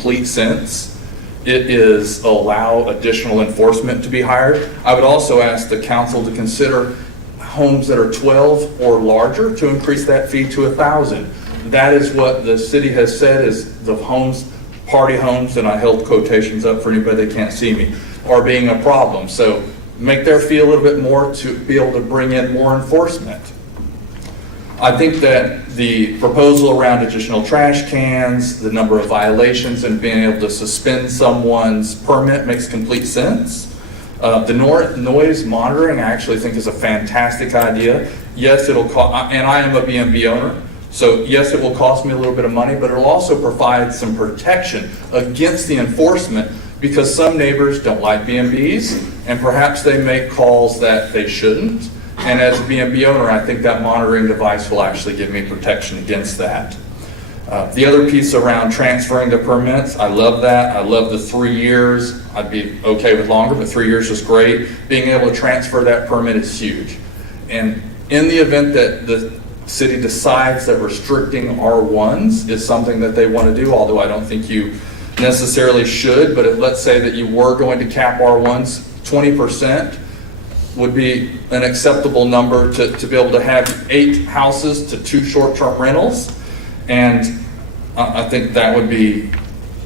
complete sense. It is allow additional enforcement to be hired. I would also ask the council to consider homes that are 12 or larger to increase that fee to $1,000. That is what the city has said is the homes, party homes, and I held quotations up for anybody that can't see me, are being a problem. So make their fee a little bit more to be able to bring in more enforcement. I think that the proposal around additional trash cans, the number of violations, and being able to suspend someone's permit makes complete sense. The noise monitoring I actually think is a fantastic idea. Yes, it'll cost, and I am a B&B owner, so yes, it will cost me a little bit of money, but it'll also provide some protection against the enforcement because some neighbors don't like B&Bs and perhaps they make calls that they shouldn't. And as a B&B owner, I think that monitoring device will actually give me protection against that. The other piece around transferring the permits, I love that. I love the 3 years. I'd be okay with longer, but 3 years is great. Being able to transfer that permit is huge. And in the event that the city decides that restricting R1s is something that they want to do, although I don't think you necessarily should, but let's say that you were going to cap R1s, 20% would be an acceptable number to be able to have 8 houses to 2 short-term rentals. And I think that would be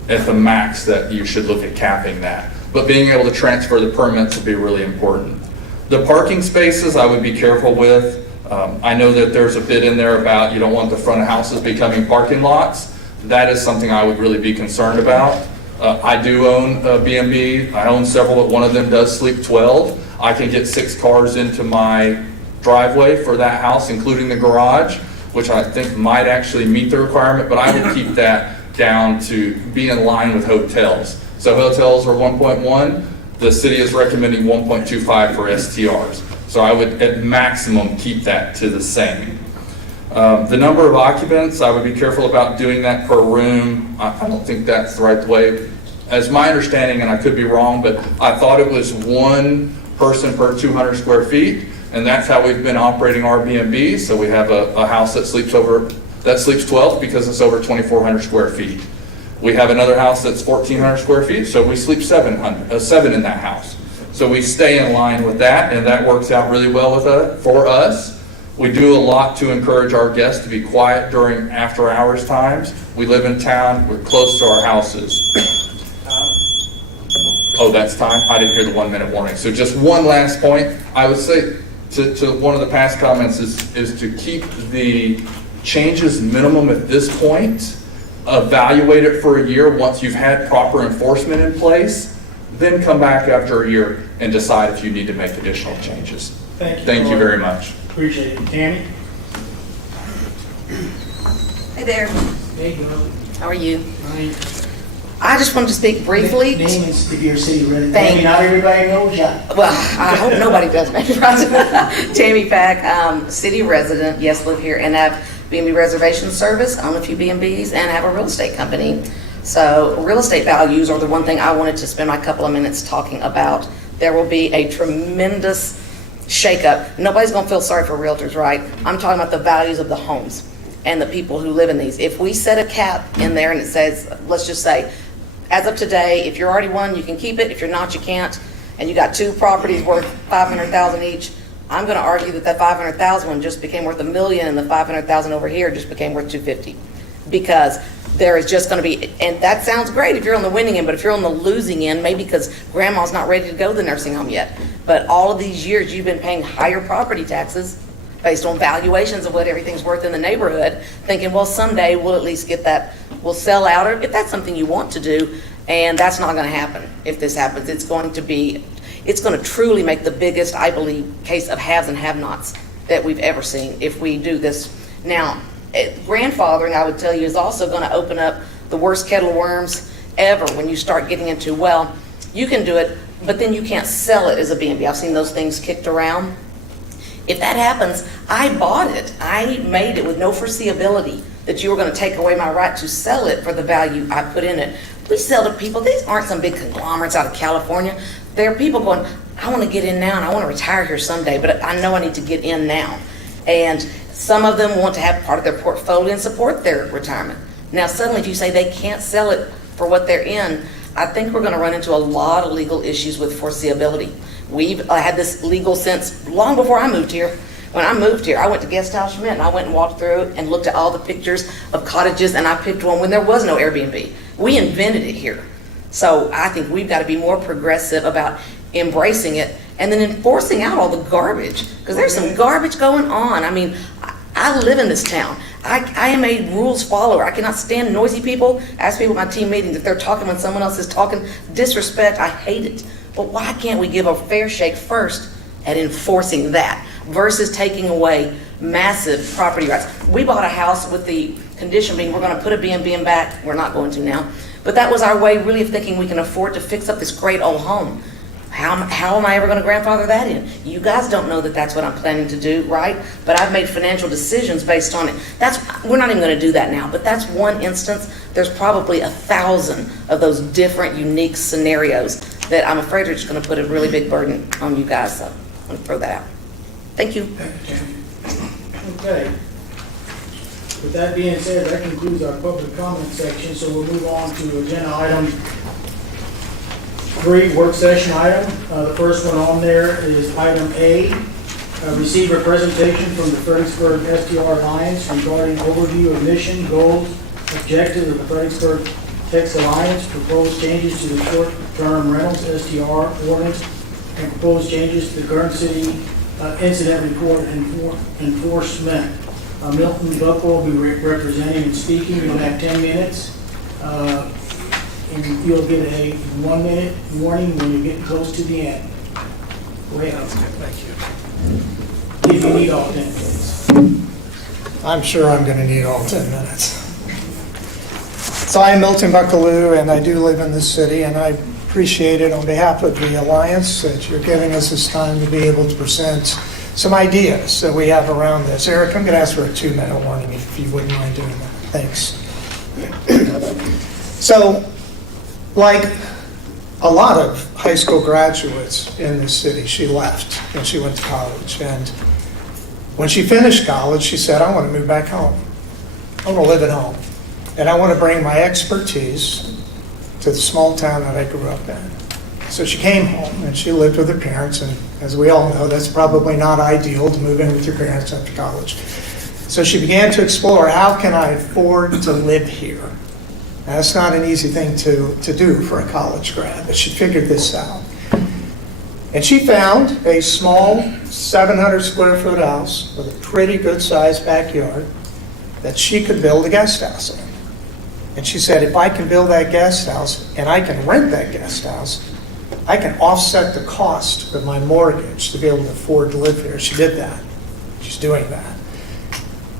at the max that you should look at capping that. But being able to transfer the permits would be really important. The parking spaces I would be careful with. I know that there's a bit in there about you don't want the front of houses becoming parking lots. That is something I would really be concerned about. I do own a B&B. I own several, but one of them does sleep 12. I can get 6 cars into my driveway for that house, including the garage, which I think might actually meet the requirement, but I would keep that down to be in line with hotels. So hotels are 1.1. The city is recommending 1.25 for STRs. So I would at maximum keep that to the same. The number of occupants, I would be careful about doing that per room. I don't think that's the right way. As my understanding, and I could be wrong, but I thought it was 1 person per 200 square feet, and that's how we've been operating Airbnb. So we have a house that sleeps 12 because it's over 2,400 square feet. We have another house that's 1,400 square feet, so we sleep 7 in that house. So we stay in line with that, and that works out really well for us. We do a lot to encourage our guests to be quiet during after hours times. We live in town, we're close to our houses. Oh, that's time? I didn't hear the 1-minute warning. So just one last point. I would say to one of the past comments is to keep the changes minimum at this point, evaluate it for a year once you've had proper enforcement in place, then come back after a year and decide if you need to make additional changes. Thank you very much. Appreciate it. Tammy? Hey there. Hey, girl. How are you? Hi. I just wanted to speak briefly. Name is if you're city resident. Thank Tammy, not everybody knows you. Well, I hope nobody does, maybe. Tammy Pack, city resident, yes, live here, and have B&B reservation service, own a few B&Bs, and have a real estate company. So real estate values are the one thing I wanted to spend my couple of minutes talking about. There will be a tremendous shakeup. Nobody's going to feel sorry for realtors, right? I'm talking about the values of the homes and the people who live in these. If we set a cap in there and it says, let's just say, as of today, if you're already one, you can keep it. If you're not, you can't. And you got 2 properties worth $500,000 each. I'm going to argue that $500,000 one just became worth $1 million, and the $500,000 over here just became worth $250, because there is just going to be, and that sounds great if you're on the winning end, but if you're on the losing end, maybe because grandma's not ready to go to the nursing home yet. But all of these years you've been paying higher property taxes based on valuations of what everything's worth in the neighborhood, thinking, well, someday we'll at least get that, we'll sell out, or if that's something you want to do. And that's not going to happen. If this happens, it's going to truly make the biggest, I believe, case of haves and have-nots that we've ever seen if we do this. Now, grandfathering, I would tell you, is also going to open up the worst kettle of worms ever when you start getting into, well, you can do it, but then you can't sell it as a B&B. I've seen those things kicked around. If that happens, I bought it. I made it with no foreseeability that you were going to take away my right to sell it for the value I put in it. We sell to people. These aren't some big conglomerates out of California. There are people going, I want to get in now and I want to retire here someday, but I know I need to get in now. And some of them want to have part of their portfolio and support their retirement. Now, suddenly if you say they can't sell it for what they're in, I think we're gonna run into a lot of legal issues with foreseeability. We've had this legal since long before I moved here. When I moved here, I went to Guest House Schmidt and I went and walked through and looked at all the pictures of cottages, and I picked one when there was no Airbnb. We invented it here. So I think we've got to be more progressive about embracing it and then enforcing out all the garbage, because there's some garbage going on. I mean, I live in this town. I am a rules follower. I cannot stand noisy people. Ask people at my team meetings if they're talking when someone else is talking. Disrespect, I hate it. But why can't we give a fair shake first at enforcing that versus taking away massive property rights? We bought a house with the condition being we're going to put a B&B in back. We're not going to now. But that was our way really of thinking we can afford to fix up this great old home. How am I ever going to grandfather that in? You guys don't know that that's what I'm planning to do, right? But I've made financial decisions based on it. We're not even going to do that now, but that's one instance. There's probably 1,000 of those different unique scenarios that I'm afraid are just going to put a really big burden on you guys. So I'm going to throw that out. Thank you. Okay. With that being said, that concludes our public comment section, so we'll move on to agenda item 3, work session item. The first one on there is item A, receive a presentation from the Fredericksburg STR Alliance regarding overview of mission, goals, objectives of the Fredericksburg Tex Alliance, proposed changes to the short-term rentals STR ordinance, and proposed changes to the current city incident report enforcement. Milton Buckle will be representing and speaking. You'll have 10 minutes. And you'll get a 1-minute warning when you get close to the end. Go ahead. Thank you. If you need all 10 minutes. I'm sure I'm going to need all 10 minutes. So I'm Milton Buckaloo, and I do live in this city, and I appreciate it on behalf of the Alliance that you're giving us this time to be able to present some ideas that we have around this. Eric, I'm going to ask for a 2-minute warning if you wouldn't mind doing that. Thanks. So, like a lot of high school graduates in this city, she left and she went to college. And when she finished college, she said, I want to move back home. I want to live at home. And I want to bring my expertise to the small town that I grew up in. So she came home and she lived with her parents. And as we all know, that's probably not ideal to move in with your parents after college. So she began to explore, how can I afford to live here? Now, that's not an easy thing to do for a college grad, but she figured this out. And she found a small 700 square foot house with a pretty good sized backyard that she could build a guest house in. And she said, if I can build that guest house and I can rent that guest house, I can offset the cost of my mortgage to be able to afford to live here. She did that. She's doing that.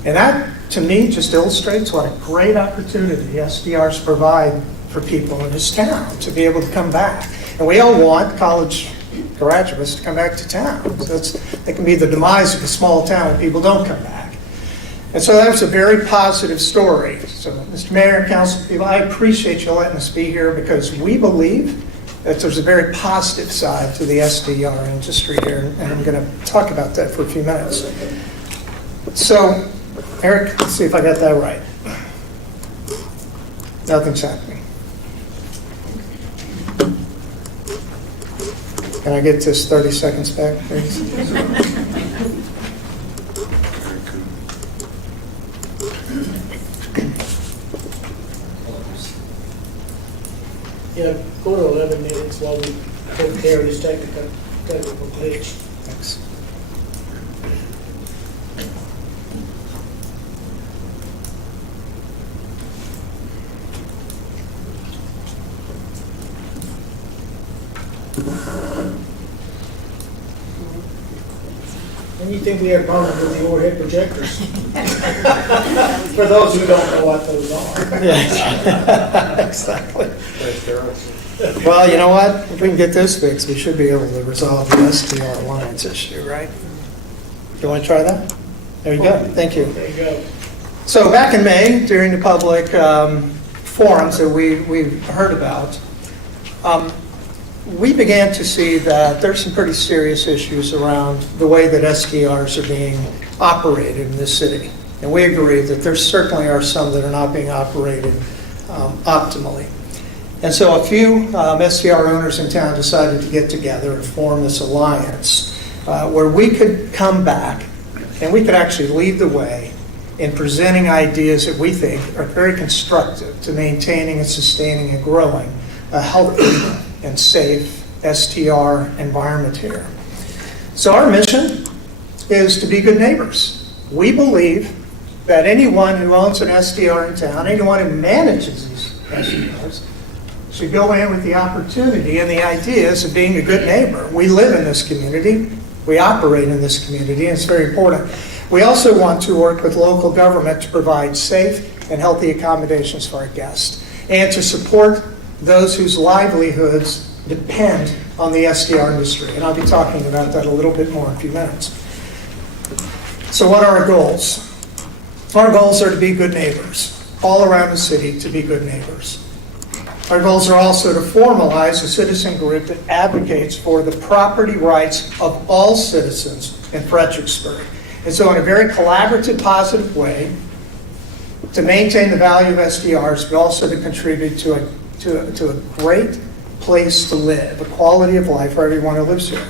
And that, to me, just illustrates what a great opportunity SDRs provide for people in this town to be able to come back. And we all want college graduates to come back to town. So that can be the demise of a small town when people don't come back. And so that was a very positive story. So, Mr. Mayor and council people, I appreciate you letting us be here because we believe that there's a very positive side to the SDR industry here, and I'm going to talk about that for a few minutes. So, Eric, let's see if I got that right. Nothing's happening. Can I get this 30 seconds back, please? Yeah, go to 11 minutes while we take care of this technical glitch. Thanks. And you think we have problems with the overhead projectors? For those who don't know what those are. Yeah, exactly. Well, you know what? If we can get this fixed, we should be able to resolve the STR Alliance issue, right? You want to try that? There you go. Thank you. There you go. So back in May, during the public forums that we heard about, we began to see that there's some pretty serious issues around the way that STRs are being operated in this city. And we agree that there certainly are some that are not being operated optimally. And so a few STR owners in town decided to get together and form this alliance where we could come back and we could actually lead the way in presenting ideas that we think are very constructive to maintaining and sustaining and growing a healthy and safe STR environment here. So our mission is to be good neighbors. We believe that anyone who owns an STR in town, anyone who manages these STRs, should go in with the opportunity and the ideas of being a good neighbor. We live in this community, we operate in this community, and it's very important. We also want to work with local government to provide safe and healthy accommodations for our guests, and to support those whose livelihoods depend on the STR industry. And I'll be talking about that a little bit more in a few minutes. So what are our goals? Our goals are to be good neighbors, all around the city to be good neighbors. Our goals are also to formalize a citizen group that advocates for the property rights of all citizens in Fredericksburg. And so in a very collaborative, positive way, to maintain the value of STRs, but also to contribute to a great place to live, a quality of life for everyone who lives here.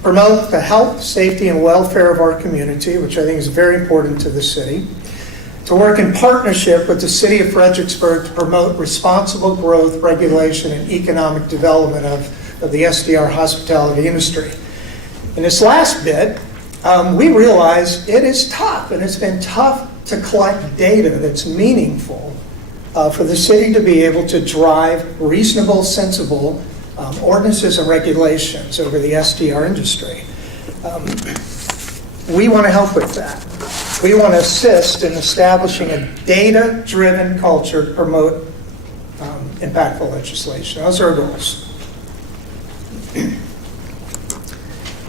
Promote the health, safety, and welfare of our community, which I think is very important to the city. To work in partnership with the city of Fredericksburg to promote responsible growth, regulation, and economic development of the STR hospitality industry. In this last bit, we realize it is tough, and it's been tough to collect data that's meaningful for the city to be able to drive reasonable, sensible ordinances and regulations over the STR industry. We want to help with that. We want to assist in establishing a data-driven culture to promote impactful legislation. Those are our goals.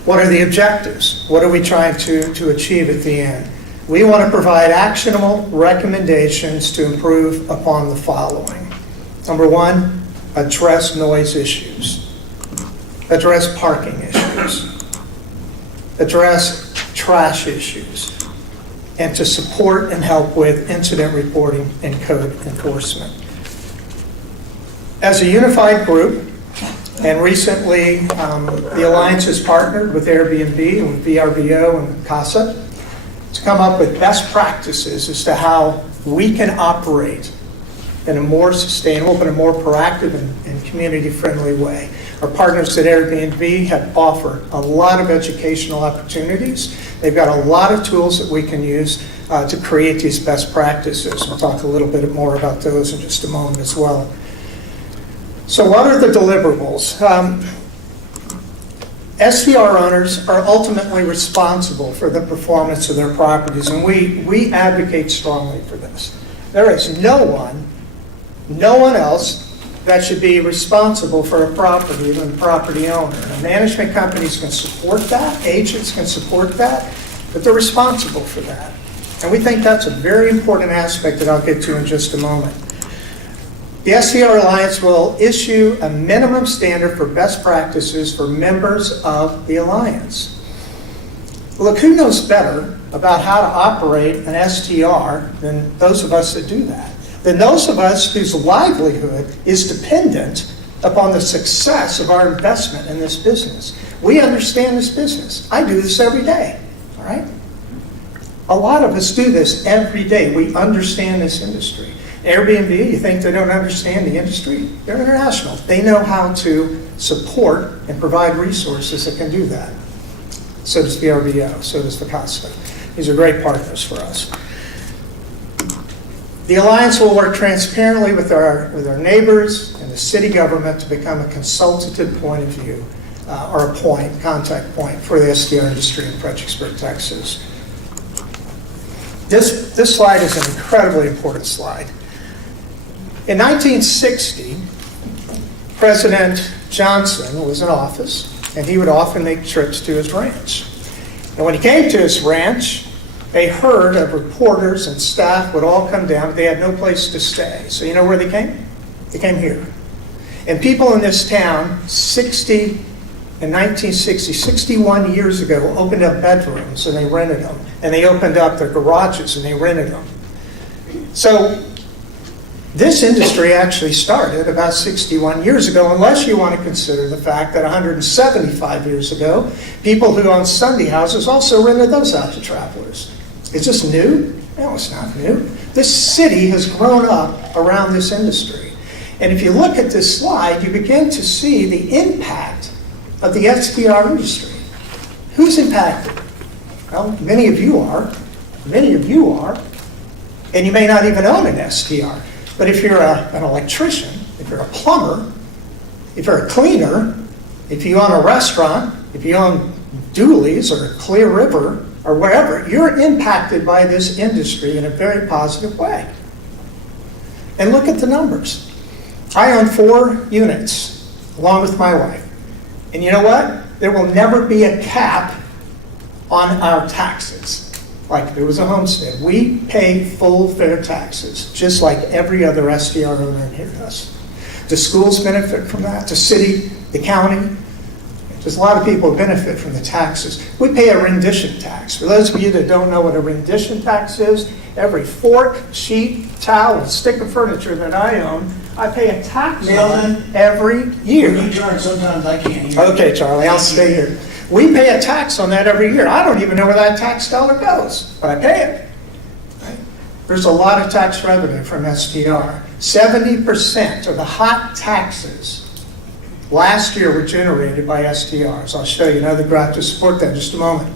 What are the objectives? What are we trying to achieve at the end? We want to provide actionable recommendations to improve upon the following. Number one, address noise issues. Address parking issues. Address trash issues. And to support and help with incident reporting and code enforcement. As a unified group, and recently the Alliance has partnered with Airbnb and with VRBO and CASA to come up with best practices as to how we can operate in a more sustainable but a more proactive and community-friendly way. Our partners at Airbnb have offered a lot of educational opportunities. They've got a lot of tools that we can use to create these best practices. We'll talk a little bit more about those in just a moment as well. So what are the deliverables? STR owners are ultimately responsible for the performance of their properties, and we advocate strongly for this. There is no one else that should be responsible for a property than the property owner. And management companies can support that, agents can support that, but they're responsible for that. And we think that's a very important aspect that I'll get to in just a moment. The STR Alliance will issue a minimum standard for best practices for members of the Alliance. Look, who knows better about how to operate an STR than those of us that do that? Than those of us whose livelihood is dependent upon the success of our investment in this business. We understand this business. I do this every day, all right? A lot of us do this every day. We understand this industry. Airbnb, you think they don't understand the industry? They're international. They know how to support and provide resources that can do that. So does VRBO, so does Vicasa. These are great partners for us. The Alliance will work transparently with our neighbors and the city government to become a consultative point of view, or a contact point for the STR industry in Fredericksburg, Texas. This slide is an incredibly important slide. In 1960, President Johnson was in office, and he would often make trips to his ranch. And when he came to his ranch, a herd of reporters and staff would all come down, but they had no place to stay. So you know where they came? They came here. And people in this town, in 1960, 61 years ago, opened up bedrooms and they rented them. And they opened up their garages and they rented them. So This industry actually started about 61 years ago, unless you want to consider the fact that 175 years ago, people who owned Sunday houses also rented those out to travelers. Is this new? No, it's not new. This city has grown up around this industry. And if you look at this slide, you begin to see the impact of the STR industry. Who's impacted? Well, many of you are. Many of you are. And you may not even own an STR. But if you're an electrician, if you're a plumber, if you're a cleaner, if you own a restaurant, if you own Dooley's or Clear River or wherever, you're impacted by this industry in a very positive way. And look at the numbers. I own 4 units along with my wife. And you know what? There will never be a cap on our taxes. Like if it was a homestead, we pay full fair taxes, just like every other SDR owner in here does. Do schools benefit from that? The city, the county? There's a lot of people who benefit from the taxes. We pay a rendition tax. For those of you that don't know what a rendition tax is, every fork, sheet, towel, and stick of furniture that I own, I pay a tax on every year. When you turn, sometimes I can't hear. Okay, Charlie, I'll stay here. We pay a tax on that every year. I don't even know where that tax dollar goes, but I pay it. Right? There's a lot of tax revenue from STR. 70% of the hot taxes last year were generated by STRs. I'll show you another graph to support that in just a moment.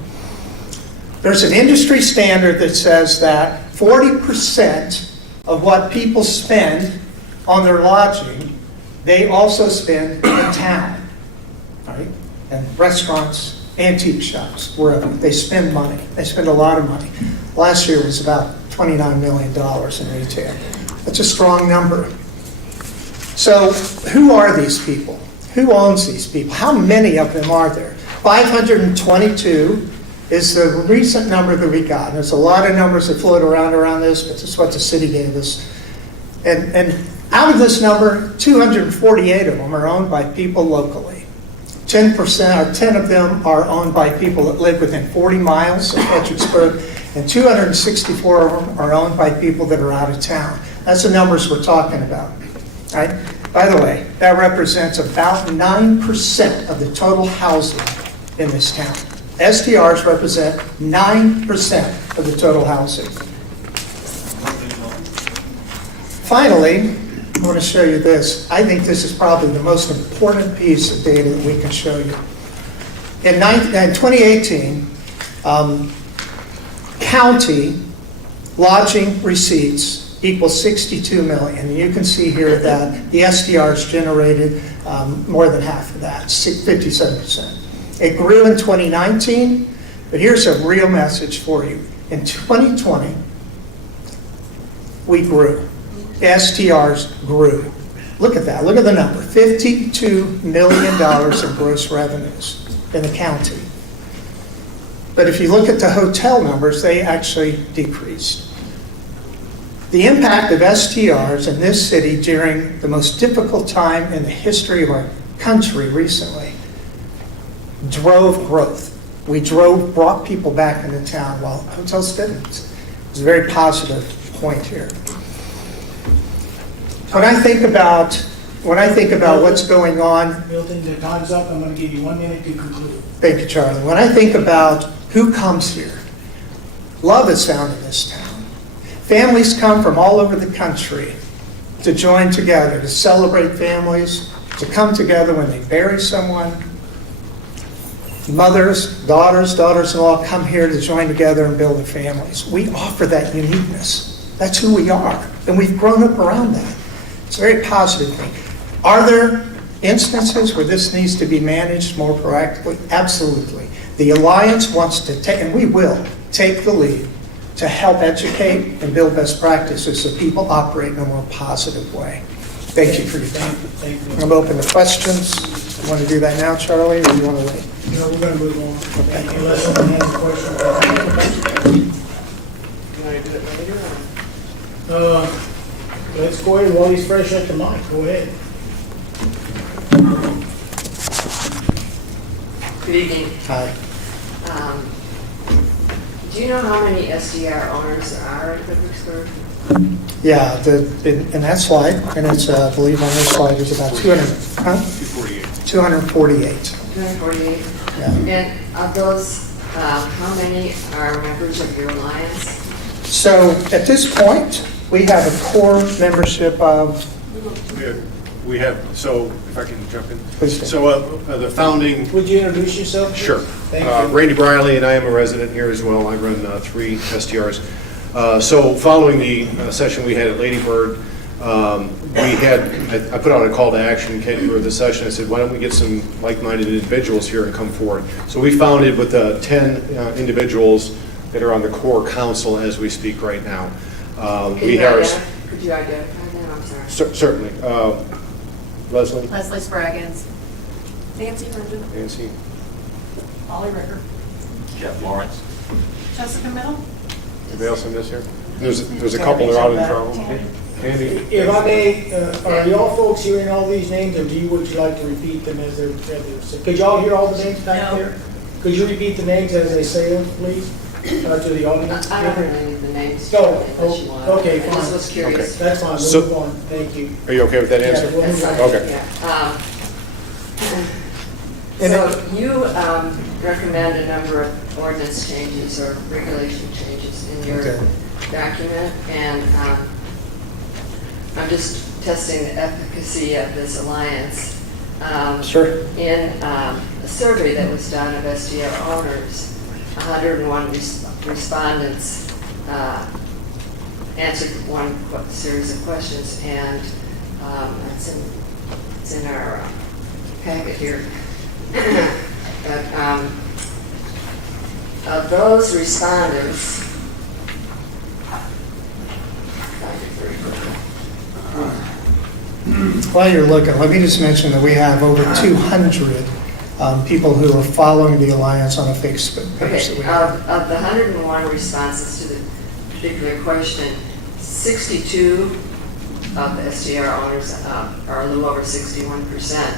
There's an industry standard that says that 40% of what people spend on their lodging, they also spend in town. Right? And restaurants, antique shops, wherever. They spend money. They spend a lot of money. Last year was about $29 million in retail. That's a strong number. So who are these people? Who owns these people? How many of them are there? 522 is the recent number that we got. There's a lot of numbers that float around this, but this is what the city gave us. And out of this number, 248 of them are owned by people locally. 10% or 10 of them are owned by people that live within 40 miles of Fredericksburg, and 264 of them are owned by people that are out of town. That's the numbers we're talking about. Right? By the way, that represents about 9% of the total housing in this town. STRs represent 9% of the total housing. Finally, I want to show you this. I think this is probably the most important piece of data that we can show you. In 2018, county lodging receipts equals 62 million. And you can see here that the SDRs generated more than half of that, 57%. It grew in 2019, but here's a real message for you. In 2020, we grew. STRs grew. Look at that. Look at the number. $52 million in gross revenues in the county. But if you look at the hotel numbers, they actually decreased. The impact of STRs in this city during the most difficult time in the history of our country recently drove growth. We brought people back into town while hotels didn't. It's a very positive point here. When I think about what's going on, Milton, the time's up. I'm going to give you 1 minute to conclude. thank you, Charlie. When I think about who comes here, love is found in this town. Families come from all over the country to join together, to celebrate families, to come together when they bury someone. Mothers, daughters-in-law come here to join together and build their families. We offer that uniqueness. That's who we are. And we've grown up around that. It's a very positive thing. Are there instances where this needs to be managed more proactively? Absolutely. The Alliance wants to take, and we will, take the lead to help educate and build best practices so people operate in a more positive way. Thank you for your time. Thank you. I'm open to questions. You want to do that now, Charlie, or you want to wait? No, we're going to move on. Unless someone has a question. Let's go ahead while he's fresh at the mic. Go ahead. Good evening. Hi. Do you know how many SDR owners there are in Fredericksburg? Yeah, in that slide, and it's, I believe on this slide, is about 248. 248. Yeah. And of those, how many are members of your alliance? So at this point, we have a core membership of, We have, so if I can jump in. Please do. So the founding, Would you introduce yourself? please? sure. Thank you. Randy Briley, and I am a resident here as well. I run 3 STRs. So following the session we had at Lady Bird, I put out a call to action for the session. I said, why don't we get some like-minded individuals here and come forward? So we founded with 10 individuals that are on the core council as we speak right now. Could you identify them? I'm sorry. Certainly. Leslie, Leslie Spraggins. Nancy Herndon. Nancy, Ollie Ricker. Jeff Lawrence. Jessica Middle. anybody else on this here? There's a couple that are out in trouble. Andy? If I may, are y'all folks hearing all these names, or would you like to repeat them as they're, could y'all hear all the names back No. there? Could you repeat the names as they say them, please, to the audience? I don't know any of the names Oh, that you want. okay, I just fine. was curious. That's fine, So- we'll move on, thank you. Are you okay with that answer? Yeah, we'll move That's on. fine, Okay. yeah. And So you recommend a number of ordinance changes or regulation changes in your Okay. document, and I'm just testing the efficacy of this alliance. Sure. In a survey that was done of SDR owners, 101 respondents answered one series of questions, and it's in our packet here. But of those respondents, While you're looking, let me just mention that we have over 200 people who are following the Alliance on a Facebook page that okay, we have. of the 101 responses to the particular question, 62 of the SDR owners, or a little over 61%,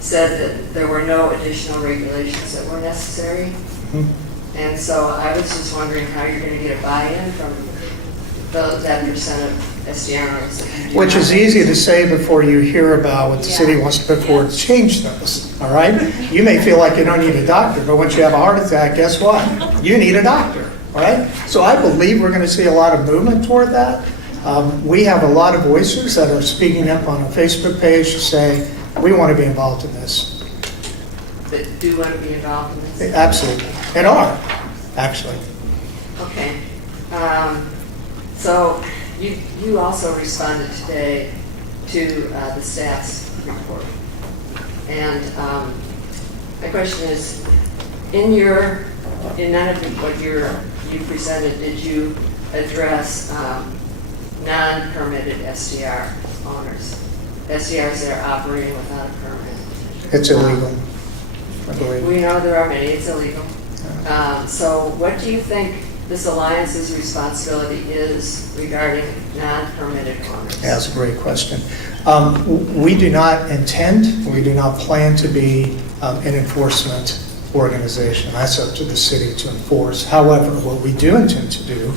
said that there were no additional regulations that were necessary. Mhm. And so I was just wondering how you're going to get a buy-in from that percent of SDR owners. that you do Which is not- easy to say before you hear about what the city wants to put forward to change those, all right? You may feel like you don't need a doctor, but once you have a heart attack, guess what? You need a doctor, all right? So I believe we're going to see a lot of movement toward that. We have a lot of voices that are speaking up on a Facebook page to say, we want to be involved in this. That do want to be involved in this? Absolutely, and are, actually. Okay. So you also responded today to the staff's report. And my question is, in none of what you presented, did you address non-permitted SDR owners? SDRs that are operating without a permit? It's illegal, I believe. We know there are many, it's illegal. So what do you think this alliance's responsibility is regarding non-permitted owners? Yeah, that's a great question. We do not intend, we do not plan to be an enforcement organization. That's up to the city to enforce. However, what we do intend to do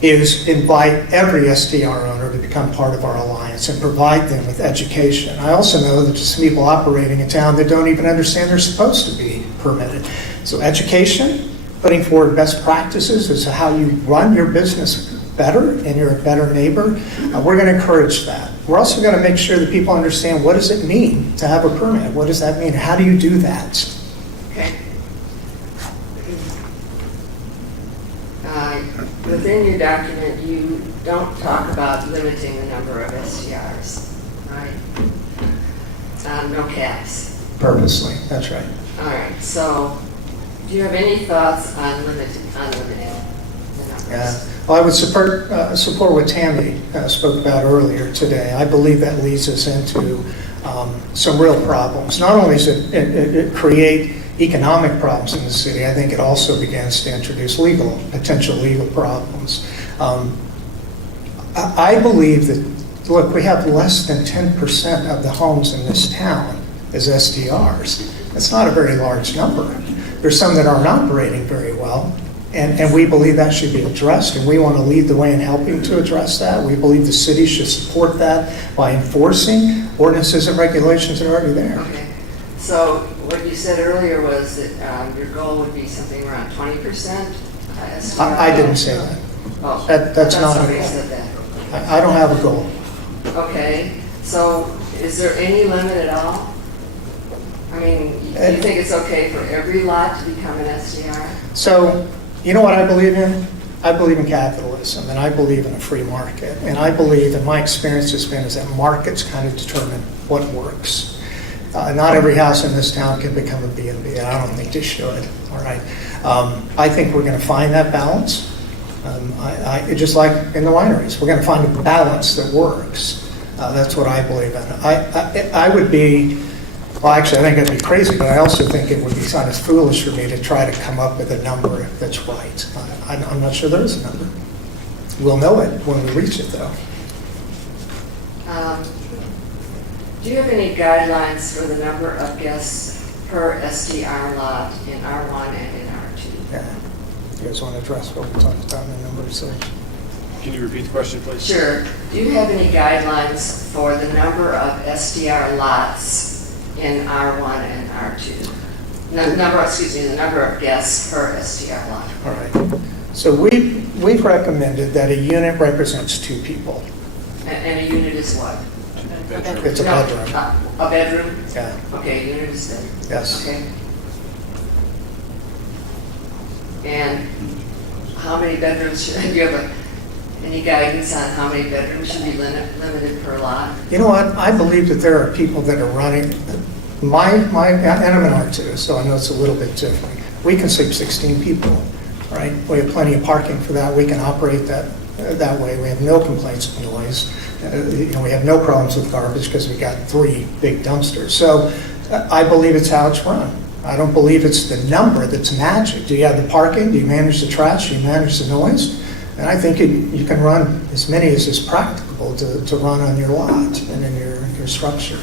is invite every SDR owner to become part of our alliance and provide them with education. I also know that there's some people operating in town that don't even understand they're supposed to be permitted. So education, putting forward best practices as to how you run your business better and you're a better neighbor, we're going to encourage that. We're also going to make sure that people understand, what does it mean to have a permit? What does that mean? How do you do that? Okay. Within your document, you don't talk about limiting the number of SDRs, right? No caps. Purposely, that's right. All right, so do you have any thoughts on limiting the numbers? Yeah. Well, I would support what Tammy spoke about earlier today. I believe that leads us into some real problems. Not only does it create economic problems in the city, I think it also begins to introduce potential legal problems. I believe that, look, we have less than 10% of the homes in this town as SDRs. That's not a very large number. There's some that aren't operating very well, And we believe that should be addressed, and we want to lead the way in helping to address that. We believe the city should support that by enforcing ordinances and regulations that are already there. Okay. So what you said earlier was that your goal would be something around 20%? I didn't say that. Oh, That's I thought not a somebody goal. said that. I don't have a goal. Okay, so is there any limit at all? I mean, do you think it's okay for every lot to become an SDR? So, you know what I believe in? I believe in capitalism, and I believe in a free market. And I believe, and my experience has been, is that markets kind of determine what works. Not every house in this town can become a B&B, and I don't think they should, all right? I think we're going to find that balance. Just like in the wineries, we're going to find a balance that works. That's what I believe in. I would be, well, actually, I think it'd be crazy, but I also think it would be kind of foolish for me to try to come up with a number that's right. I'm not sure there is a number. We'll know it when we reach it, though. Do you have any guidelines for the number of guests per SDR lot in R1 and in R2? Yeah. You guys want to address what we talked about in the numbers? Can you repeat the question, please? Sure. Do you have any guidelines for the number of SDR lots in R1 and R2? The number of guests per SDR lot. All right. So we've recommended that a unit represents 2 people. And a unit is what? It's a No, bedroom. A bedroom? Yeah. Okay, unit is bedroom. Yes. Okay. And how many bedrooms should, do you have any guidance on how many bedrooms should be limited per lot? You know what? I believe that there are people that are running, and I'm an R2, so I know it's a little bit different. We can sleep 16 people, right? We have plenty of parking for that. We can operate that way. We have no complaints of noise. We have no problems with garbage because we got 3 big dumpsters. So I believe it's how it's run. I don't believe it's the number that's magic. Do you have the parking? Do you manage the trash? Do you manage the noise? And I think you can run as many as is practicable to run on your lot and in your structure.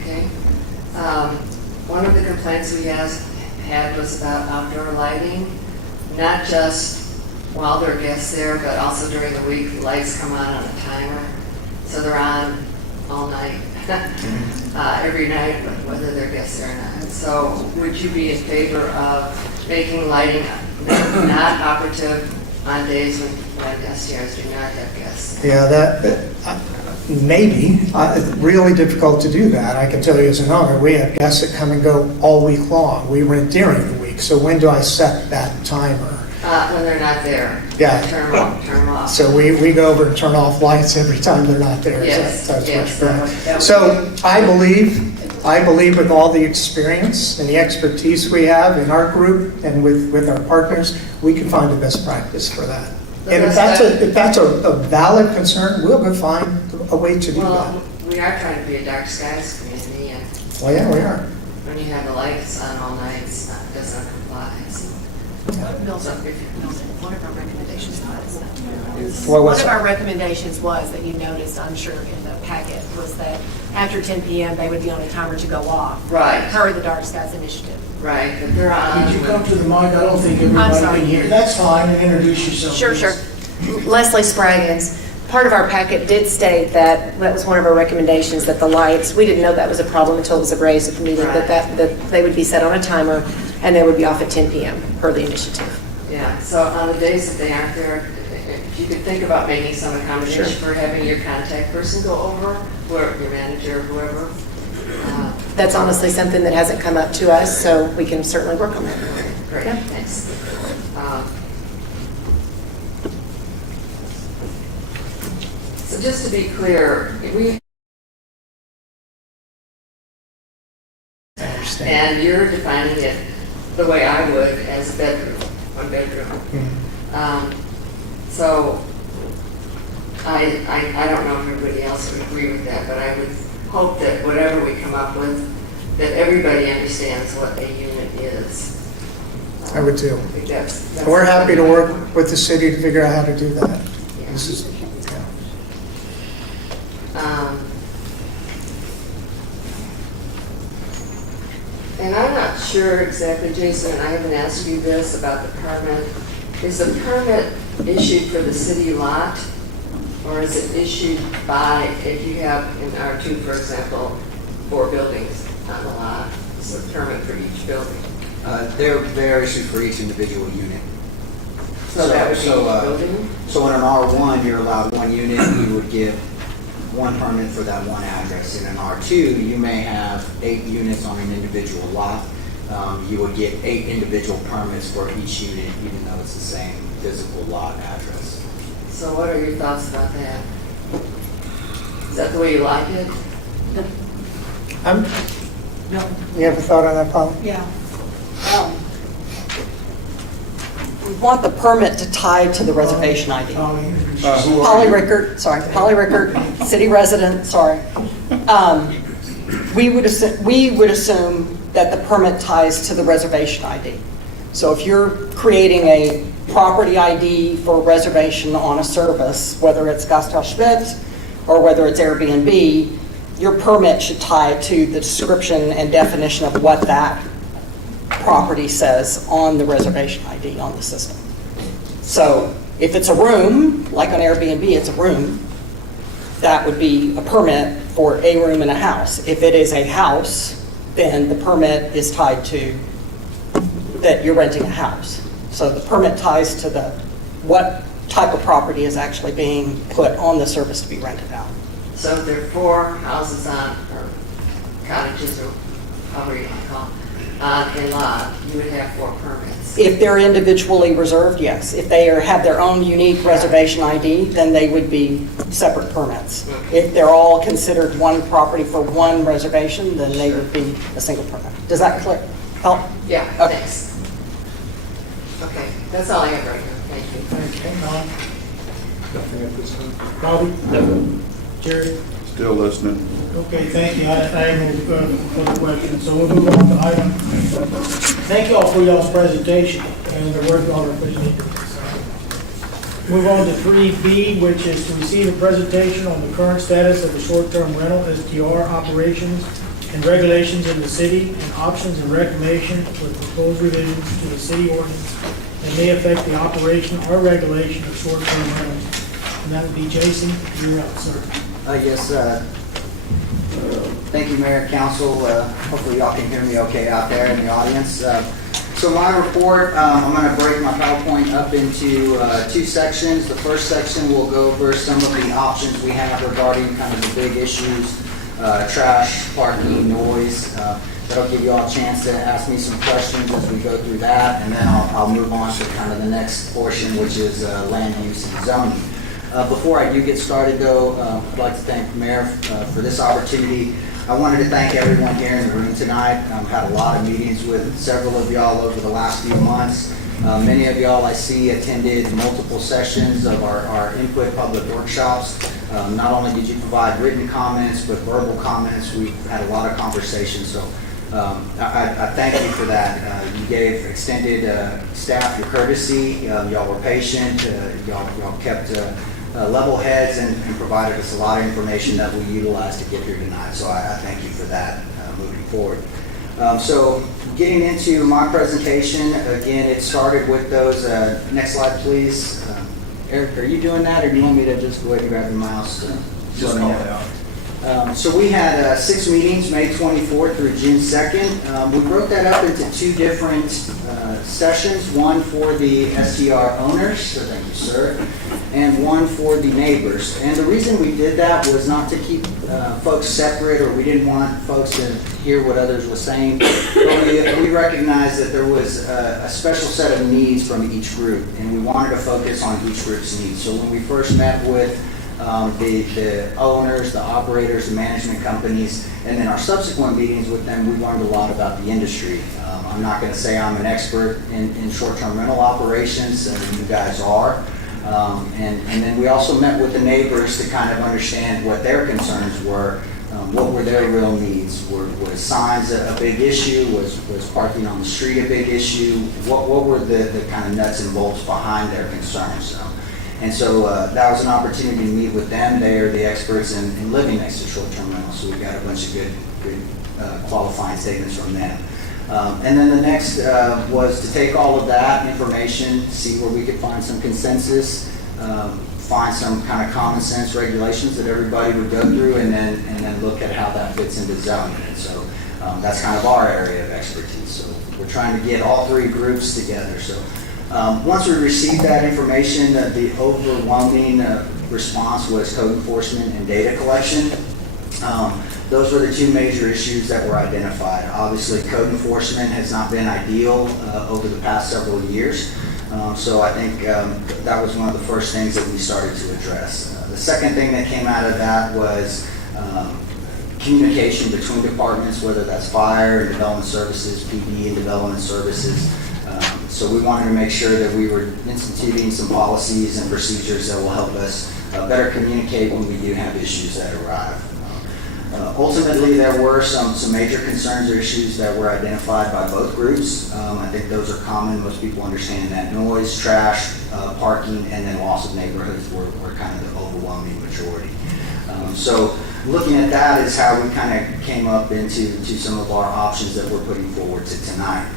Okay. One of the complaints we had was about outdoor lighting, not just while there are guests there, but also during the week. The lights come on a timer, so they're on all night, every night, whether they're guests there or not. So would you be in favor of making lighting not operative on days when SDRs do not have guests? Yeah, maybe. Really difficult to do that. I can tell you as an owner, we have guests that come and go all week long. We rent during the week. So when do I set that timer? When they're not there. Yeah. Turn them off. So we go over and turn off lights every time they're not there. Yes, That's yes, what's that would- So I believe with all the experience and the expertise we have in our group and with our partners, we can find the best practice for that. And if that's a valid concern, we'll go find a way to do that. Well, we are trying to be a dark skies community, and Well, yeah, we are. when you have the lights on all night, it doesn't comply. So, One of our recommendations was. What was One of it? our recommendations was that you noticed, I'm sure in the packet, was that after 10 PM, they would be on a timer to go off. Right. Per the Dark Skies Initiative. right, but they're on. Could you come to the mic? I don't think everybody sorry. can hear. That's fine, and introduce yourself. Sure, please. sure. Leslie Spraggins. Part of our packet did state that was one of our recommendations, that the lights, we didn't know that was a problem until it was raised at the meeting, that they would be set on a timer and they would be off at 10 PM per the initiative. Yeah, so on the days that they aren't there, if you could think about making some accommodation for having your contact person go over, or your manager, or whoever. That's honestly something that hasn't come up to us, so we can certainly work on that. Great, Yeah. thanks. So just to be clear, I understand. and you're defining it the way I would, as a bedroom, one bedroom. So I don't know if everybody else would agree with that, but I would hope that whatever we come up with, that everybody understands what a unit is. I would too. I think that's We're happy to work with the city to figure out how to do that. Yeah. This is, And I'm not not sure exactly, Jason, I haven't asked you this about the permit. Is the permit issued for the city lot, or is it issued by, if you have in R2, for example, 4 buildings on the lot, is the permit for each building? They're issued for each individual unit. So that would be So, each building? So in an R1, you're allowed 1 unit, you would give 1 permit for that 1 address. In an R2, you may have 8 units on an individual lot. You would get 8 individual permits for each unit, even though it's the same physical lot address. So what are your thoughts about that? Is that the way you like it? You ever thought on that, Paul? Yeah. We want the permit to tie to the reservation ID. Polly Rickard, city resident, sorry. We would assume that the permit ties to the reservation ID. So if you're creating a property ID for a reservation on a service, whether it's Gasthaus Schmidt or whether it's Airbnb, your permit should tie to the description and definition of what that property says on the reservation ID on the system. So if it's a room, like on Airbnb, it's a room, that would be a permit for a room in a house. If it is a house, then the permit is tied to that you're renting a house. So the permit ties to what type of property is actually being put on the service to be rented out. So if there are 4 houses on, or cottages, or however you want to call them, on a lot, you would have 4 permits. If they're individually reserved, yes. If they have their own unique reservation ID, then they would be separate permits. If they're all considered one property for one reservation, then they would be a single permit. Does that help? Yeah, Okay. thanks. Okay, that's all I have right now. Thank you. Okay, Don? Nothing at this time. Bobby? Jerry? Still listening. Okay, thank you. I have no further questions, so we'll move on to item. Thank you all for y'all's presentation and the work y'all are putting into this. Move on to 3B, which is to receive a presentation on the current status of the short-term rental STR operations and regulations in the city and options and recommendations with proposed revisions to the city ordinance that may affect the operation or regulation of short-term rentals. And that would be Jason. You're up, sir. Yes, thank you, Mayor and Council. Hopefully y'all can hear me okay out there in the audience. So my report, I'm going to break my PowerPoint up into 2 sections. The first section will go over some of the options we have regarding kind of the big issues, trash, parking, noise. That'll give you all a chance to ask me some questions as we go through that, and then I'll move on to kind of the next portion, which is land use and zoning. Before I do get started, though, I'd like to thank the Mayor for this opportunity. I wanted to thank everyone here in the room tonight. I've had a lot of meetings with several of y'all over the last few months. Many of y'all I see attended multiple sessions of our input public workshops. Not only did you provide written comments, but verbal comments. We've had a lot of conversations, so I thank you for that. You gave extended staff your courtesy. Y'all were patient. Y'all kept level heads and provided us a lot of information that we utilized to get here tonight. So I thank you for that moving forward. So getting into my presentation, again, it started with those, next slide please. Eric, are you doing that or do you want me to just go ahead and grab the mouse? Just call it out. So we had 6 meetings, May 24th through June 2nd. We broke that up into 2 different sessions, one for the STR owners, so thank you, sir, and one for the neighbors. And the reason we did that was not to keep folks separate, or we didn't want folks to hear what others were saying, but we recognized that there was a special set of needs from each group, and we wanted to focus on each group's needs. So when we first met with the owners, the operators, the management companies, and then our subsequent meetings with them, we learned a lot about the industry. I'm not going to say I'm an expert in short-term rental operations, and you guys are. And then we also met with the neighbors to kind of understand what their concerns were, what were their real needs. Was signs a big issue? Was parking on the street a big issue? What were the kind of nuts and bolts behind their concerns? And so that was an opportunity to meet with them. They are the experts in living next to short-term rentals, so we got a bunch of good qualifying statements from them. And then the next was to take all of that information, see where we could find some consensus, find some kind of common sense regulations that everybody would go through, and then look at how that fits into zoning. And so that's kind of our area of expertise. So we're trying to get all three groups together. So once we received that information, the overwhelming response was code enforcement and data collection. Those were the two major issues that were identified. Obviously, code enforcement has not been ideal over the past several years. So I think that was one of the first things that we started to address. The second thing that came out of that was communication between departments, whether that's fire and development services, PD and development services. So we wanted to make sure that we were instituting some policies and procedures that will help us better communicate when we do have issues that arrive. Ultimately, there were some major concerns or issues that were identified by both groups. I think those are common. Most people understand that noise, trash, parking, and then loss of neighborhoods were kind of the overwhelming majority. So looking at that is how we kind of came up into some of our options that we're putting forward to tonight.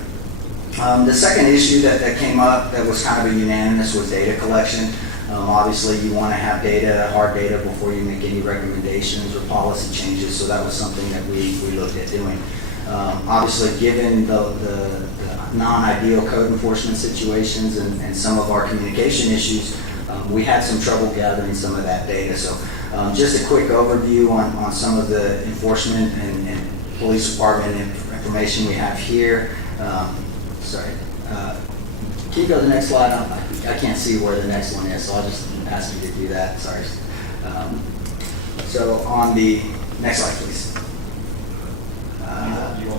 The second issue that came up that was kind of a unanimous was data collection. Obviously, you want to have data, hard data, before you make any recommendations or policy changes, so that was something that we looked at doing. Obviously, given the non-ideal code enforcement situations and some of our communication issues, we had some trouble gathering some of that data. So just a quick overview on some of the enforcement and police department information we have here. Sorry. Can you go to the next slide? I can't see where the next one is, so I'll just ask you to do that. Sorry. So on the next slide, please.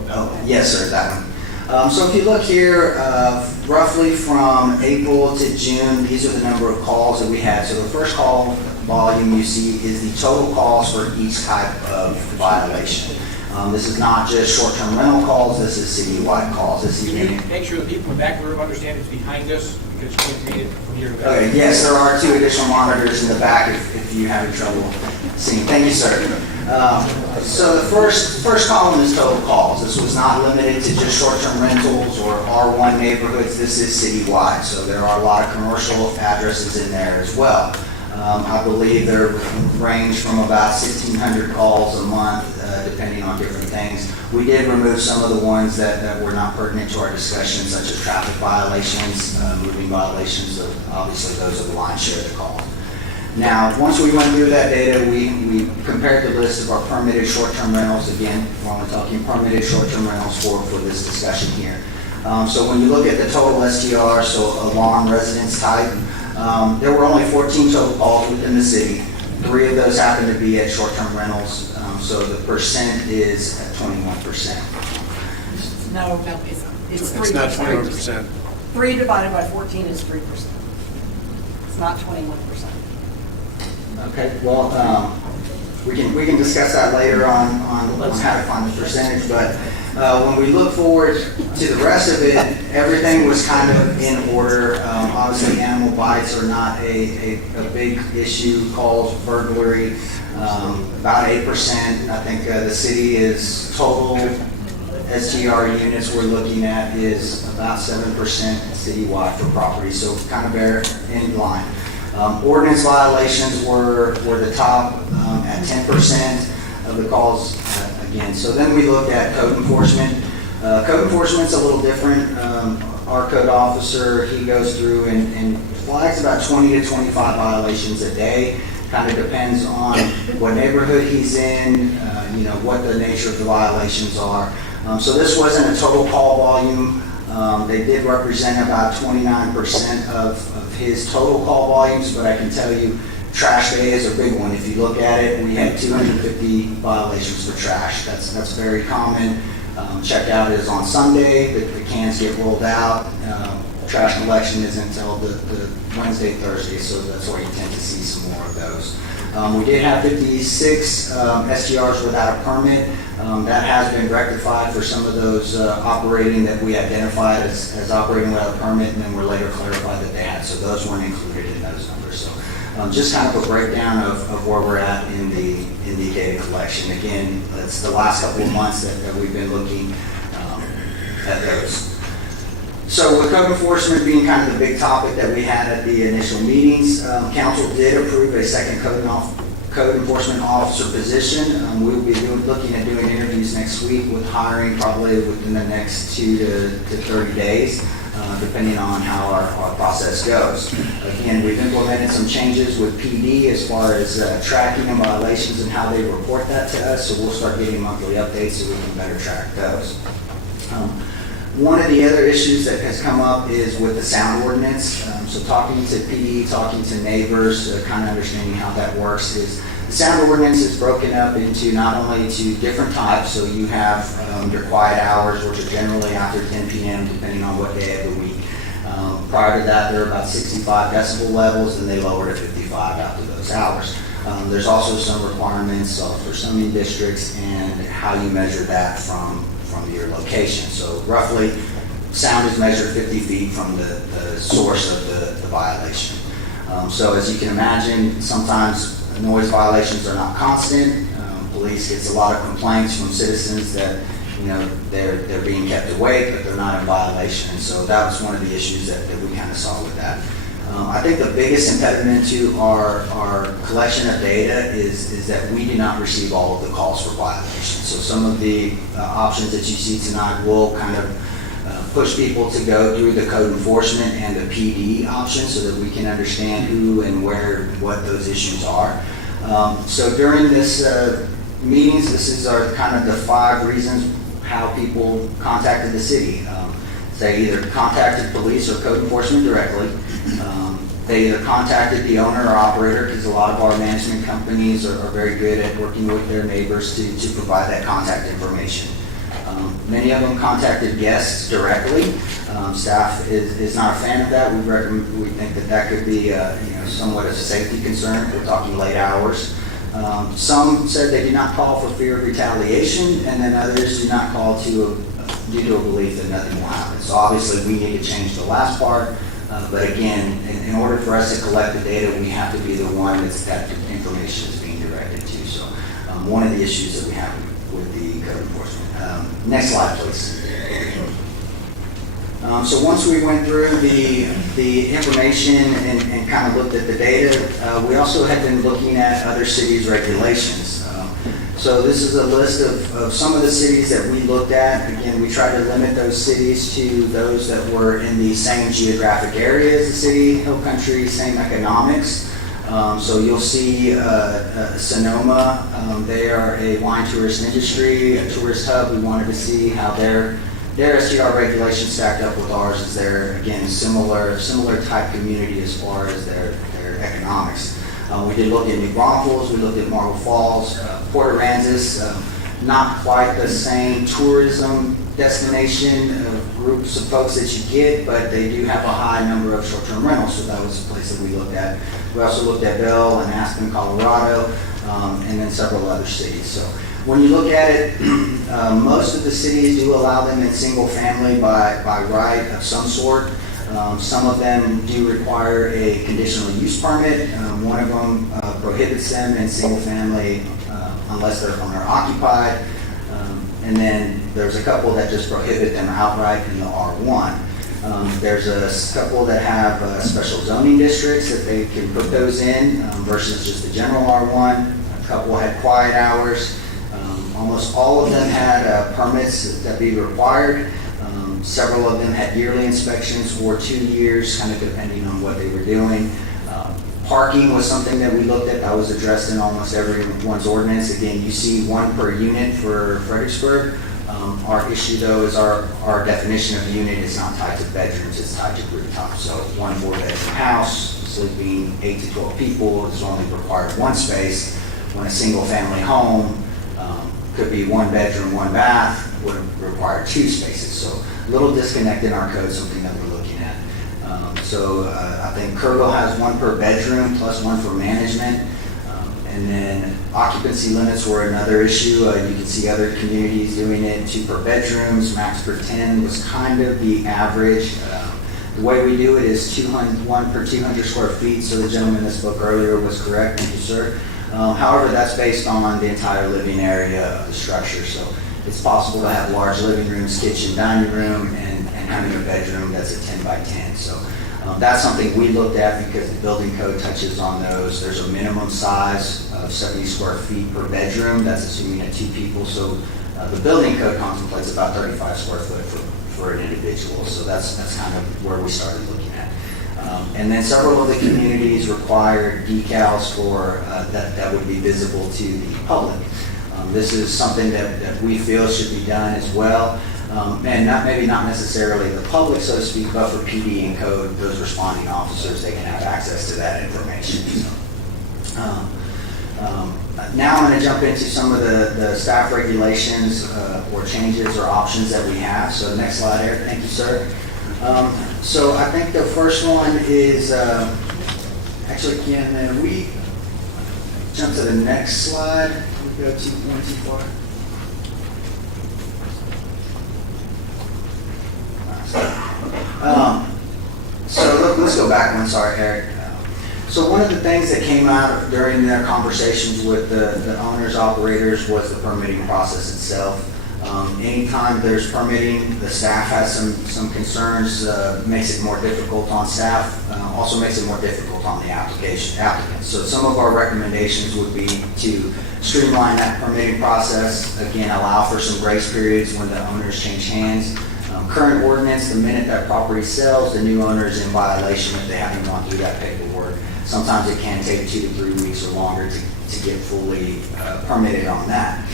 Oh, yes, sir, that one. So if you look here, roughly from April to June, these are the number of calls that we had. So the first call volume you see is the total calls for each type of violation. This is not just short-term rental calls, this is citywide calls. This Can you make sure the people in the back of the room understand it's behind us, because you can't read it from here to there? Okay, yes, there are 2 additional monitors in the back if you have trouble seeing. Thank you, sir. So the first column is total calls. This was not limited to just short-term rentals or R1 neighborhoods. This is citywide, so there are a lot of commercial addresses in there as well. I believe there range from about 1,600 calls a month, depending on different things. We did remove some of the ones that were not pertinent to our discussion, such as traffic violations, moving violations. So obviously, those are the lion's share of the calls. Now, once we went through that data, we compared the list of our permitted short-term rentals. Again, we're only talking permitted short-term rentals for this discussion here. So when you look at the total STR, so alarm residence type, there were only 14 total calls within the city. 3 of those happened to be at short-term rentals, so the percent is at 21%. No, it's 3%. It's not 21%. 3 divided by 14 is 3%. It's not 21%. Okay, well, we can discuss that later on how to find the percentage, but when we look forward to the rest of it, everything was kind of in order. Obviously, animal bites are not a big issue. Calls, burglary, about 8%. I think the city is total STR units we're looking at is about 7% citywide for property, so kind of bear in line. Ordinance violations were the top at 10% of the calls again. So then we looked at code enforcement. Code enforcement's a little different. Our code officer, he goes through and flags about 20 to 25 violations a day. Kind of depends on what neighborhood he's in, what the nature of the violations are. So this wasn't a total call volume. They did represent about 29% of his total call volumes, but I can tell you trash day is a big one. If you look at it, we had 250 violations for trash. That's very common. Checkout is on Sunday, the cans get rolled out. Trash collection is until the Wednesday, Thursday, so that's where you tend to see some more of those. We did have 56 STRs without a permit. That has been rectified for some of those operating that we identified as operating without a permit, and then were later clarified that they had, so those weren't included in those numbers. So just kind of a breakdown of where we're at in the data collection. Again, it's the last couple of months that we've been looking at those. So with code enforcement being kind of the big topic that we had at the initial meetings, council did approve a second code enforcement officer position. We will be looking at doing interviews next week with hiring probably within the next 2 to 30 days, depending on how our process goes. Again, we've implemented some changes with PD as far as tracking and violations and how they report that to us, so we'll start getting monthly updates so we can better track those. One of the other issues that has come up is with the sound ordinance. So talking to PD, talking to neighbors, kind of understanding how that works is the sound ordinance is broken up into not only two different types, so you have your quiet hours, which are generally after 10 p.m. depending on what day of the week. Prior to that, there are about 65 decibel levels, and they lower to 55 after those hours. There's also some requirements for zoning districts and how you measure that from your location. So roughly, sound is measured 50 feet from the source of the violation. So as you can imagine, sometimes noise violations are not constant. Police gets a lot of complaints from citizens that they're being kept awake, but they're not in violation. And so that was one of the issues that we kind of saw with that. I think the biggest impediment to our collection of data is that we do not receive all of the calls for violations. So some of the options that you see tonight will kind of push people to go through the code enforcement and the PD option so that we can understand who and where, what those issues are. So during this meetings, this is our kind of the 5 reasons how people contacted the city. They either contacted police or code enforcement directly. They either contacted the owner or operator, because a lot of our management companies are very good at working with their neighbors to provide that contact information. Many of them contacted guests directly. Staff is not a fan of that. We think that could be somewhat of a safety concern if we're talking late hours. Some said they did not call for fear of retaliation, and then others do not call due to a belief that nothing will happen. So obviously we need to change the last part, but again, in order for us to collect the data, we have to be the one that information is being directed to. So one of the issues that we have with the code enforcement. Next slide, please. So once we went through the information and kind of looked at the data, we also had been looking at other cities' regulations. So this is a list of some of the cities that we looked at. Again, we tried to limit those cities to those that were in the same geographic area as the city, hill country, same economics. So you'll see Sonoma, they are a wine tourist industry, a tourist hub. We wanted to see how their STR regulations stacked up with ours, as they're, again, similar type community as far as their economics. We did look at New Braunfels, we looked at Marble Falls, Port Aransas, not quite the same tourism destination groups of folks that you get, but they do have a high number of short-term rentals, so that was a place that we looked at. We also looked at Bell and Aspen, Colorado, and then several other cities. So when you look at it, most of the cities do allow them in single family by right of some sort. Some of them do require a conditional use permit. One of them prohibits them in single family unless they're owner occupied. And then there's a couple that just prohibit them outright in the R1. There's a couple that have special zoning districts that they can put those in versus just the general R1. A couple had quiet hours. Almost all of them had permits that be required. Several of them had yearly inspections for 2 years, kind of depending on what they were doing. Parking was something that we looked at. That was addressed in almost everyone's ordinance. Again, you see 1 per unit for Fredericksburg. Our issue, though, is our definition of unit is not tied to bedrooms, it's tied to rooftops. So 1 4-bedroom house, sleeping 8 to 12 people, is only required 1 space. When a single-family home could be 1 bedroom, 1 bath, would require 2 spaces. So a little disconnect in our code, something that we're looking at. So I think Kerrville has 1 per bedroom plus 1 for management. And then occupancy limits were another issue. You can see other communities doing it, 2 per bedrooms, max per 10 was kind of the average. The way we do it is 1 per 200 square feet. So the gentleman that spoke earlier was correct, thank you, sir. However, that's based on the entire living area of the structure. So it's possible to have large living rooms, kitchen, dining room, and having a bedroom that's a 10 by 10. So that's something we looked at because the building code touches on those. There's a minimum size of 70 square feet per bedroom. That's assuming at 2 people. So the building code contemplates about 35 square foot for an individual. So that's kind of where we started looking at. And then several of the communities required decals for that would be visible to the public. This is something that we feel should be done as well. And maybe not necessarily the public, so to speak, but for PD and code, those responding officers, they can have access to that information. So, now I'm going to jump into some of the staff regulations or changes or options that we have. So next slide, Eric. Thank you, sir. So I think the first one is, actually, can we jump to the next slide? We go to one too far. So let's go back one. Sorry, Eric. So one of the things that came out during their conversations with the owners, operators, was the permitting process itself. Anytime there's permitting, the staff has some concerns, makes it more difficult on staff, also makes it more difficult on the applicants. So some of our recommendations would be to streamline that permitting process, again, allow for some grace periods when the owners change hands. Current ordinance, the minute that property sells, the new owner is in violation if they haven't gone through that paperwork. Sometimes it can take 2 to 3 weeks or longer to get fully permitted on that.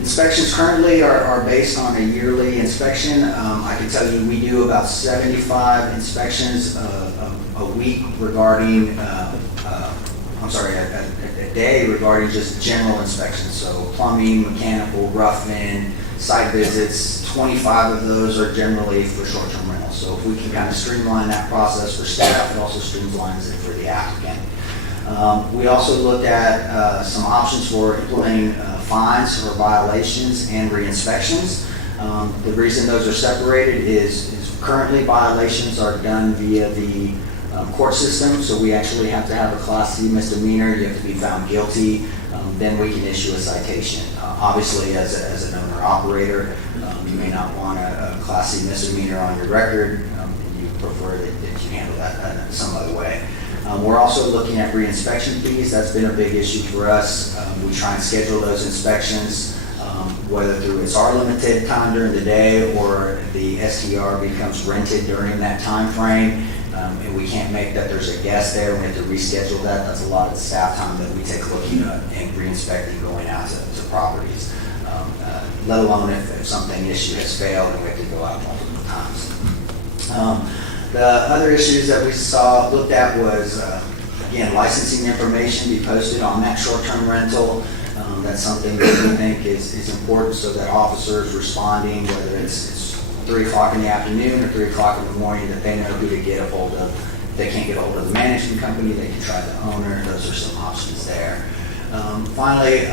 Inspections currently are based on a yearly inspection. I can tell you we do about 75 inspections a week regarding, a day regarding just general inspections. So plumbing, mechanical, rough-in, site visits. 25 of those are generally for short-term rentals. So if we can kind of streamline that process for staff, it also streamlines it for the applicant. We also looked at some options for implementing fines for violations and re-inspections. The reason those are separated is currently violations are done via the court system, so we actually have to have a Class C misdemeanor. You have to be found guilty, then we can issue a citation. Obviously, as an owner-operator, you may not want a Class C misdemeanor on your record. You prefer that you handle that some other way. We're also looking at re-inspection fees. That's been a big issue for us. We try and schedule those inspections, whether through our limited time during the day or the STR becomes rented during that time frame, and we can't make that there's a guest there. We have to reschedule that. That's a lot of the staff time that we take looking at and re-inspecting going out to properties, let alone if something issue has failed and we have to go out multiple times. The other issues that we looked at was, again, licensing information be posted on that short-term rental. That's something that we think is important so that officers responding, whether it's 3 o'clock in the afternoon or 3 o'clock in the morning, that they know who to get a hold of. If they can't get a hold of the management company, they can try the owner. Those are some options there. Finally,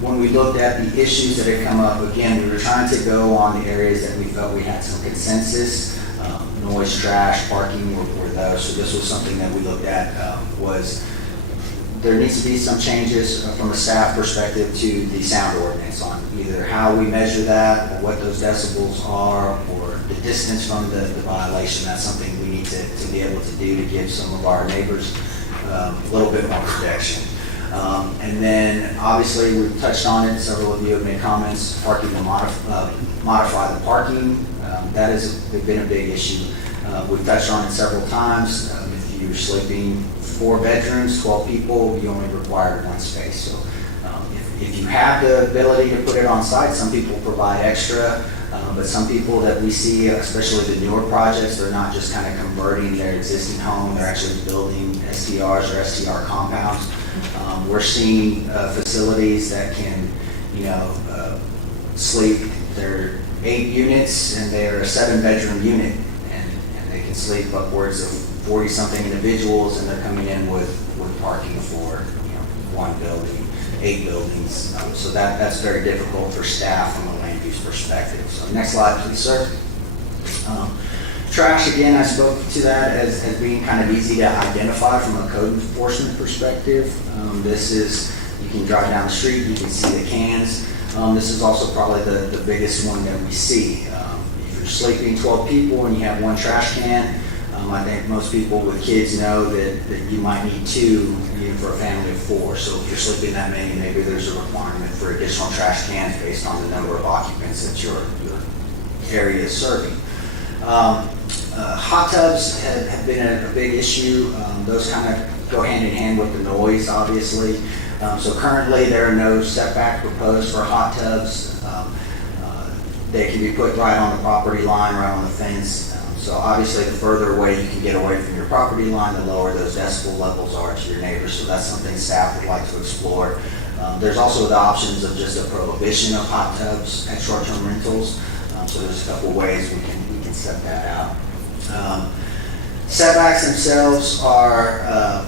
when we looked at the issues that had come up, again, we were trying to go on the areas that we felt we had some consensus. Noise, trash, parking were those. So this was something that we looked at, was there needs to be some changes from a staff perspective to the sound ordinance on either how we measure that or what those decibels are or the distance from the violation. That's something we need to be able to do to give some of our neighbors a little bit more protection. And then obviously we've touched on it. Several of you have made comments, parking to modify the parking. That has been a big issue. We've touched on it several times. If you're sleeping 4 bedrooms, 12 people, you only require 1 space. So if you have the ability to put it on site, some people provide extra, but some people that we see, especially the newer projects, they're not just kind of converting their existing home, they're actually building STRs or STR compounds. We're seeing facilities that can, sleep, they're 8 units and they're a 7-bedroom unit, and they can sleep upwards of 40-something individuals, and they're coming in with parking for 1 building, 8 buildings. So that's very difficult for staff from a land use perspective. So next slide, please, sir. Trash, again, I spoke to that as being kind of easy to identify from a code enforcement perspective. This is, you can drive down the street, you can see the cans. This is also probably the biggest one that we see. If you're sleeping 12 people and you have one trash can, I think most people with kids know that you might need 2, even for a family of 4. So if you're sleeping that many, maybe there's a requirement for additional trash cans based on the number of occupants that your area is serving. Hot tubs have been a big issue. Those kind of go hand in hand with the noise, obviously. So currently, there are no setback proposed for hot tubs. They can be put right on the property line, right on the fence. So obviously, the further away you can get away from your property line, the lower those decibel levels are to your neighbors. So that's something staff would like to explore. There's also the options of just a prohibition of hot tubs at short-term rentals. So there's a couple ways we can set that out. Setbacks themselves are,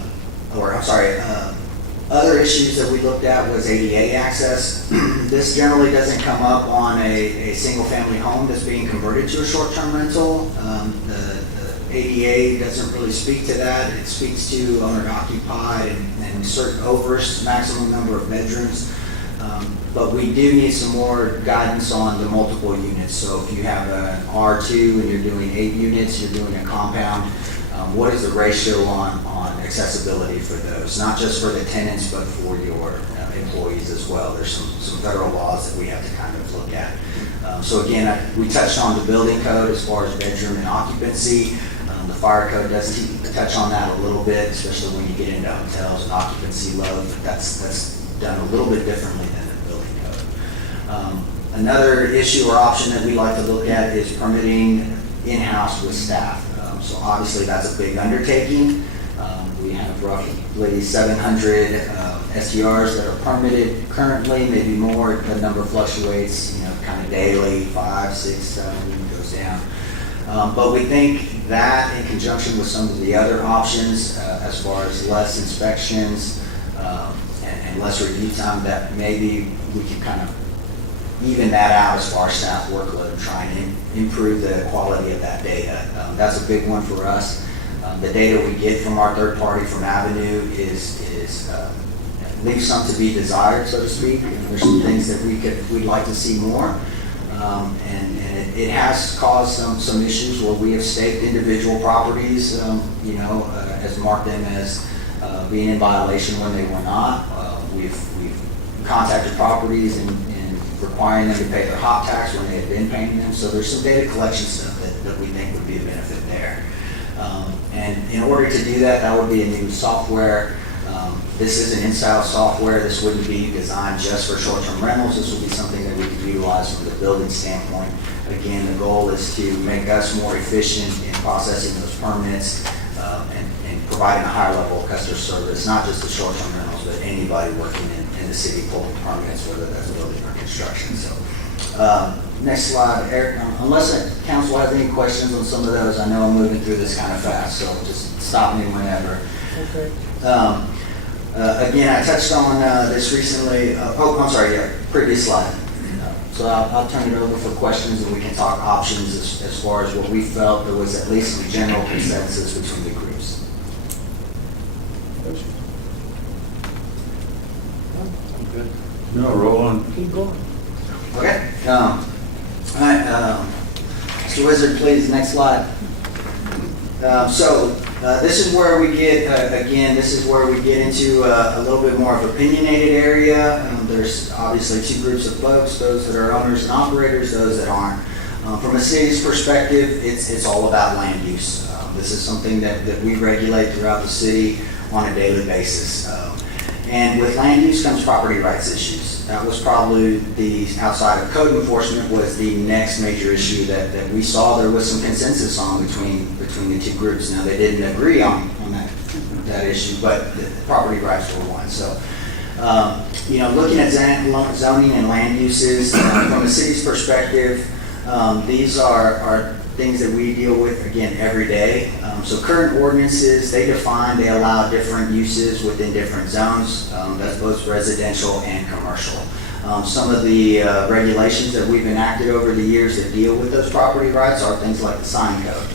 other issues that we looked at was ADA access. This generally doesn't come up on a single-family home that's being converted to a short-term rental. The ADA doesn't really speak to that. It speaks to owner-occupied and certain maximum number of bedrooms. But we do need some more guidance on the multiple units. So if you have an R2 and you're doing 8 units, you're doing a compound, what is the ratio on accessibility for those? Not just for the tenants, but for your employees as well. There's some federal laws that we have to kind of look at. So again, we touched on the building code as far as bedroom and occupancy. The fire code does touch on that a little bit, especially when you get into hotels and occupancy load. But that's done a little bit differently than the building code. Another issue or option that we like to look at is permitting in-house with staff. So obviously that's a big undertaking. We have roughly 700 STRs that are permitted currently, maybe more. The number fluctuates, kind of daily, 5, 6, 7, goes down. But we think that in conjunction with some of the other options, as far as less inspections and less review time, that maybe we can kind of even that out as far as staff workload, try and improve the quality of that data. That's a big one for us. The data we get from our third party from Avenue leaves some to be desired, so to speak. There's some things that we'd like to see more. And it has caused some issues where we have staked individual properties, has marked them as being in violation when they were not. We've contacted properties and requiring them to pay their hot tax when they had been paying them. So there's some data collection stuff that we think would be a benefit there. And in order to do that, that would be a new software. This is an in-house software. This wouldn't be designed just for short-term rentals. This would be something that we could utilize from the building standpoint. Again, the goal is to make us more efficient in processing those permits and providing a higher level of customer service, not just the short-term rentals, but anybody working in the city pulling permits, whether that's building or construction. So, next slide, Eric. Unless the council has any questions on some of those, I know I'm moving through this kind of fast, so just stop me whenever. Okay. Again, I touched on this recently. Previous slide. So I'll turn it over for questions and we can talk options as far as what we felt there was at least a general consensus between the groups. No, roll on. Keep going. Okay. All right. Mr. Wizard, please, next slide. This is where we get, into a little bit more of opinionated area. There's obviously 2 groups of folks, those that are owners and operators, those that aren't. From a city's perspective, it's all about land use. This is something that we regulate throughout the city on a daily basis. And with land use comes property rights issues. That was probably outside of code enforcement, was the next major issue that we saw there was some consensus on between the 2 groups. Now, they didn't agree on that issue, but the property rights were one. So, looking at zoning and land uses, from the city's perspective, these are things that we deal with, again, every day. So current ordinances, they allow different uses within different zones. That's both residential and commercial. Some of the regulations that we've enacted over the years that deal with those property rights are things like the sign code.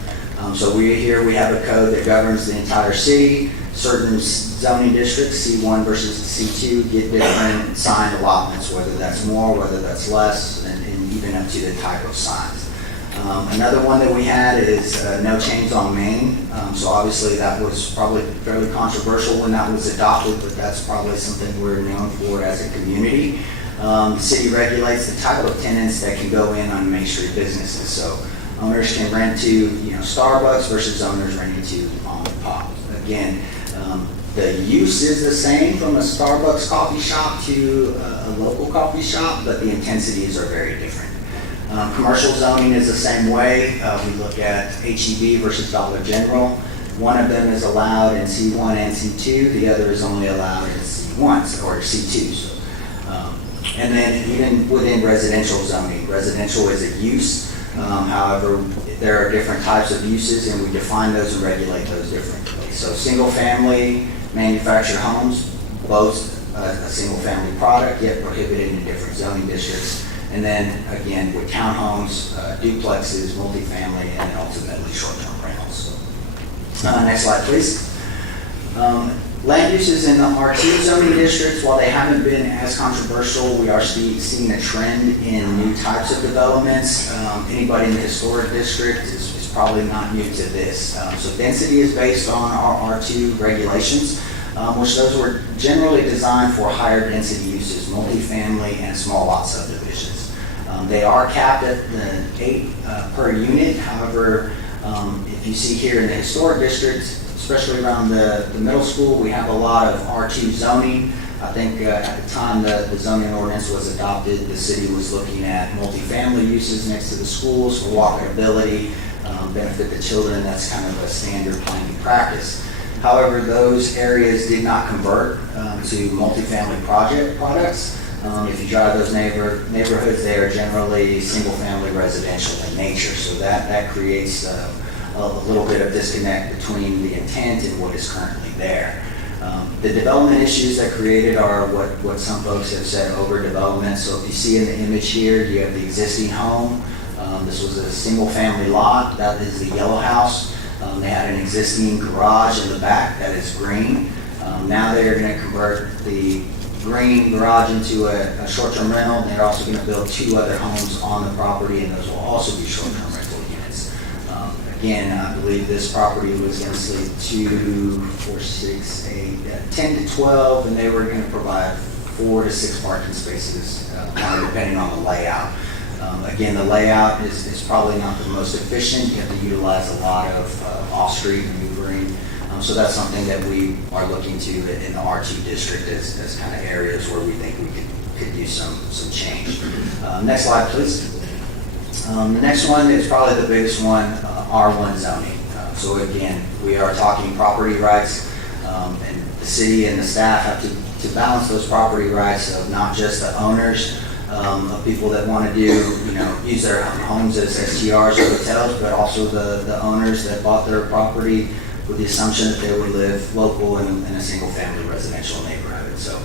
So we have a code that governs the entire city. Certain zoning districts, C1 versus C2, get different sign allotments, whether that's more, whether that's less, and even up to the type of signs. Another one that we had is no chains on Main. So obviously that was probably fairly controversial when that was adopted, but that's probably something we're known for as a community. The city regulates the type of tenants that can go in on Main Street businesses. So owners can rent to, Starbucks versus owners renting to mom and pop. Again, the use is the same from a Starbucks coffee shop to a local coffee shop, but the intensities are very different. Commercial zoning is the same way. We look at HEB versus Dollar General. One of them is allowed in C1 and C2. The other is only allowed in C1 or C2. So, and then even within residential zoning, residential is a use. However, there are different types of uses, and we define those and regulate those differently. So single-family manufactured homes boast a single-family product, yet prohibited in different zoning districts. And then, again, with townhomes, duplexes, multifamily, and then ultimately short-term rentals. Next slide, please. Land uses in the R2 zoning districts, while they haven't been as controversial, we are seeing a trend in new types of developments. Anybody in the historic district is probably not new to this. So density is based on our R2 regulations, which those were generally designed for higher density uses, multifamily and small lot subdivisions. They are capped at the 8 per unit. However, if you see here in the historic district, especially around the middle school, we have a lot of R2 zoning. I think at the time the zoning ordinance was adopted, the city was looking at multifamily uses next to the schools for walkability, benefit the children. That's kind of a standard planning practice. However, those areas did not convert to multifamily products. If you drive those neighborhoods, they are generally single-family residential in nature. So that creates a little bit of disconnect between the intent and what is currently there. The development issues that created are what some folks have said overdevelopment. So if you see in the image here, you have the existing home. This was a single-family lot. That is the yellow house. They had an existing garage in the back that is green. Now they are going to convert the green garage into a short-term rental. They're also going to build 2 other homes on the property, and those will also be short-term rental units. Again, I believe this property was going to sleep 2, 4, 6, 8, 10 to 12, and they were going to provide 4 to 6 parking spaces, kind of depending on the layout. Again, the layout is probably not the most efficient. You have to utilize a lot of off-street maneuvering. So that's something that we are looking to in the R2 district as kind of areas where we think we could use some change. Next slide, please. The next one is probably the biggest one, R1 zoning. So again, we are talking property rights, and the city and the staff have to balance those property rights of not just the owners, of people that want to use their homes as STRs or hotels, but also the owners that bought their property with the assumption that they would live local in a single-family residential neighborhood. So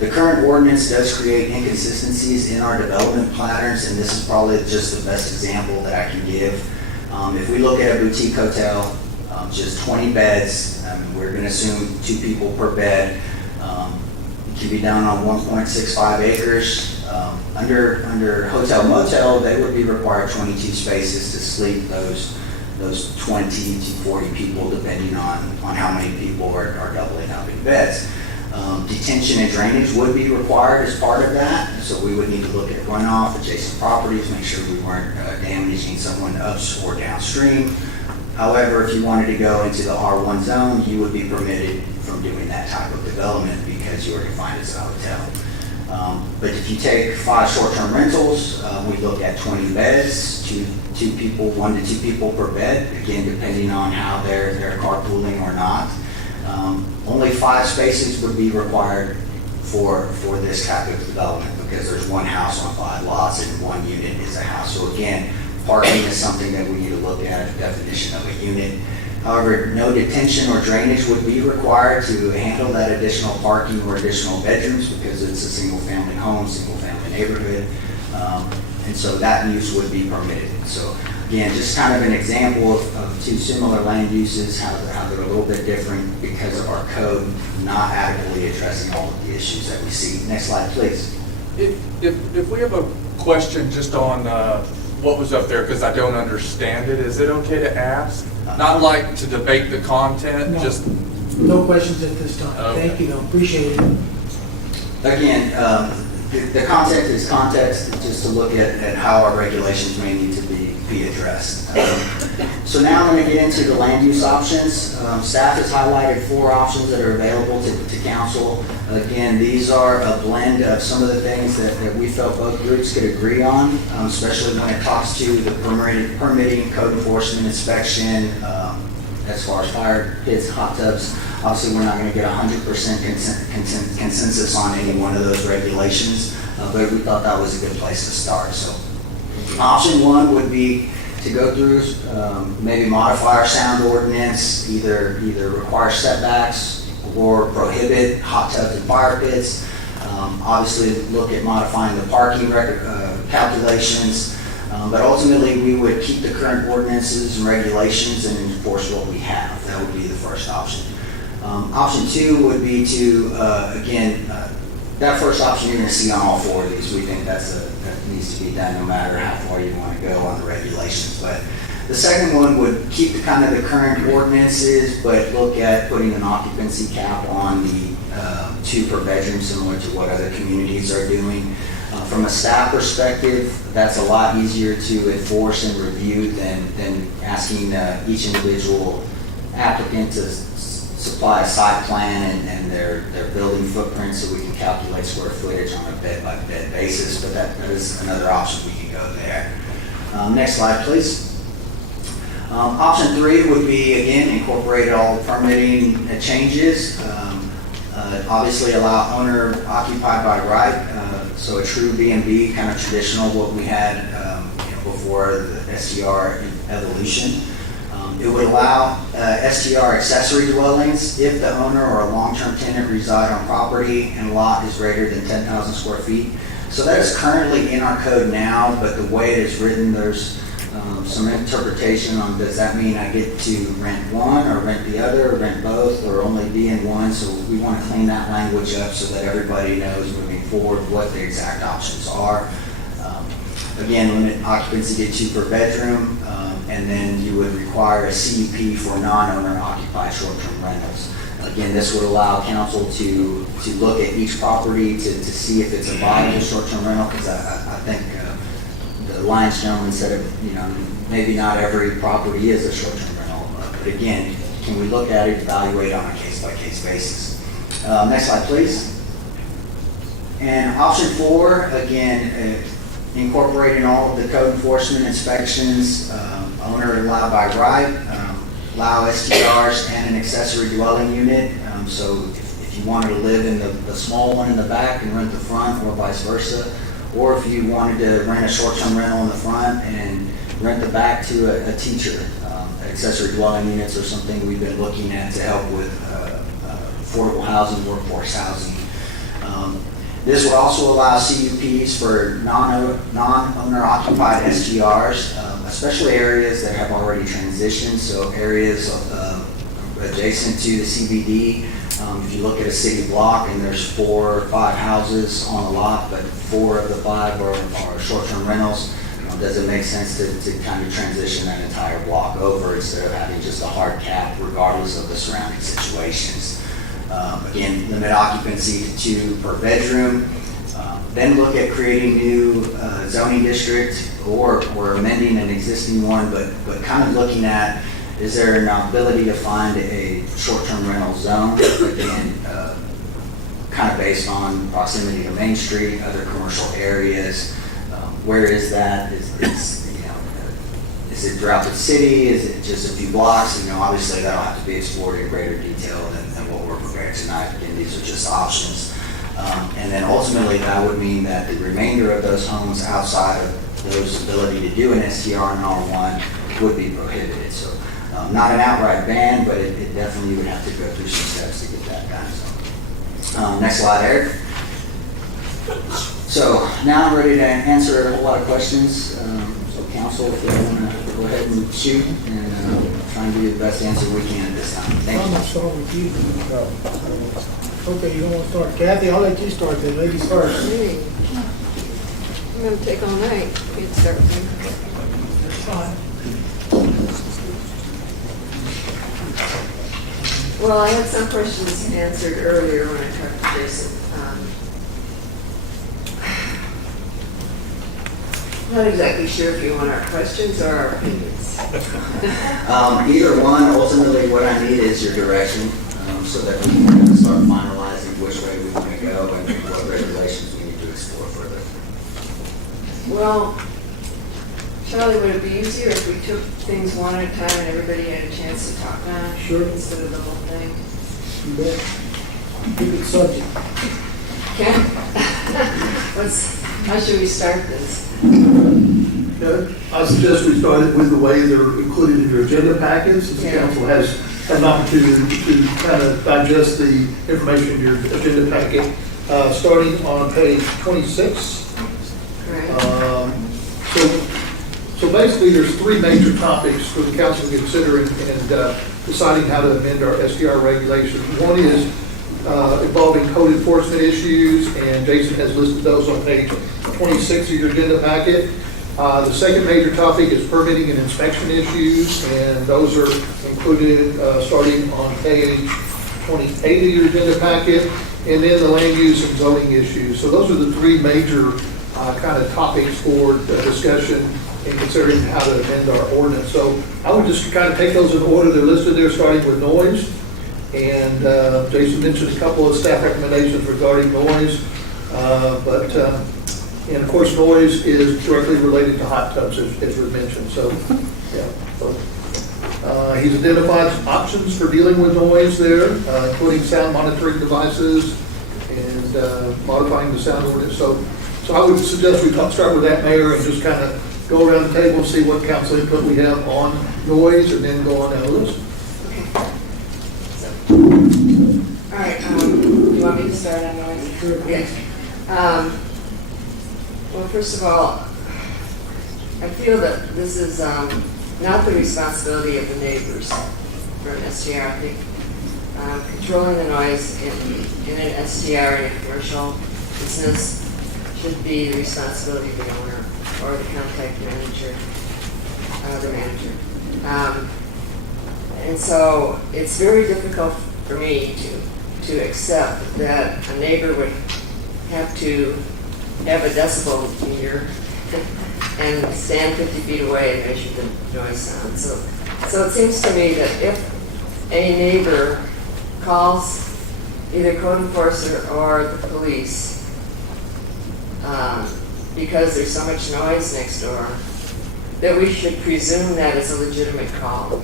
the current ordinance does create inconsistencies in our development patterns, and this is probably just the best example that I can give. If we look at a boutique hotel, just 20 beds, we're going to assume 2 people per bed. It can be done on 1.65 acres. Under hotel motel, they would be required 22 spaces to sleep those 20 to 40 people, depending on how many people are doubling up in beds. Detention and drainage would be required as part of that, so we would need to look at runoff, adjacent properties, make sure we weren't damaging someone up or downstream. However, if you wanted to go into the R1 zone, you would be permitted from doing that type of development because you are defined as a hotel. But if you take 5 short-term rentals, we look at 20 beds, 2 people, 1 to 2 people per bed, again, depending on how they're carpooling or not. Only 5 spaces would be required for this type of development because there's 1 house on 5 lots and 1 unit is a house. So again, parking is something that we need to look at, the definition of a unit. However, no detention or drainage would be required to handle that additional parking or additional bedrooms because it's a single-family home, single-family neighborhood. And And so that use would be permitted. So again, just kind of an example of two similar land uses, how they're a little bit different because of our code not adequately addressing all of the issues that we see. Next slide, please. If we have a question just on what was up there, because I don't understand it, is it okay to ask? Not like to debate the content, No. just, No questions at this time. Okay. Thank you, though. Appreciate it. Again, the context is context, just to look at how our regulations may need to be addressed. So now I'm going to get into the land use options. Staff has highlighted 4 options that are available to council. Again, these are a blend of some of the things that we felt both groups could agree on, especially when it talks to the permitting, code enforcement, inspection, as far as fire pits, hot tubs. Obviously, we're not going to get 100% consensus on any one of those regulations, but we thought that was a good place to start. So option 1 would be to go through, maybe modify our sound ordinance, either require setbacks or prohibit hot tubs and fire pits. Obviously, look at modifying the parking calculations. But ultimately, we would keep the current ordinances and regulations and enforce what we have. That would be the first option. Option 2 would be to, again, that first option you're going to see on all 4 of these. We think that needs to be done no matter how far you want to go on the regulations. But the second one would keep the kind of the current ordinances, but look at putting an occupancy cap on the 2 per bedroom, similar to what other communities are doing. From a staff perspective, that's a lot easier to enforce and review than asking each individual applicant to supply a site plan and their building footprint so we can calculate square footage on a bed-by-bed basis, but that is another option. We can go there. Next slide, please. Option 3 would be, again, incorporate all permitting changes. Obviously allow owner occupied by right, so a true B&B, kind of traditional what we had before the STR evolution. It would allow STR accessory dwellings if the owner or a long-term tenant reside on property and lot is greater than 10,000 square feet. So that is currently in our code now, but the way it is written, there's some interpretation on does that mean I get to rent one or rent the other or rent both or only be in one. So we want to clean that language up so that everybody knows moving forward what the exact options are. Again, limit occupancy to 2 per bedroom, and then you would require a CUP for non-owner occupied short-term rentals. Again, this would allow council to look at each property to see if it's a viable short-term rental, because I think the Lions gentleman said, maybe not every property is a short-term rental, but again, can we look at it, evaluate on a case-by-case basis? Next slide, please. And option 4, again, incorporating all of the code enforcement inspections, owner allowed by right, allow STRs and an accessory dwelling unit. So if you wanted to live in the small one in the back and rent the front, or vice versa, or if you wanted to rent a short-term rental in the front and rent the back to a teacher, accessory dwelling units are something we've been looking at to help with affordable housing, workforce housing. This would also allow CUPs for non-owner occupied STRs, especially areas that have already transitioned, so areas adjacent to the CBD. If you look at a city block and there's 4 or 5 houses on a lot, but 4 of the 5 are short-term rentals, does it make sense to kind of transition that entire block over instead of having just a hard cap regardless of the surrounding situations? Again, limit occupancy to 2 per bedroom. Then look at creating new zoning district or amending an existing one, but kind of looking at, is there an ability to find a short-term rental zone? Again, kind of based on proximity to Main Street, other commercial areas. Where is that? Is it throughout the city? Is it just a few blocks? Obviously that'll have to be explored in greater detail than what we're prepared tonight. Again, these are just options. And then ultimately that would mean that the remainder of those homes outside of those ability to do an STR and R1 would be prohibited. So not an outright ban, but it definitely would have to go through some steps to get that done. So, next slide, Eric. So now I'm ready to answer a whole lot of questions. So council, if you want to go ahead and shoot and try and give you the best answer we can at this time. I'm Thank gonna you. start with you. Okay, you don't want to start. Kathy, I'll let you start then. Ladies first. I'm going to take all night. Can't start with me. That's fine. Well, I had some questions answered earlier when I talked to Jason. I'm not exactly sure if you want our questions or our opinions. Either one, ultimately what I need is your direction so that we can start finalizing which way we want to go and what regulations we need to explore further. Well, Charlie, would it be easier if we took things one at a time and everybody had a chance to talk now? Sure. Instead of the whole thing? You bet. Keep it subject. Ken? How should we start this? I suggest we start with the way they're included in your agenda packets, since the council has an opportunity to kind of digest the information in your agenda packet, starting on page 26. Correct. So basically, there's three major topics for the council to consider in deciding how to amend our SDR regulations. One is involving code enforcement issues, and Jason has listed those on page 26 of your agenda packet. The second major topic is permitting and inspection issues, and those are included starting on page 28 of your agenda packet, and then the land use and zoning issues. So those are the three major kind of topics for discussion in considering how to amend our ordinance. So I would just kind of take those in order. They're listed there, starting with noise. And Jason mentioned a couple of staff recommendations regarding noise. And of course, noise is directly related to hot tubs, as was mentioned. So, yeah. So, he's identified some options for dealing with noise there, including sound monitoring devices and modifying the sound ordinance. So I would suggest we start with that, Mayor, and just kind of go around the table and see what council input we have on noise, and then go on down the list. All right, you want me to start on noise? Sure. Okay. Well, first of all, I feel that this is not the responsibility of the neighbors for an STR. I think controlling the noise in an STR in a commercial business should be the responsibility of the owner or the contact manager, the manager. And so it's very difficult for me to accept that a neighbor would have to have a decibel meter and stand 50 feet away and measure the noise sound. So it seems to me that if a neighbor calls either code enforcer or the police because there's so much noise next door, that we should presume that is a legitimate call.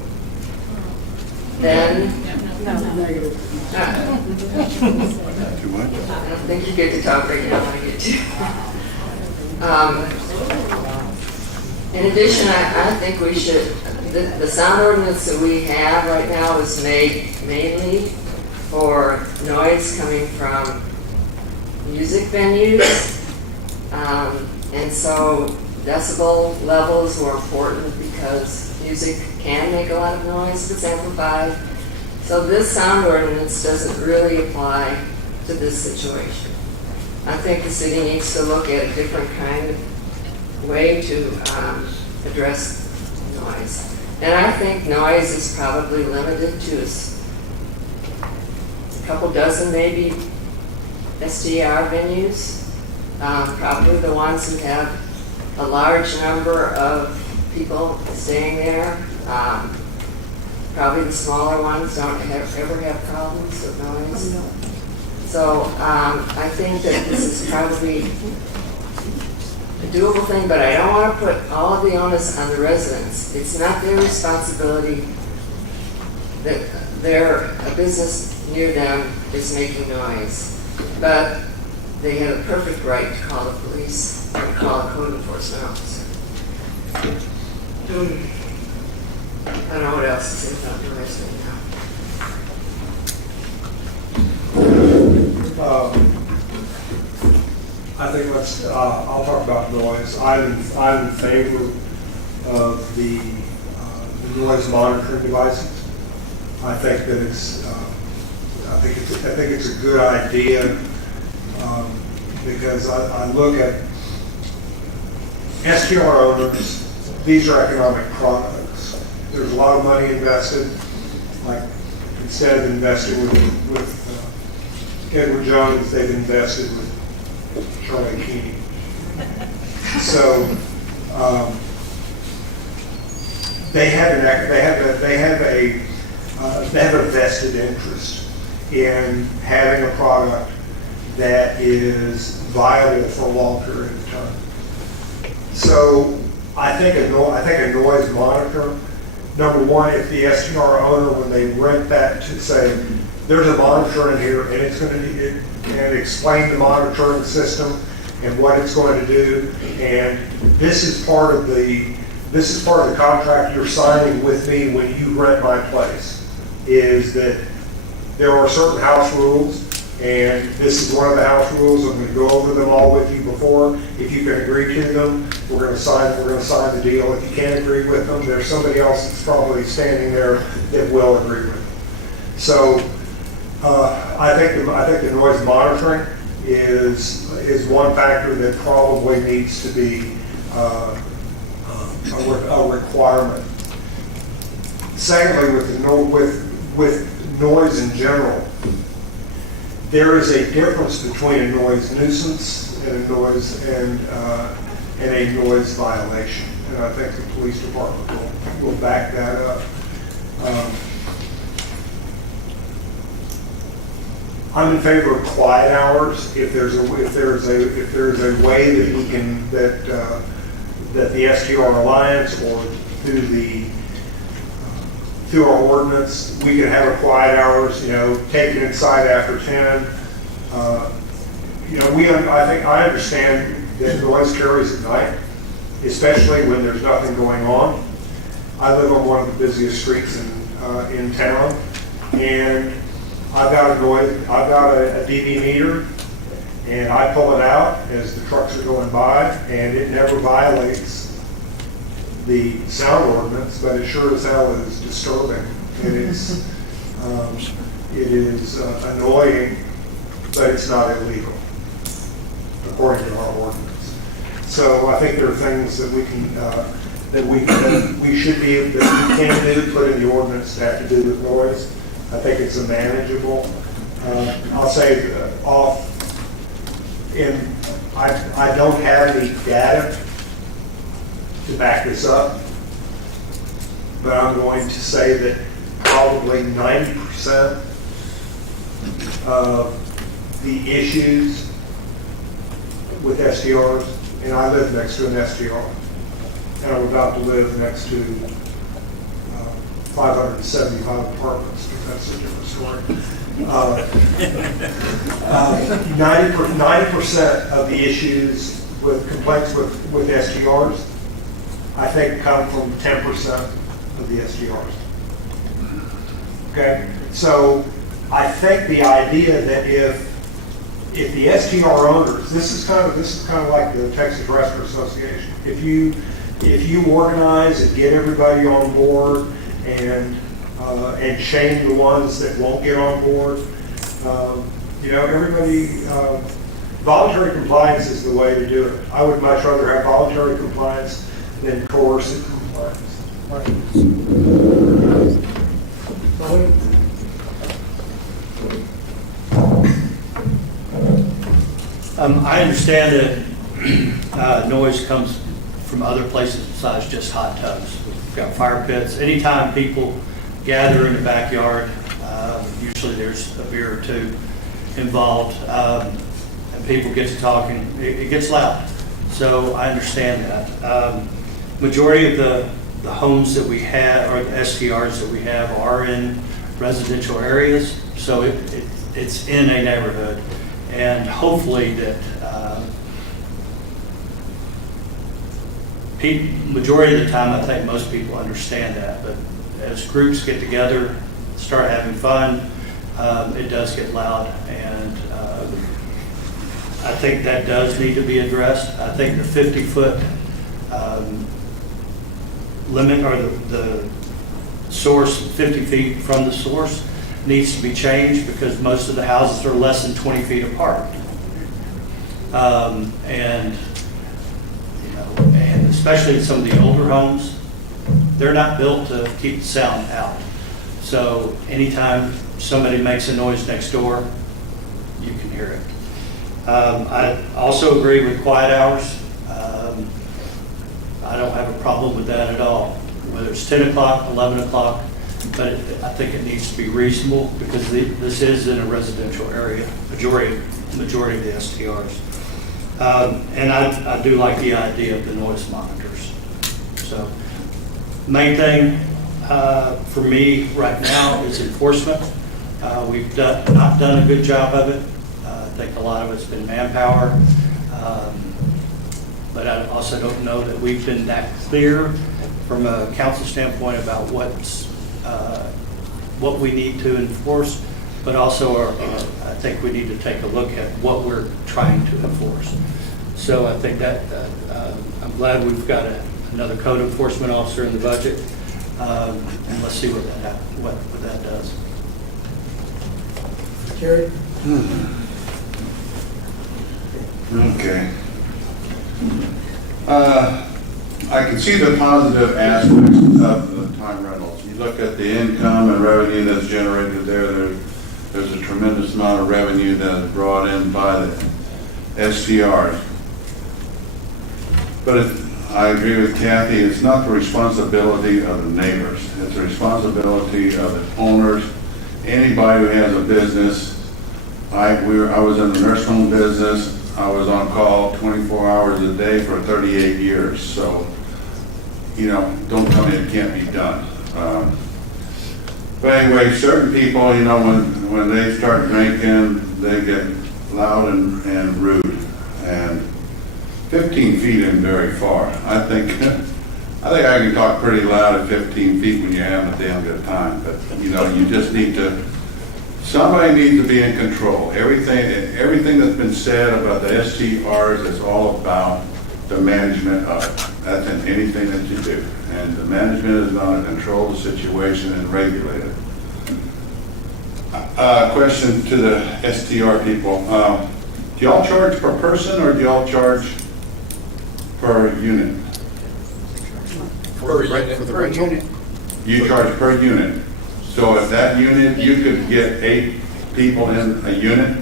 Then, I don't think you get to talk right now, I get to. In addition, I think we should, the sound ordinance that we have right now is made mainly for noise coming from music venues. And so decibel levels were important because music can make a lot of noise if it's amplified. So this sound ordinance doesn't really apply to this situation. I think the city needs to look at a different kind of way to address noise. And I think noise is probably limited to a couple dozen maybe STR venues. Probably the ones who have a large number of people staying there. Probably the smaller ones don't ever have problems with noise. So I think that this is probably a doable thing, but I don't want to put all of the onus on the residents. It's not their responsibility that a business near them is making noise. But they have a perfect right to call the police or call a code enforcement officer. I don't know what else to say about noise right now. I think I'll talk about noise. I'm in favor of the noise monitoring devices. I think that I think it's a good idea, because I look at STR owners, these are economic products. There's a lot of money invested. Like, instead of investing with Edward Jones, they've invested with Charlie Keeney. So they have a vested interest in having a product that is viable for a long period of time. So I think a noise monitor, number one, if the STR owner, when they rent that, to say, there's a monitor in here and it's going to and explain the monitoring system and what it's going to do, and this is part of the contract you're signing with me when you rent my place, is that there are certain house rules, and this is one of the house rules. I'm going to go over them all with you before. If you can agree to them, we're going to sign the deal. If you can't agree with them, there's somebody else that's probably standing there that will agree with them. So I think the noise monitoring is one factor that probably needs to be a requirement. Secondly, with noise in general, there is a difference between a noise nuisance and a noise violation, and I think the police department will back that up. I'm in favor of quiet hours if there's a way that we can that the STR Alliance or through our ordinance, we can have a quiet hours, take it inside after 10. I understand that noise carries at night, especially when there's nothing going on. I live on one of the busiest streets in town, and I've got a dB meter, and I pull it out as the trucks are going by, and it never violates the sound ordinance, but it sure as hell is disturbing. It is annoying, but it's not illegal, according to our ordinance. So I think there are things that we can that we should be able, that we can do, put in the ordinance that have to do with noise. I think it's a manageable. I'll say I don't have any data to back this up, but I'm going to say that probably 90% of the issues with STRs, and I live next to an STR, and I'm about to live next to 575 apartments, but that's a different story. 90% of the issues with complaints with STRs, I think, come from 10% of the STRs. Okay, so I think the idea that if the STR owners, this is kind of like the Texas Restaurant Association. If you organize and get everybody on board and shame the ones that won't get on board, everybody. Voluntary compliance is the way to do it. I would much rather have voluntary compliance than coercive compliance. I understand that noise comes from other places besides just hot tubs. We've got fire pits. Anytime people gather in the backyard, usually there's a beer or two involved, and people get to talking. It gets loud. So I understand that. Majority of the homes that we have, or the STRs that we have, are in residential areas. So it's in a neighborhood. And hopefully that majority of the time, I think most people understand that. But as groups get together, start having fun, it does get loud. And I think that does need to be addressed. I think the 50-foot limit, or the source, 50 feet from the source, needs to be changed because most of the houses are less than 20 feet apart. And, you know, and especially in some of the older homes, they're not built to keep the sound out. So anytime somebody makes a noise next door, you can hear it. I also agree with quiet hours. I don't have a problem with that at all, whether it's 10 o'clock, 11 o'clock, but I think it needs to be reasonable because this is in a residential area, majority of the STRs. And I do like the idea of the noise monitors. So main thing for me right now is enforcement. We've not done a good job of it. I think a lot of it's been manpower. But I also don't know that we've been that clear from a council standpoint about what we need to enforce, but also I think we need to take a look at what we're trying to enforce. So I think that I'm glad we've got another code enforcement officer in the budget, and let's see what that does. Jerry? Okay. I can see the positive aspects of the time rentals. You look at the income and revenue that's generated there's a tremendous amount of revenue that is brought in by the STRs. But I agree with Kathy, it's not the responsibility of the neighbors. It's the responsibility of the owners, anybody who has a business. I was in the nursing home business. I was on call 24 hours a day for 38 years. So, you know, don't tell me it can't be done. But anyway, certain people, you know, when they start drinking, they get loud and rude. And 15 feet isn't very far. I think I can talk pretty loud at 15 feet when you're having a damn good time. But, you know, you just need to, somebody needs to be in control. Everything that's been said about the STRs is all about the management of it. That's in anything that you do. And the management is going to control the situation and regulate it. Question to the STR people. Do y'all charge per person or do y'all charge per unit? For the rental? You charge per unit. So if that unit, you could get 8 people in a unit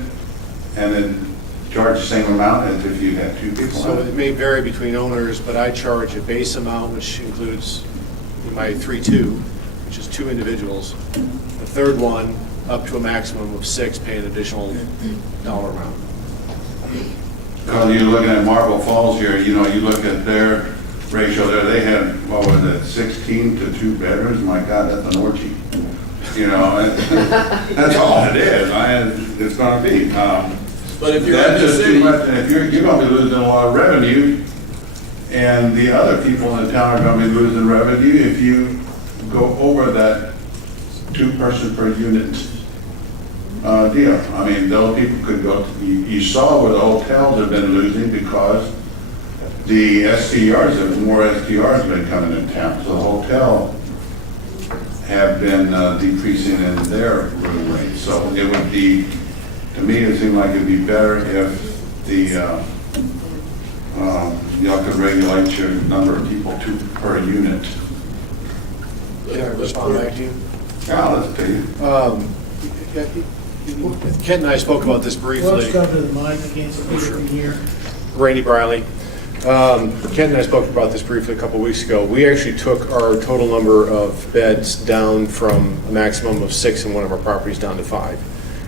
and then charge the same amount as if you had 2 people. So it may vary between owners, but I charge a base amount, which includes my 3-2, which is 2 individuals. The third one, up to a maximum of 6, pay an additional dollar amount. Because you're looking at Marble Falls here, you know, you look at their ratio there, they had, what was it, 16 to 2 bedrooms? My God, that's an orgy. You know, that's all it is. It's going to be. But if you're that's in the just city, too much, and if you're going to be losing a lot of revenue, and the other people in the town are going to be losing revenue if you go over that 2-person per unit deal. I mean, those people could go. You saw where the hotels have been losing because the more STRs have been coming in town. So the hotel have been decreasing in their room rates. So it would be, to me, it seemed like it'd be better if the y'all could regulate your number of people per unit. Can I respond back to you? Yeah, let's see. Kent and I spoke about this briefly. Let's come to the mic again so people can hear. Randy Briley. Kent and I spoke about this briefly a couple weeks ago. We actually took our total number of beds down from a maximum of 6 in one of our properties down to 5.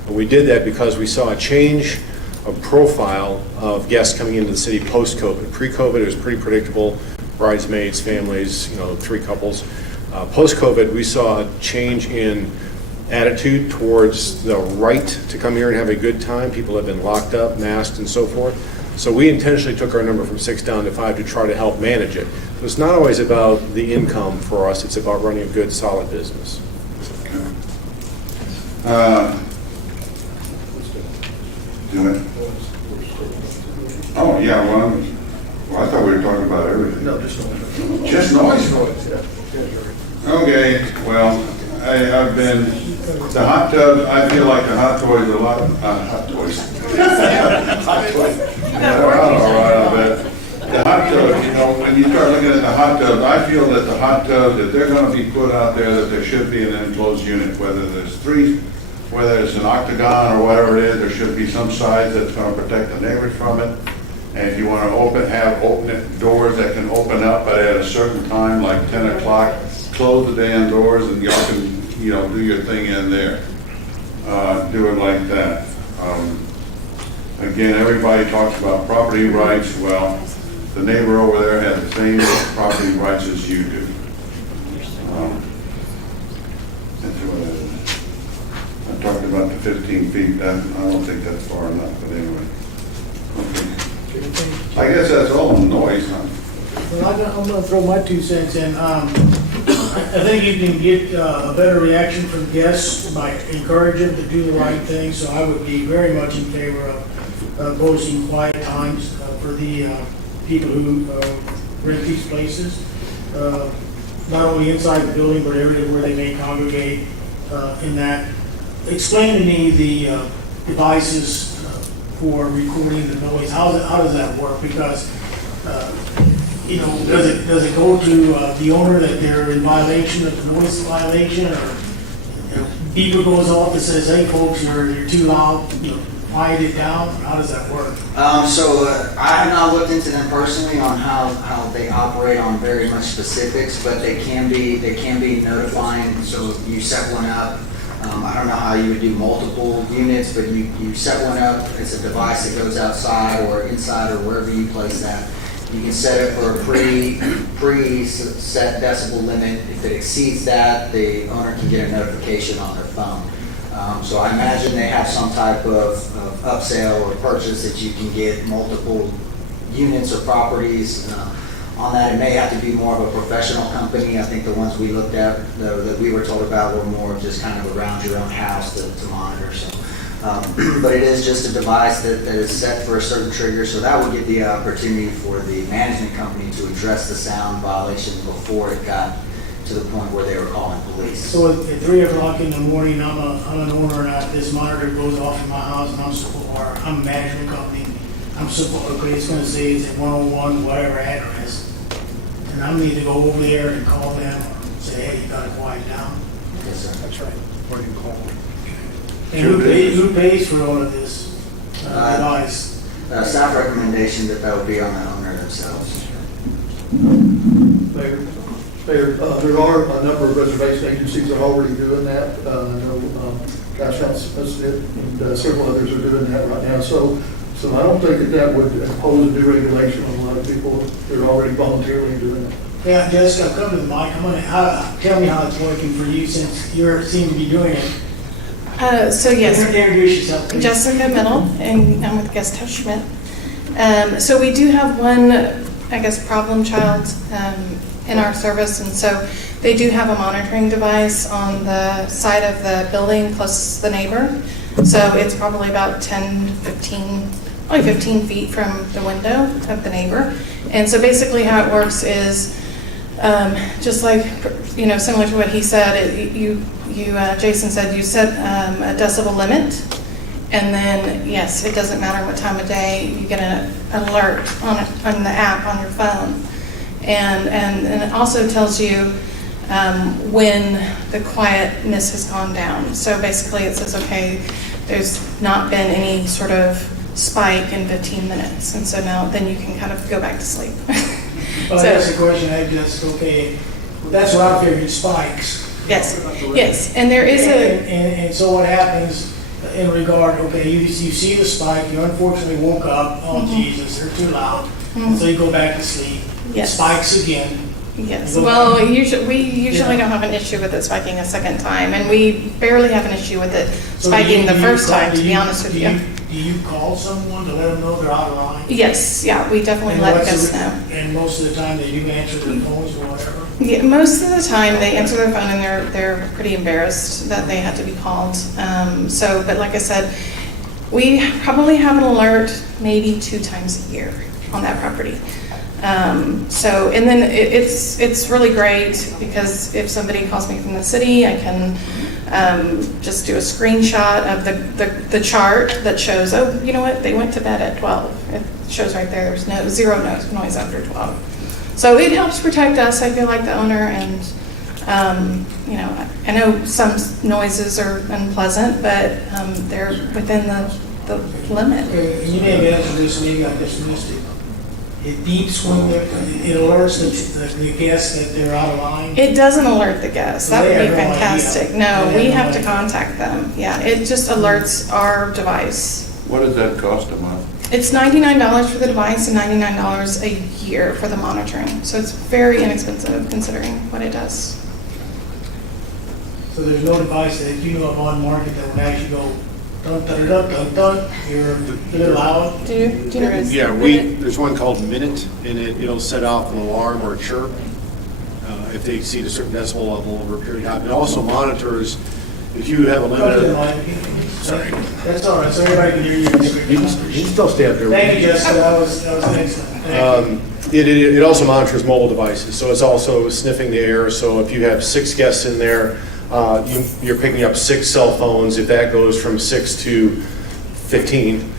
And we did that because we saw a change of profile of guests coming into the city post-COVID. Pre-COVID, it was pretty predictable, bridesmaids, families, 3 couples. Post-COVID, we saw a change in attitude towards the right to come here and have a good time. People have been locked up, masked, and so forth. So we intentionally took our number from 6 down to 5 to try to help manage it. So it's not always about the income for us, it's about running a good, solid business. Do it. Oh, yeah, well, I thought we were talking about everything. No, just noise. Just noise? Noise, yeah. Okay, well, I've been, the hot tub, I feel like the hot toys a lot, hot toys. Hot toys. They're all right, I bet. The hot tubs, you know, when you start looking at the hot tubs, I feel that the hot tubs, if they're gonna be put out there, that there should be an enclosed unit, whether there's three, whether it's an octagon or whatever it is, there should be some size that's gonna protect the neighbors from it. And if you wanna have doors that can open up, but at a certain time, like 10 o'clock, close the damn doors and y'all can, you know, do your thing in there. Do it like that. Again, everybody talks about property rights. Well, the neighbor over there has the same property rights as you do. That's what it is. I talked about the 15 feet. I don't think that's far enough, but anyway. Okay. I guess that's all noise, huh? Well, I'm gonna throw my 2 cents in. I think you can get a better reaction from guests by encouraging them to do the right thing, so I would be very much in favor of posting quiet times for the people who rent these places. Not only inside the building, but areas where they may congregate in that. Explain to me the devices for recording the noise. How does that work? Because you know, does it go to the owner that they're in violation of the noise violation, or beeper goes off that says, "Hey, folks, you're too loud. You know, quiet it down." How does that work? So I have not looked into them personally on how they operate on very much specifics, but they can be notifying. So if you set one up. I don't know how you would do multiple units, but you set one up. It's a device that goes outside or inside or wherever you place that. You can set it for a pre-set decibel limit. If it exceeds that, the owner can get a notification on their phone. So I imagine they have some type of upsell or purchase that you can get multiple units or properties. On that, it may have to be more of a professional company. I think the ones we looked at, that we were told about, were more just kind of around your own house to monitor. So, but it is just a device that is set for a certain trigger, so that would give the opportunity for the management company to address the sound violation before it got to the point where they were calling police. So at 3 o'clock in the morning, I'm an owner, and this monitor goes off in my house, and I'm a management company. Okay, it's going to say it's at 101, whatever address. And I need to go over there and call them or say, hey, you got to quiet down. Yes, sir. That's right. Or you call. And who pays for all of this device? Staff recommendation that would be on the owner themselves. Mayor, there are a number of reservation agencies that are already doing that. I know Cash House does it, and several others are doing that right now. So I don't think that would impose a new regulation on a lot of people. They're already voluntarily doing it. Yeah, Jessica, come to the mic. Come on, tell me how it's working for you since you seem to be doing it. So yes, Introduce yourself, please. Jessica Middle, and I'm with Guest House Schmidt. So we do have one, I guess, problem child in our service, and so they do have a monitoring device on the side of the building closest to the neighbor. So it's probably about 15 feet from the window of the neighbor. And so basically how it works is just like, similar to what he said, Jason said, you set a decibel limit, and then, yes, it doesn't matter what time of day, you get an alert on the app on your phone. And it also tells you when the quietness has gone down. So basically it says, okay, there's not been any sort of spike in 15 minutes. And so now then you can kind of go back to sleep. Well, that's the question I have, just, okay, that's what I figured, spikes. Yes, and there is and so what happens in regard, okay, you see the spike, you unfortunately woke up, oh Jesus, they're too loud, and so you go back to sleep. Yes. Spikes again. Yes, well, we usually don't have an issue with it spiking a second time, and we barely have an issue with it spiking the first time, to be honest with you. Do you call someone to let them know they're out of line? Yes, yeah, we definitely let guests know. And most of the time they do answer their phones or whatever? Yeah, most of the time they answer their phone and they're pretty embarrassed that they had to be called. But like I said, We probably have an alert maybe 2 times a year on that property. So, and then it's really great because if somebody calls me from the city, I can just do a screenshot of the chart that shows, oh, you know what, they went to bed at 12. It shows right there, there's zero noise after 12. So it helps protect us, I feel like, the owner, and you know, I know some noises are unpleasant, but they're within the limit. You may have answered this, maybe I just missed it. It beeps when it alerts the guests that they're out of line. It doesn't alert the guests. That would be They have no fantastic. idea. No, They we have no have to idea. contact them. Yeah, it just alerts our device. What does that cost a month? It's $99 for the device and $99 a year for the monitoring. So it's very inexpensive considering what it does. So there's no device that you know of on market that would actually go dun dun dun dun dun. You're a little loud. Do you know? Yeah, there's one called Minute, and it'll set off an alarm or a chirp if they exceed a certain decibel level over a period of time. It also monitors if you have a Come to the limit. mic. Sorry. That's all right, so everybody can hear you. You can still stay up there. Thank you, Jessica, that was excellent. Thank you. It also monitors mobile devices, so it's also sniffing the air. So if you have 6 guests in there, you're picking up 6 cell phones. If that goes from 6 to 15,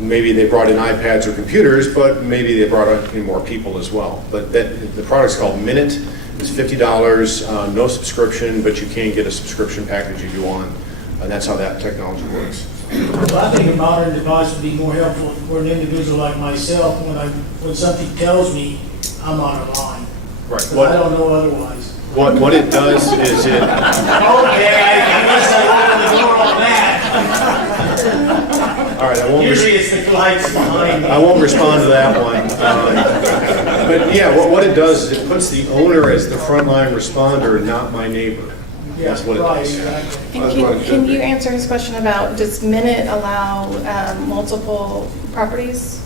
maybe they brought in iPads or computers, but maybe they brought in more people as well. But the product's called Minute. It's $50, no subscription, but you can get a subscription package if you want. And that's how that technology works. Well, I think a modern device would be more helpful for an individual like myself when something tells me I'm out of line. Right. Because I don't know otherwise. What it does is it. Okay, I guess I opened the door on that. All right, I won't. Usually it's the lights behind me. I won't respond to that one. But yeah, what it does is it puts the owner as the frontline responder, not my neighbor. That's what it Right, does. exactly. And can you answer his question about, does Minute allow multiple properties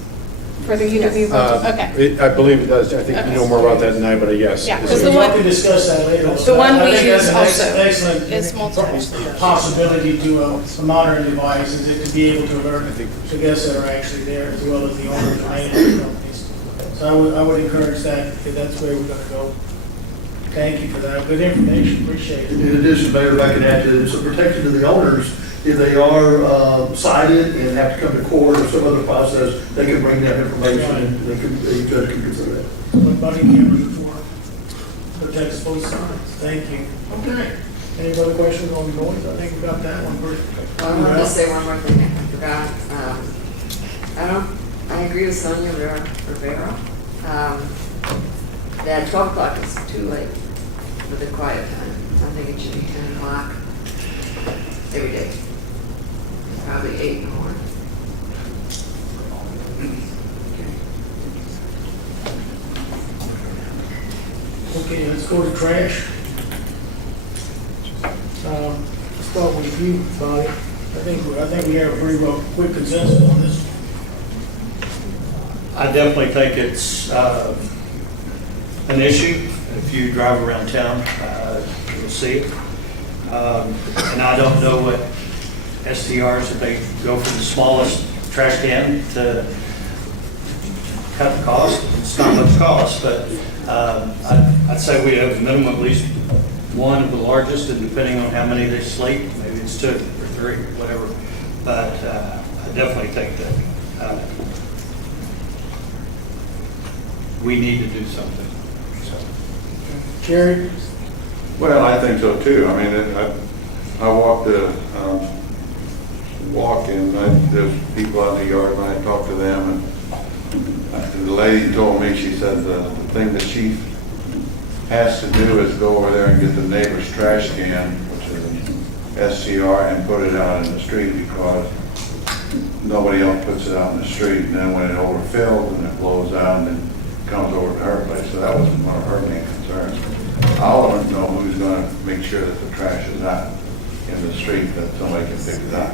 for the UW? Okay. I believe it does. I think you know more about that than I, but yes. Yeah, So because the we one, can discuss that later. the one I we think use that's an also excellent is multiple. possibility to a modern device is it to be able to alert the guests that are actually there as well as the owners or management companies. So I would encourage that if that's where we're going to go. Thank you for that. Good information. Appreciate it. In addition, Mayor, if I can add to it, some protection to the owners, if they are cited and have to come to court or some other process, they can bring that information and the judge can consider that. What body cameras are for. Protects both sides. Thank you. Okay. Any other questions on noise? I think we got that one pretty. I want to say one more thing I forgot. I agree with Sonia Rivera. That 12 o'clock is too late for the quiet time. I think it should be 10 o'clock every day. Probably 8 in the morning. Okay, let's go to trash. Let's start with you, Bobby. I think we have a pretty well quick consensus on this. I definitely think it's an issue. If you drive around town, you'll see it. And I don't know what STRs, if they go for the smallest trash can to cut the cost. It's not much cost, but I'd say we have a minimum at least one of the largest, and depending on how many they sleep, maybe it's 2 or 3, whatever. But I definitely think that we need to do something. Jerry? Well, I think so too. I mean, I walked and there's people out in the yard and I talked to them and the lady told me, she said the thing the chief has to do is go over there and get the neighbor's trash can, which is an SCR, and put it out in the street because nobody else puts it out in the street. And then when it overfills and it blows out and then comes over to her place. So that was one of her main concerns. I want to know who's going to make sure that the trash is out in the street, that somebody can pick it up.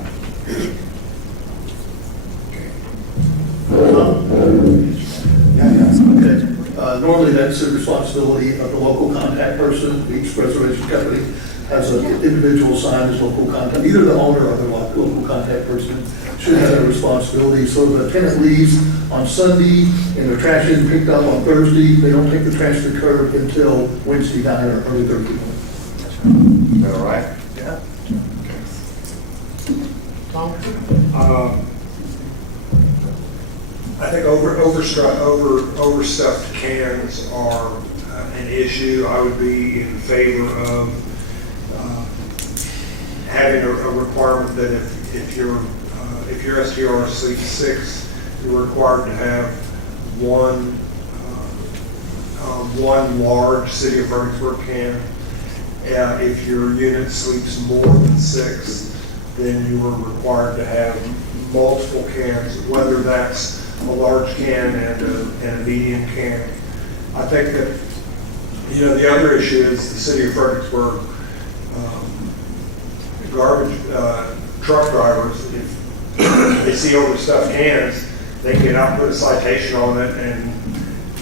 Normally, that's the responsibility of the local contact person, each reservation company. has an individual signed as local contact, either the owner or the local contact person should have that responsibility. So if a tenant leaves on Sunday and their trash isn't picked up on Thursday, they don't take the trash to the curb until Wednesday night or early Thursday morning. Is that all right? Yeah. I think overstuffed cans are an issue. I would be in favor of having a requirement that if your STR sleeps 6, you're required to have one large City of Fredericksburg can. If your unit sleeps more than 6, then you are required to have multiple cans, whether that's a large can and a medium can. I think that, the other issue is the City of Fredericksburg garbage truck drivers, if they see overstuffed cans, they can out put a citation on it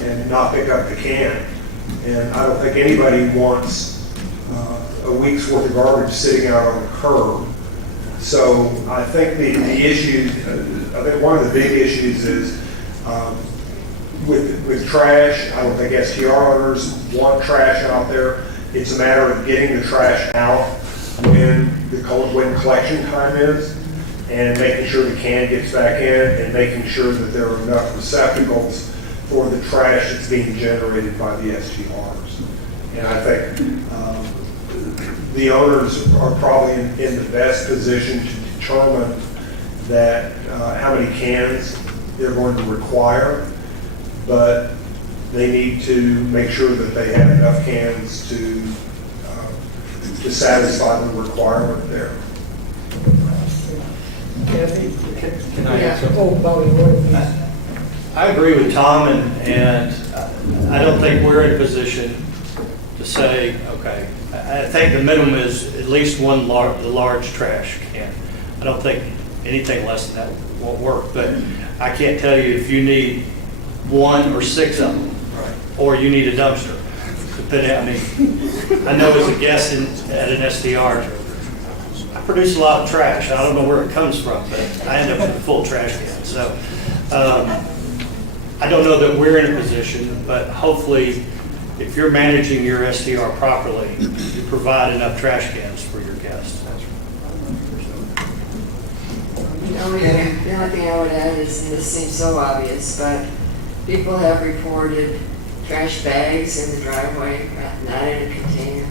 and not pick up the can. And I don't think anybody wants a week's worth of garbage sitting out on the curb. So I think the issue, I think one of the big issues is with trash. I don't think STR owners want trash out there. It's a matter of getting the trash out when collection time is, and making sure the can gets back in, and making sure that there are enough receptacles for the trash that's being generated by the STRs. And I think the owners are probably in the best position to determine that how many cans they're going to require, but they need to make sure that they have enough cans to satisfy the requirement there. Can I answer? I agree with Tom, and I don't think we're in a position to say, okay, I think the minimum is at least one large trash can. I don't think anything less than that won't work, but I can't tell you if you need 1 or 6 of them, or you need a dumpster. I know as a guest at an SDR, I produce a lot of trash. I don't know where it comes from, but I end up with a full trash can. So I don't know that we're in a position, but hopefully if you're managing your SDR properly, you provide enough trash cans for your guests. The only thing I would add is, and this seems so obvious, but people have reported trash bags in the driveway, not in a container.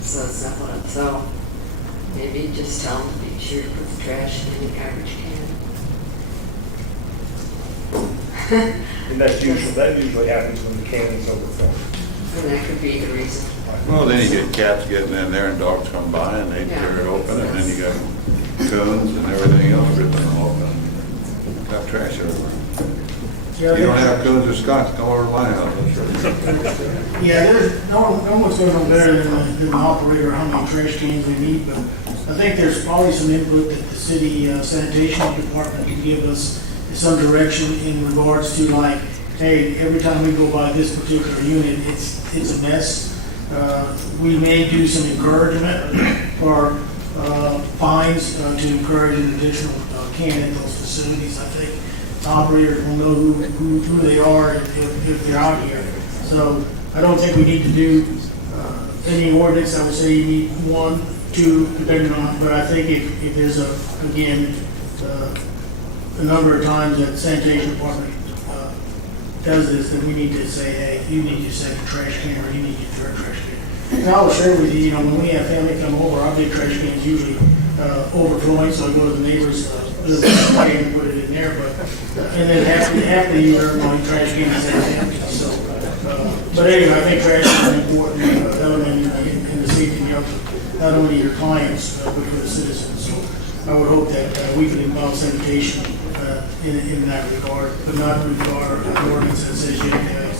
So it's not one. So maybe just tell them to be sure to put the trash in the garbage can. And that usually happens when the can is overflowing. And that could be the reason. Well, then you get cats getting in there and dogs come by and they tear it open, and then you got coons and everything else ripping them open. Got trash everywhere. You don't have coons or skunks, come over to my house. Yeah, no one's going to know better than the operator how many trash cans they need, but I think there's probably some input that the city sanitation department can give us some direction in regards to, like, hey, every time we go by this particular unit, it's a mess. We may do some encouragement or fines to encourage an additional can at those facilities. I think the operators will know who they are if they're out here. So I don't think we need to do any ordinance. I would say you need 1, 2, depending on, but I think if there's a number of times that sanitation department does this, then we need to say, hey, you need your second trash can, or you need your third trash can. And I will share with you, when we have family come over, our big trash can is usually overflowing, so I go to the neighbor's little can and put it in there, and then half the year, my trash can is empty. So, but anyway, I think trash is an important element in the safety of not only your clients, but for the citizens. So I would hope that we can involve sanitation in that regard, but not regard an ordinance that says you have to have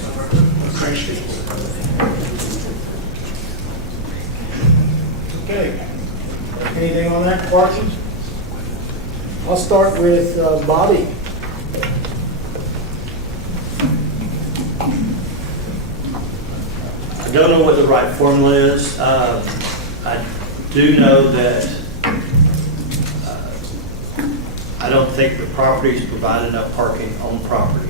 trash cans. Okay. Anything on that, Parson? I'll start with Bobby. I don't know what the right formula is. I do know that I don't think the properties provide enough parking on property.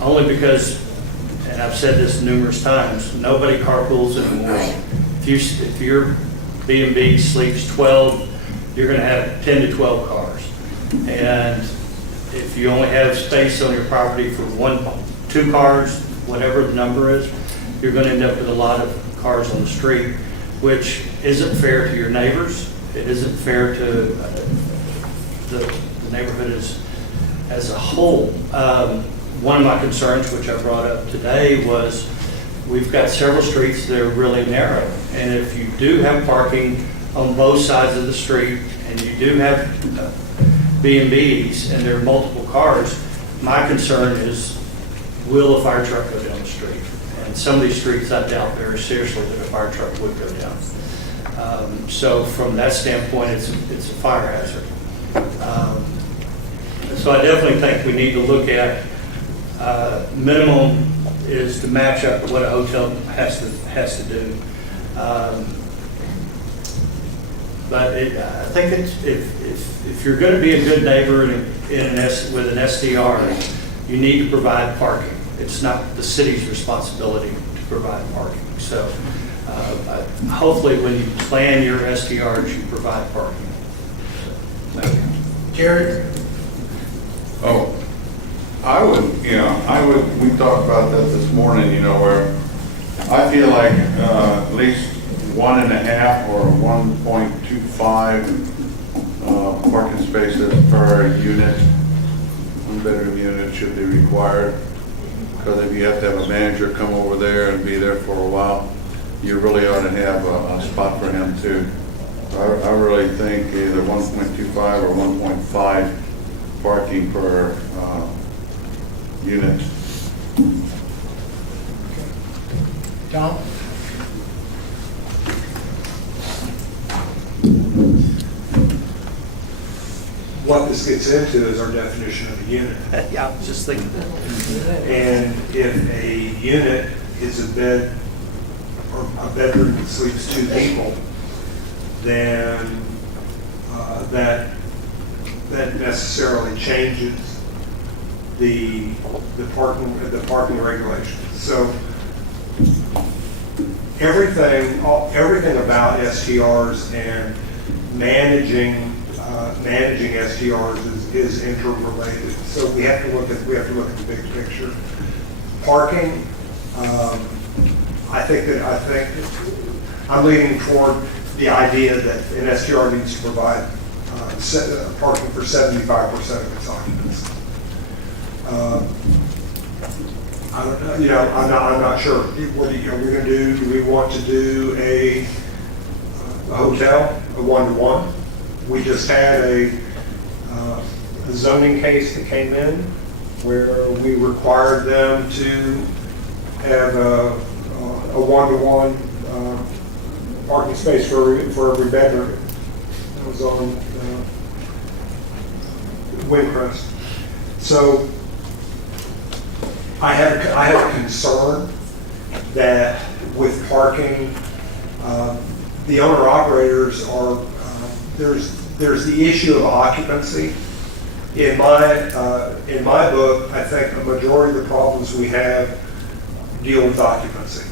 Only because, and I've said this numerous times, nobody carpools anymore. If your B&B sleeps 12, you're going to have 10 to 12 cars. And if you only have space on your property for 2 cars, whatever the number is, you're going to end up with a lot of cars on the street, which isn't fair to your neighbors. It isn't fair to the neighborhood as a whole. One of my concerns, which I brought up today, was we've got several streets that are really narrow. And if you do have parking on both sides of the street, and you do have B&Bs, and there are multiple cars, my concern is, will a fire truck go down the street? And some of these streets, I doubt very seriously that a fire truck would go down. So from that standpoint, it's a fire hazard. So I definitely think we need to look at minimum is to match up to what a hotel has to do. But I think if you're going to be a good neighbor with an SDR, you need to provide parking. It's not the city's responsibility to provide parking. So hopefully when you plan your SDRs, you provide parking. Thank you. Jared? Oh, we talked about that this morning, where I feel like at least 1.5 or 1.25 parking spaces per unit, one bedroom unit should be required. Because if you have to have a manager come over there and be there for a while, you really ought to have a spot for him too. I really think either 1.25 or 1.5 parking per unit. Tom? What this gets into is our definition of a unit. Yeah, I was just thinking that. And if a unit is a bed or a bedroom that sleeps 2 people, then that necessarily changes the parking regulations. So everything about STRs and managing STRs is interrelated. So we have to look at the big picture. Parking, I think I'm leaning toward the idea that an STR needs to provide parking for 75% of its occupants. I don't know, I'm not sure. What are we going to do? Do we want to do a hotel, a 1-to-1? We just had a zoning case that came in where we required them to have a 1-to-1 parking space for every bedroom. That was on Windcrest. So I have a concern that with parking, the owner-operators are, there's the issue of occupancy. In my book, I think a majority of the problems we have deal with occupancy.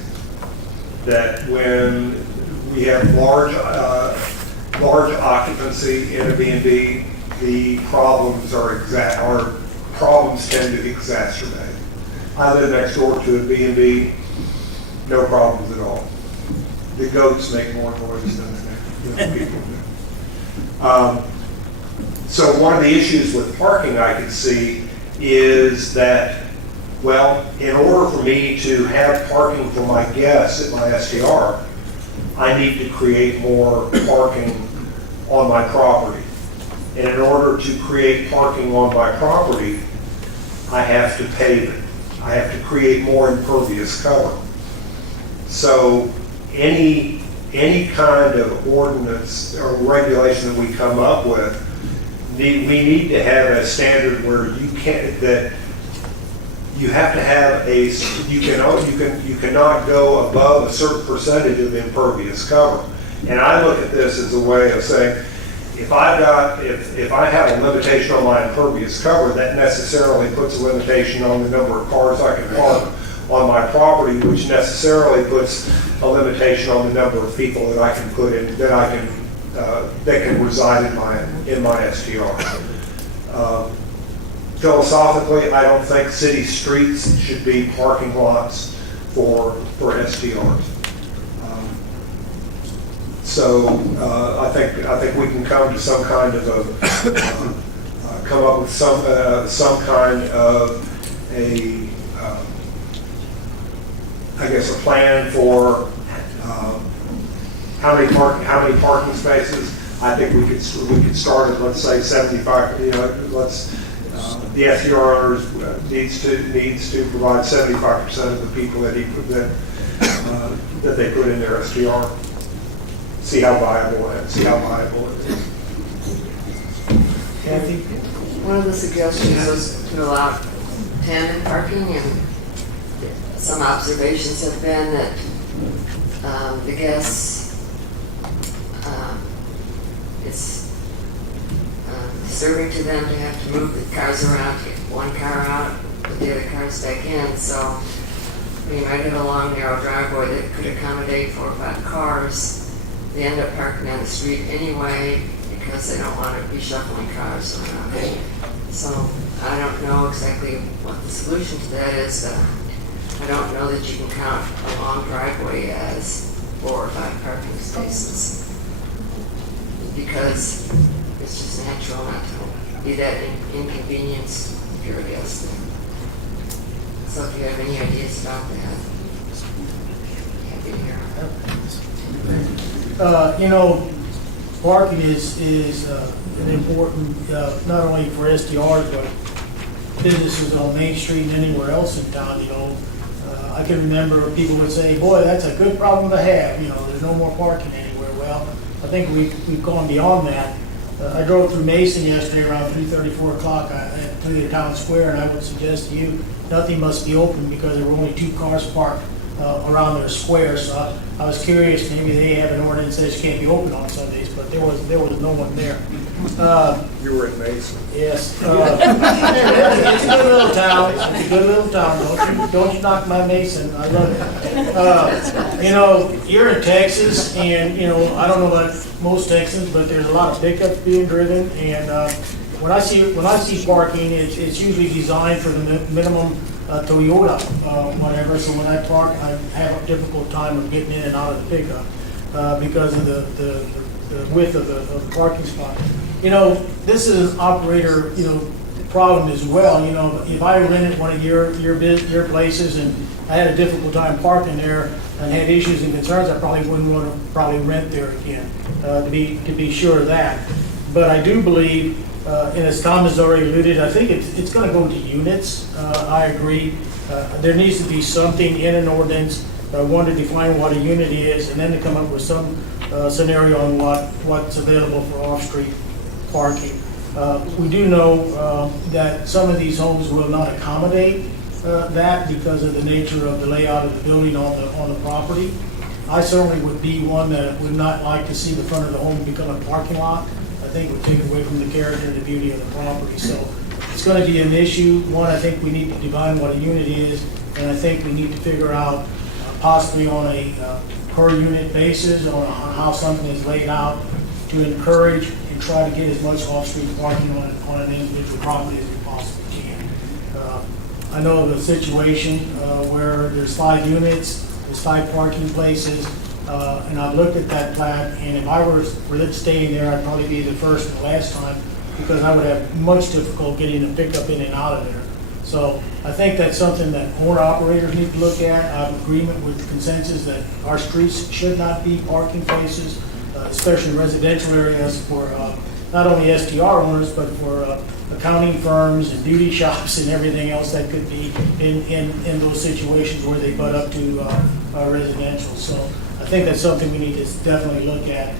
That when we have large occupancy in a B&B, the problems tend to exacerbate. I live next door to a B&B, no problems at all. The goats make more noise than people do. So one of the issues with parking I could see is that, well, in order for me to have parking for my guests at my STR, I need to create more parking on my property. And in order to create parking on my property, I have to pave it. I have to create more impervious cover. So any kind of ordinance or regulation that we come up with, we need to have a standard where you have to have you cannot go above a certain percentage of impervious cover. And I look at this as a way of saying, if I have a limitation on my impervious cover, that necessarily puts a limitation on the number of cars I can park on my property, which necessarily puts a limitation on the number of people that I can put in, that can reside in my STR. Philosophically, I don't think city streets should be parking lots for STRs. So I think we can come to some kind of come up with some kind of a I guess a plan for how many parking spaces. I think we could start at, let's say, 75. The STR owners needs to provide 75% of the people that they put in their STR. See how viable it is. Kathy? One of the suggestions was to allow tandem parking, and some observations have been that the guests, it's disturbing to them to have to move the cars around, get one car out, put the other cars back in. So you might have a long, narrow driveway that could accommodate 4 or 5 cars. They end up parking on the street anyway because they don't want to be shuffling cars around. So I don't know exactly what the solution to that is, but I don't know that you can count a long driveway as 4 or 5 parking spaces, because it's just natural not to be that inconvenience if you're a guest. So if you have any ideas about that, happy to hear. Parking is an important, not only for STRs, but businesses on Main Street and anywhere else in town. I can remember people would say, boy, that's a good problem to have, there's no more parking anywhere. Well, I think we've gone beyond that. I drove through Mason yesterday around 3:30, 4 o'clock to the town square, and I would suggest to you, nothing must be open because there were only 2 cars parked around their square. So I was curious, maybe they have an ordinance that says can't be open on Sundays, but there was no one there. You were in Mason. Yes. It's a good little town. It's a good little town. Don't you knock my Mason. I love it. You're in Texas, and I don't know about most Texans, but there's a lot of pickups being driven, and when I see parking, it's usually designed for the minimum Toyota, whatever. So when I park, I have a difficult time of getting in and out of the pickup because of the width of the parking spot. This is an operator, problem as well. If I rented one of your places and I had a difficult time parking there and had issues and concerns, I probably wouldn't want to rent there again, to be sure of that. But I do believe, and as Tom has already alluded, I think it's going to go to units. I agree. There needs to be something in an ordinance, one to define what a unit is, and then to come up with some scenario on what's available for off-street parking. We do know that some of these homes will not accommodate that because of the nature of the layout of the building on the property. I certainly would be one that would not like to see the front of the home become a parking lot. I think it would take away from the character and the beauty of the property. So it's going to be an issue. One, I think we need to define what a unit is, and I think we need to figure out possibly on a per unit basis on how something is laid out to encourage and try to get as much off-street parking on an individual property as we possibly can. I know of a situation where there's 5 units, there's 5 parking places, and I've looked at that plat, and if I were staying there, I'd probably be the first and last time because I would have much difficulty getting a pickup in and out of there. So I think that's something that owner-operators need to look at. I'm in agreement with the consensus that our streets should not be parking places, especially residential areas for not only STR owners, but for accounting firms and beauty shops and everything else that could be in those situations where they butt up to residential. So I think that's something we need to definitely look at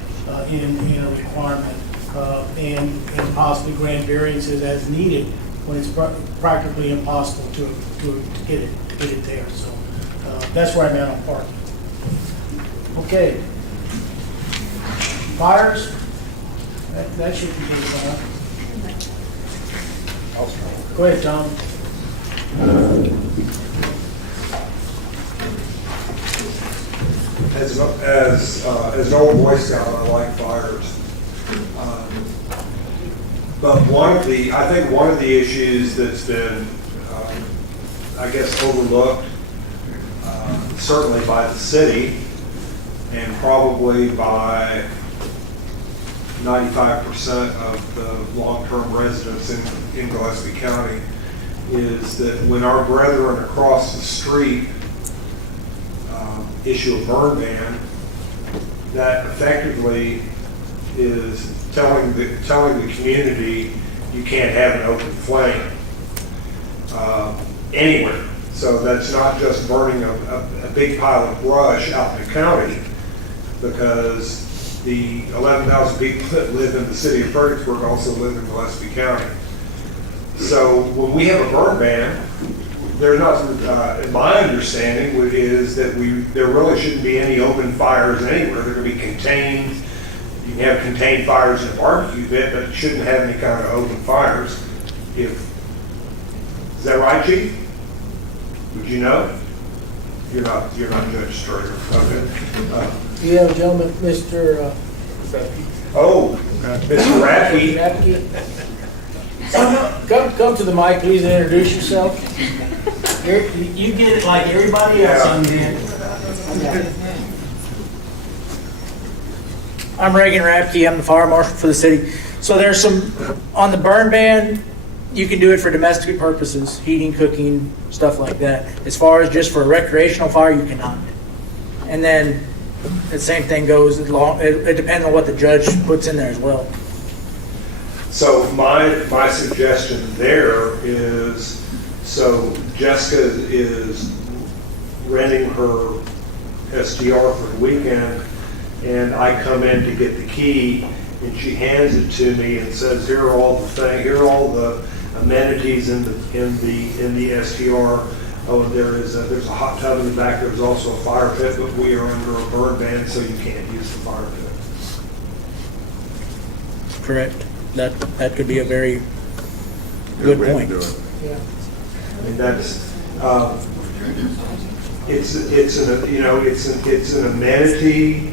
in a requirement and possibly grant variances as needed when it's practically impossible to get it there. So that's where I'm at on parking. Okay. Fires? That should be good enough. Go ahead, Tom. As an old Boy Scout, I like fires. But I think one of the issues that's been, I guess, overlooked, certainly by the city, and probably by 95% of the long-term residents in Gillespie County, is that when our brethren across the street issue a burn ban, that effectively is telling the community you can't have an open flame anywhere. So that's not just burning a big pile of brush out in the county, because the 11,000 people that live in the city of Fredericksburg also live in Gillespie County. So when we have a burn ban, there's not, in my understanding, is that there really shouldn't be any open fires anywhere. They're going to be contained. You can have contained fires in a barbecue pit, but it shouldn't have any kind of open fires. Is that right, Chief? Would you know? You're not Judge Strader. Okay. You have a gentleman, Mr. Mr. Radke. Come to the mic, please, and introduce yourself. You get it like everybody else on here. I'm Reagan Rapke, I'm the fire marshal for the city. So there's some, on the burn ban, you can do it for domestic purposes, heating, cooking, stuff like that. As far as just for a recreational fire, you cannot. And then the same thing goes, it depends on what the judge puts in there as well. So my suggestion there is, so Jessica is renting her STR for the weekend, and I come in to get the key, and she hands it to me and says, here are all the amenities in the STR. Oh, there's a hot tub in the back. There's also a fire pit, but we are under a burn ban, so you can't use the fire pit. Correct. That could be a very good point. Yeah. I mean, that's it's an amenity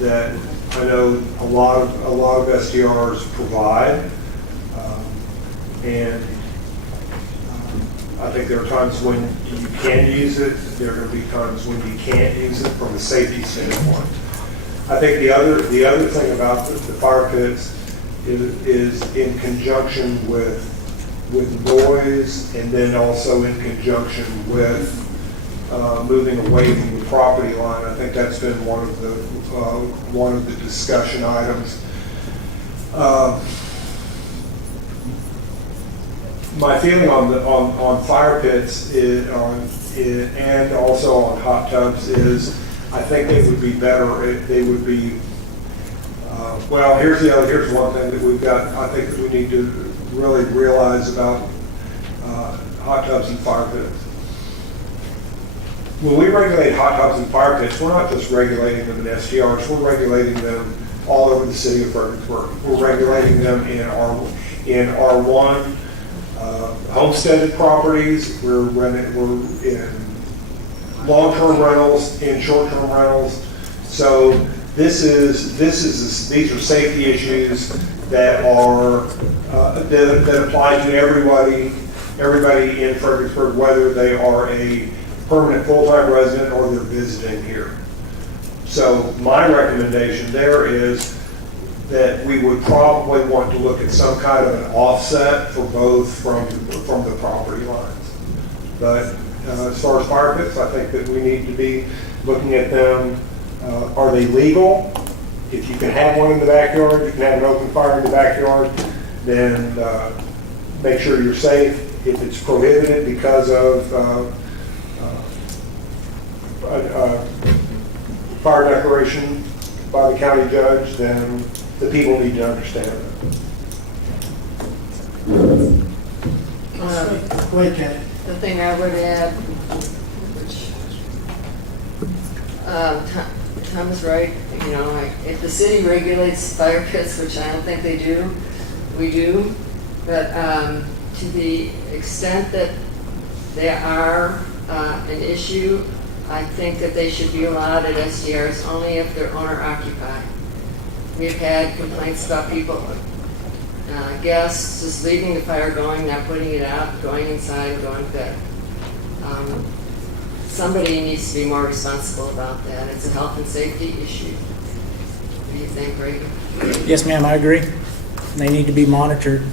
that I know a lot of SDRs provide, and I think there are times when you can use it. There are going to be times when you can't use it from a safety standpoint. I think the other thing about the fire pits is in conjunction with noise, and then also in conjunction with moving away from the property line. I think that's been one of the discussion items. My feeling on fire pits and also on hot tubs is, I think they would be better. They would be. Well, here's one thing that we've got. I think that we need to really realize about hot tubs and fire pits. When we regulate hot tubs and fire pits, we're not just regulating them in STRs. We're regulating them all over the city of Fredericksburg. We're regulating them in R1 homesteaded properties. We're in long-term rentals, in short-term rentals. So these are safety issues that apply to everybody in Fredericksburg, whether they are a permanent full-time resident or they're visiting here. So my recommendation there is that we would probably want to look at some kind of an offset for both from the property lines. But as far as fire pits, I think that we need to be looking at them. Are they legal? If you can have one in the backyard, you can have an open fire in the backyard, then make sure you're safe. If it's prohibited because of fire declaration by the county judge, then the people need to understand that. Go ahead, Ken. The thing I would add, which, Tom is right, you know, like, if the city regulates fire pits, which I don't think they do, we do, but to the extent that they are an issue, I think that they should be allowed at SDRs only if they're owner occupied. We've had complaints about people, guests just leaving the fire going, not putting it out, going inside and going to bed. Somebody needs to be more responsible about that. It's a health and safety issue. What do you think, Reagan? Yes, ma'am, I agree. They need to be monitored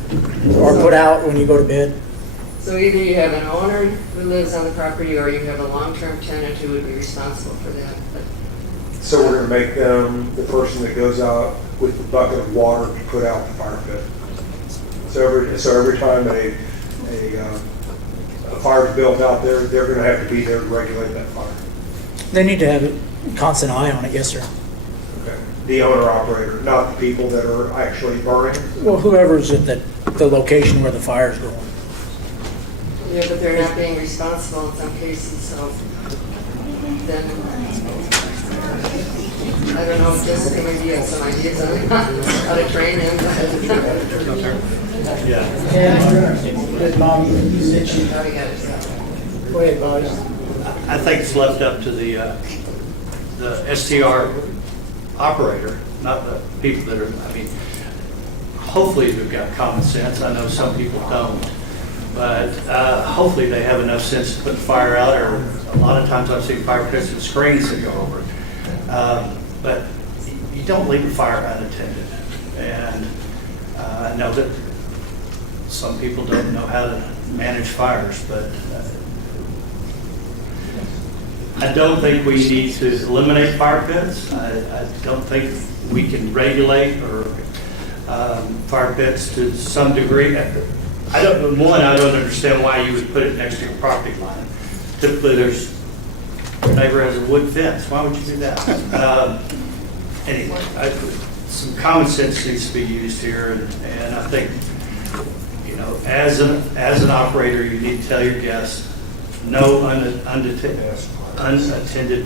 or put out when you go to bed. So either you have an owner who lives on the property or you have a long-term tenant who would be responsible for that. But So we're gonna make them the person that goes out with the bucket of water to put out the fire pit. So every time a fire's built out there, they're gonna have to be there to regulate that fire. They need to have a constant eye on it, yes, sir. Okay. The owner operator, not the people that are actually burning. Well, whoever's at the location where the fire's going. yeah, but they're not being responsible in some cases, so then I don't know, Jessica, maybe you have some ideas on how to train him. Yeah. Good, Mom, you said you. Go ahead, Bobby. I think it's left up to the STR operator, not the people that are, I mean, hopefully they've got common sense. I know some people don't. But hopefully they have enough sense to put the fire out, or a lot of times I've seen fire pits with screens that go over it. But you don't leave a fire unattended. And I know that some people don't know how to manage fires, but I don't think we need to eliminate fire pits. I don't think we can regulate or fire pits to some degree. I don't understand why you would put it next to your property line. Typically, a neighbor has a wood fence. Why would you do that? Anyway, some common sense needs to be used here, and I think, you know, as an operator, you need to tell your guests no unattended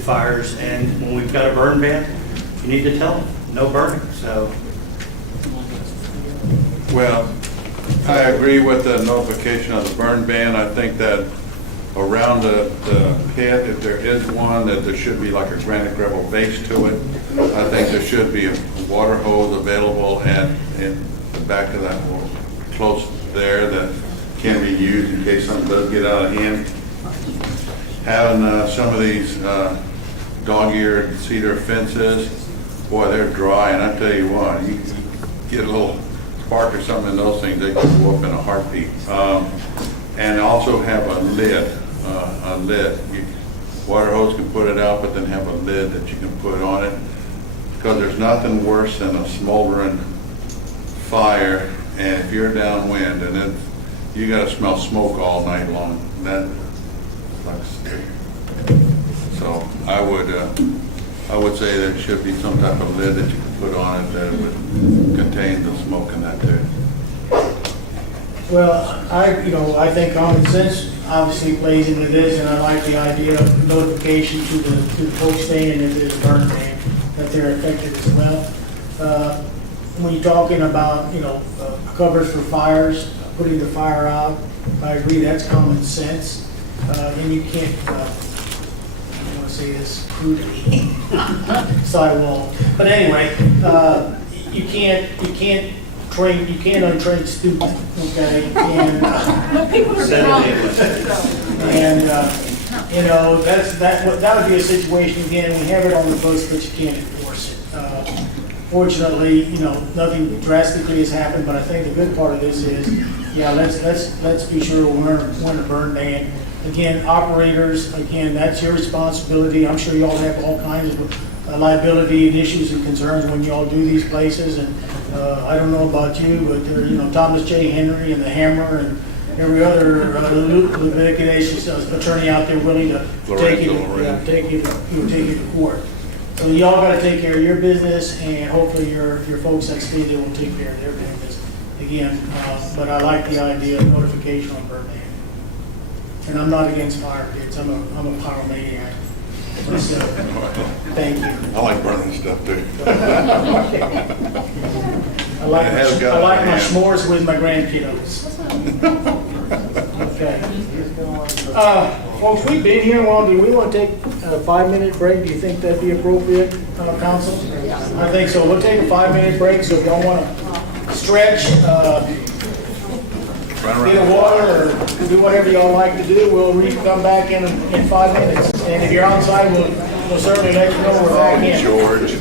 fires, and when we've got a burn ban, you need to tell them no burning. So, Well, I agree with the notification of the burn ban. I think that around the pit, if there is one, that there should be like a granite gravel base to it. I think there should be a water hose available in the back of that, or close there, that can be used in case something does get out of hand. Having some of these dog-eared cedar fences, boy, they're dry, and I tell you what, you get a little spark or something in those things, they can go up in a heartbeat. And also have a lid. Water hose can put it out, but then have a lid that you can put on it. Because there's nothing worse than a smoldering fire, and if you're downwind, and then you gotta smell smoke all night long. That sucks. So I would say there should be some type of lid that you can put on it that would contain the smoke in that there. Well, I think common sense obviously plays into this, and I like the idea of notification to the folks staying if there's a burn ban, that they're affected as well. When you're talking about, covers for fires, putting the fire out, I agree, that's common sense. And you can't, I don't want to say this crudely, sidewall. But anyway, you can't untrain stupid, okay? And that would be a situation, again, we have it on the books, but you can't enforce it. Fortunately, nothing drastically has happened, but I think the good part of this is, let's be sure we're in a burn ban. Again, operators, that's your responsibility. I'm sure y'all have all kinds of liability and issues and concerns when y'all do these places, and I don't know about you, but Thomas J. Henry and the Hammer and every other Leviticus attorney out there willing to take you to court. So y'all got to take care of your business, and hopefully your folks that stay there will take care of their business. Again, but I like the idea of notification on burn ban. And I'm not against fire pits, I'm a pyromaniac. So, thank you. I like burning stuff too. I like It has my got a hand. s'mores with my grandkiddos. Okay. Folks, we've been here long. Do we want to take a 5-minute break? Do you think that'd be appropriate, council? I think so. We'll take a 5-minute break, so if y'all want to stretch, get a water, or do whatever y'all like to do, we'll come back in 5 minutes. And if you're outside, we'll certainly let you know we're back in. George.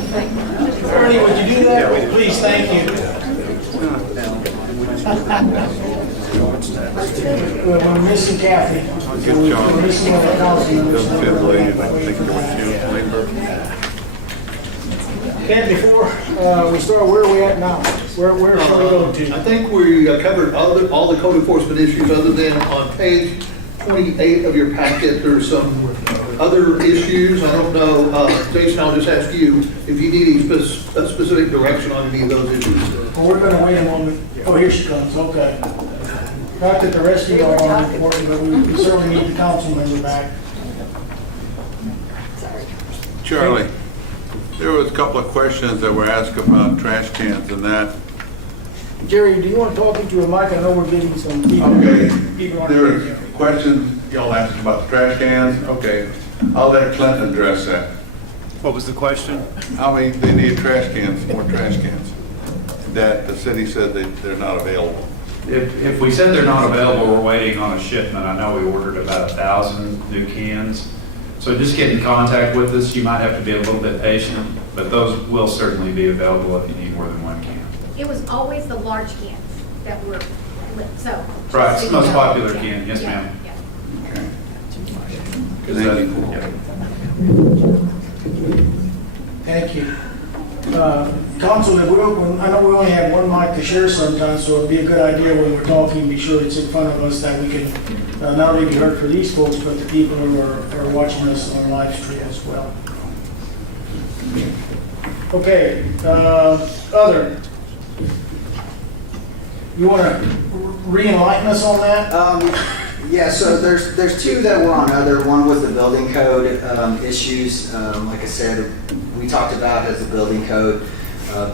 Ernie, would you do that? Please, thank you. We're missing Kathy. We're missing one of the council members. Ken, before we start, where are we at now? Where shall we go to? I think we covered all the code enforcement issues, other than on page 28 of your packet, there's some other issues. I don't know, Jason, I'll just ask you if you need any specific direction on any of those issues. Well, we're gonna wait a moment. Oh, here she comes, okay. Not that the rest of you all aren't important, but we certainly need the council member back. Charlie, there was a couple of questions that were asked about trash cans and that. Jerry, do you want to talk into a mic? I know we're getting some people. Okay, People there aren't. were questions y'all asked about the trash cans. Okay, I'll let Clinton address that. What was the question? How many, they need trash cans, more trash cans, that the city said they're not available. If we said they're not available, we're waiting on a shipment. I know we ordered about 1,000 new cans. So just get in contact with us. You might have to be a little bit patient, but those will certainly be available if you need more than one can. It was always the large cans that were lit, so. Right, it's the most popular Yeah. can. Yes, Yeah, ma'am. yeah. Okay. 'Cause Thank that- you. yeah. Thank you. Council, I know we only have one mic to share sometimes, so it'd be a good idea when we're talking, be sure it's in front of us that we can not only be heard for these folks, but the people who are watching us on live stream as well. Okay, other. You want to re-enlighten us on that? Yeah, so there's two that were on other. One was the building code issues. Like I said, we talked about as the building code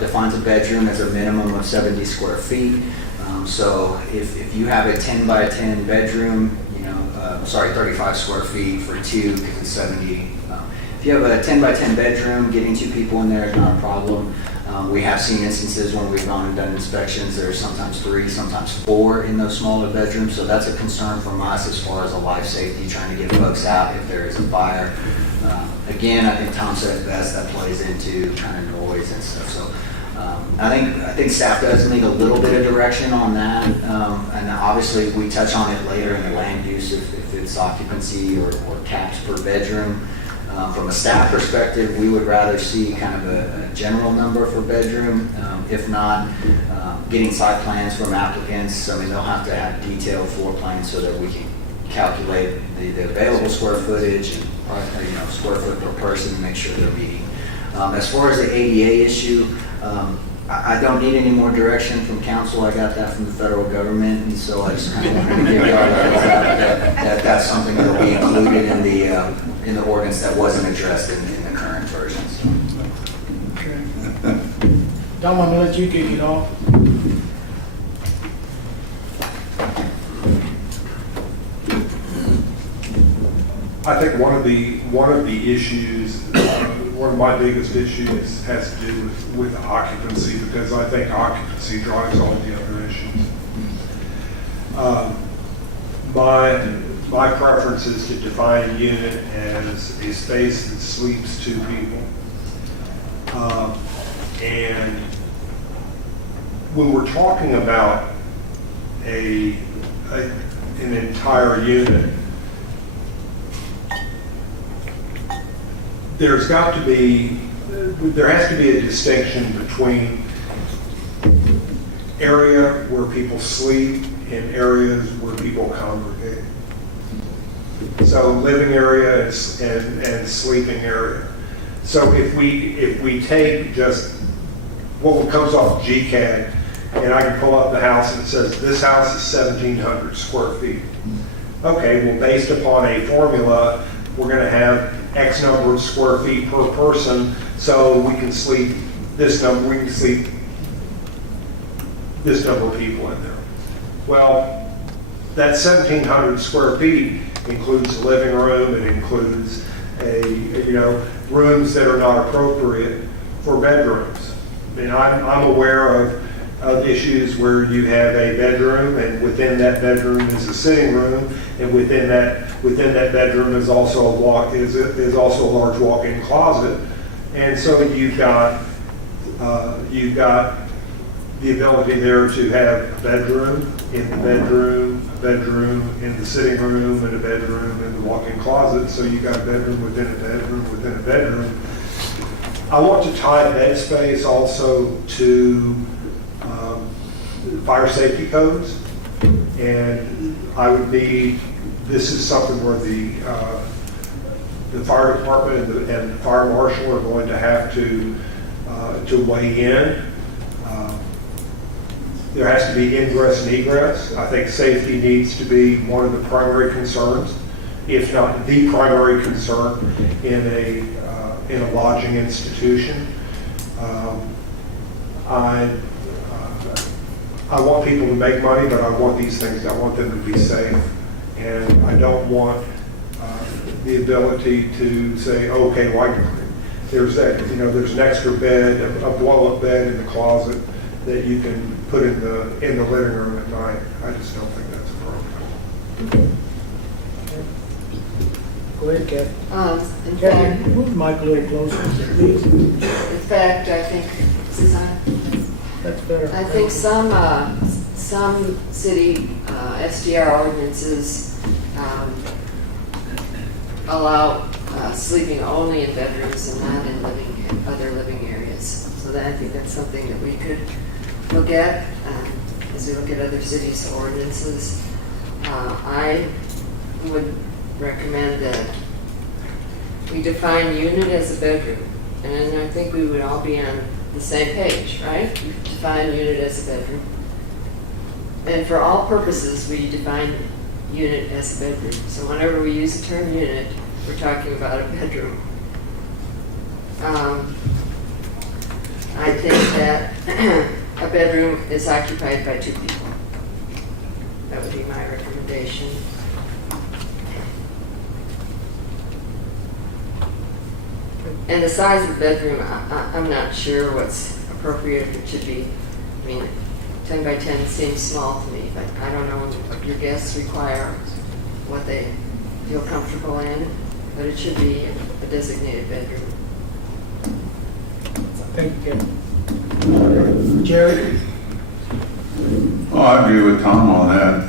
defines a bedroom as a minimum of 70 square feet. So if you have a 10 by 10 bedroom, 35 square feet for two, because it's 70. If you have a 10 by 10 bedroom, getting two people in there is not a problem. We have seen instances when we've gone and done inspections, there's sometimes 3, sometimes 4 in those smaller bedrooms. So that's a concern from us as far as a life safety, trying to get folks out if there is a fire. Again, I think Tom said it best, that plays into kind of noise and stuff. So I think staff does need a little bit of direction on that. And obviously we touch on it later in the land use if it's occupancy or caps per bedroom. From a staff perspective, we would rather see kind of a general number for bedroom. If not, getting site plans from applicants. I mean, they'll have to have detailed floor plans so that we can calculate the available square footage and square foot per person and make sure they're meeting. As far as the ADA issue, I don't need any more direction from council. I got that from the federal government, and so I just kind of wanted to give y'all that that's something that will be included in the ordinance that wasn't addressed in the current versions. Okay. Tom, I'm going to let you kick it off. I think one of the issues, one of my biggest issues has to do with occupancy, because I think occupancy drives all the other issues. My preference is to define a unit as a space that sleeps 2 people. And when we're talking about an entire unit, there has to be a distinction between area where people sleep and areas where people congregate. So living area and sleeping area. So if we take just what comes off GCAD, and I can pull up the house and it says this house is 1,700 square feet. Okay, well, based upon a formula, we're going to have X number of square feet per person, so we can sleep this number. We can sleep this number of people in there. Well, that 1,700 square feet includes a living room. It includes rooms that are not appropriate for bedrooms. I mean, I'm aware of issues where you have a bedroom, and within that bedroom is a sitting room, and within that bedroom is also a large walk-in closet, And so you've got the ability there to have a bedroom in the bedroom, a bedroom in the sitting room, and a bedroom in the walk-in closet. So you've got a bedroom within a bedroom within a bedroom. I want to tie bed space also to fire safety codes. And I would need, this is something where the fire department and the fire marshal are going to have to weigh in. There has to be ingress and egress. I think safety needs to be one of the primary concerns, if not the primary concern in a lodging institution. I want people to make money, but I want these things, I want them to be safe. And I don't want the ability to say, okay, well, there's an extra bed, a blow-up bed in the closet that you can put in the living room at night. I just don't think that's appropriate. Go ahead, Kathy. In Kathy, fact, move the mic a little closer, please. in fact, I think, That's better. I think some city SDR ordinances allow sleeping only in bedrooms and not in other living areas. So that, I think that's something that we could look at as we look at other cities' ordinances. I would recommend that we define unit as a bedroom, and I think we would all be on the same page, right? We define unit as a bedroom. And for all purposes, we define unit as a bedroom. So whenever we use the term unit, we're talking about a bedroom. I think that a bedroom is occupied by 2 people. That would be my recommendation. And the size of the bedroom, I'm not sure what's appropriate, if it should be, 10 by 10 seems small to me, but I don't know what your guests require, what they feel comfortable in, but it should be a designated bedroom. Thank you, Kathy. Jerry? Oh, I agree with Tom on that.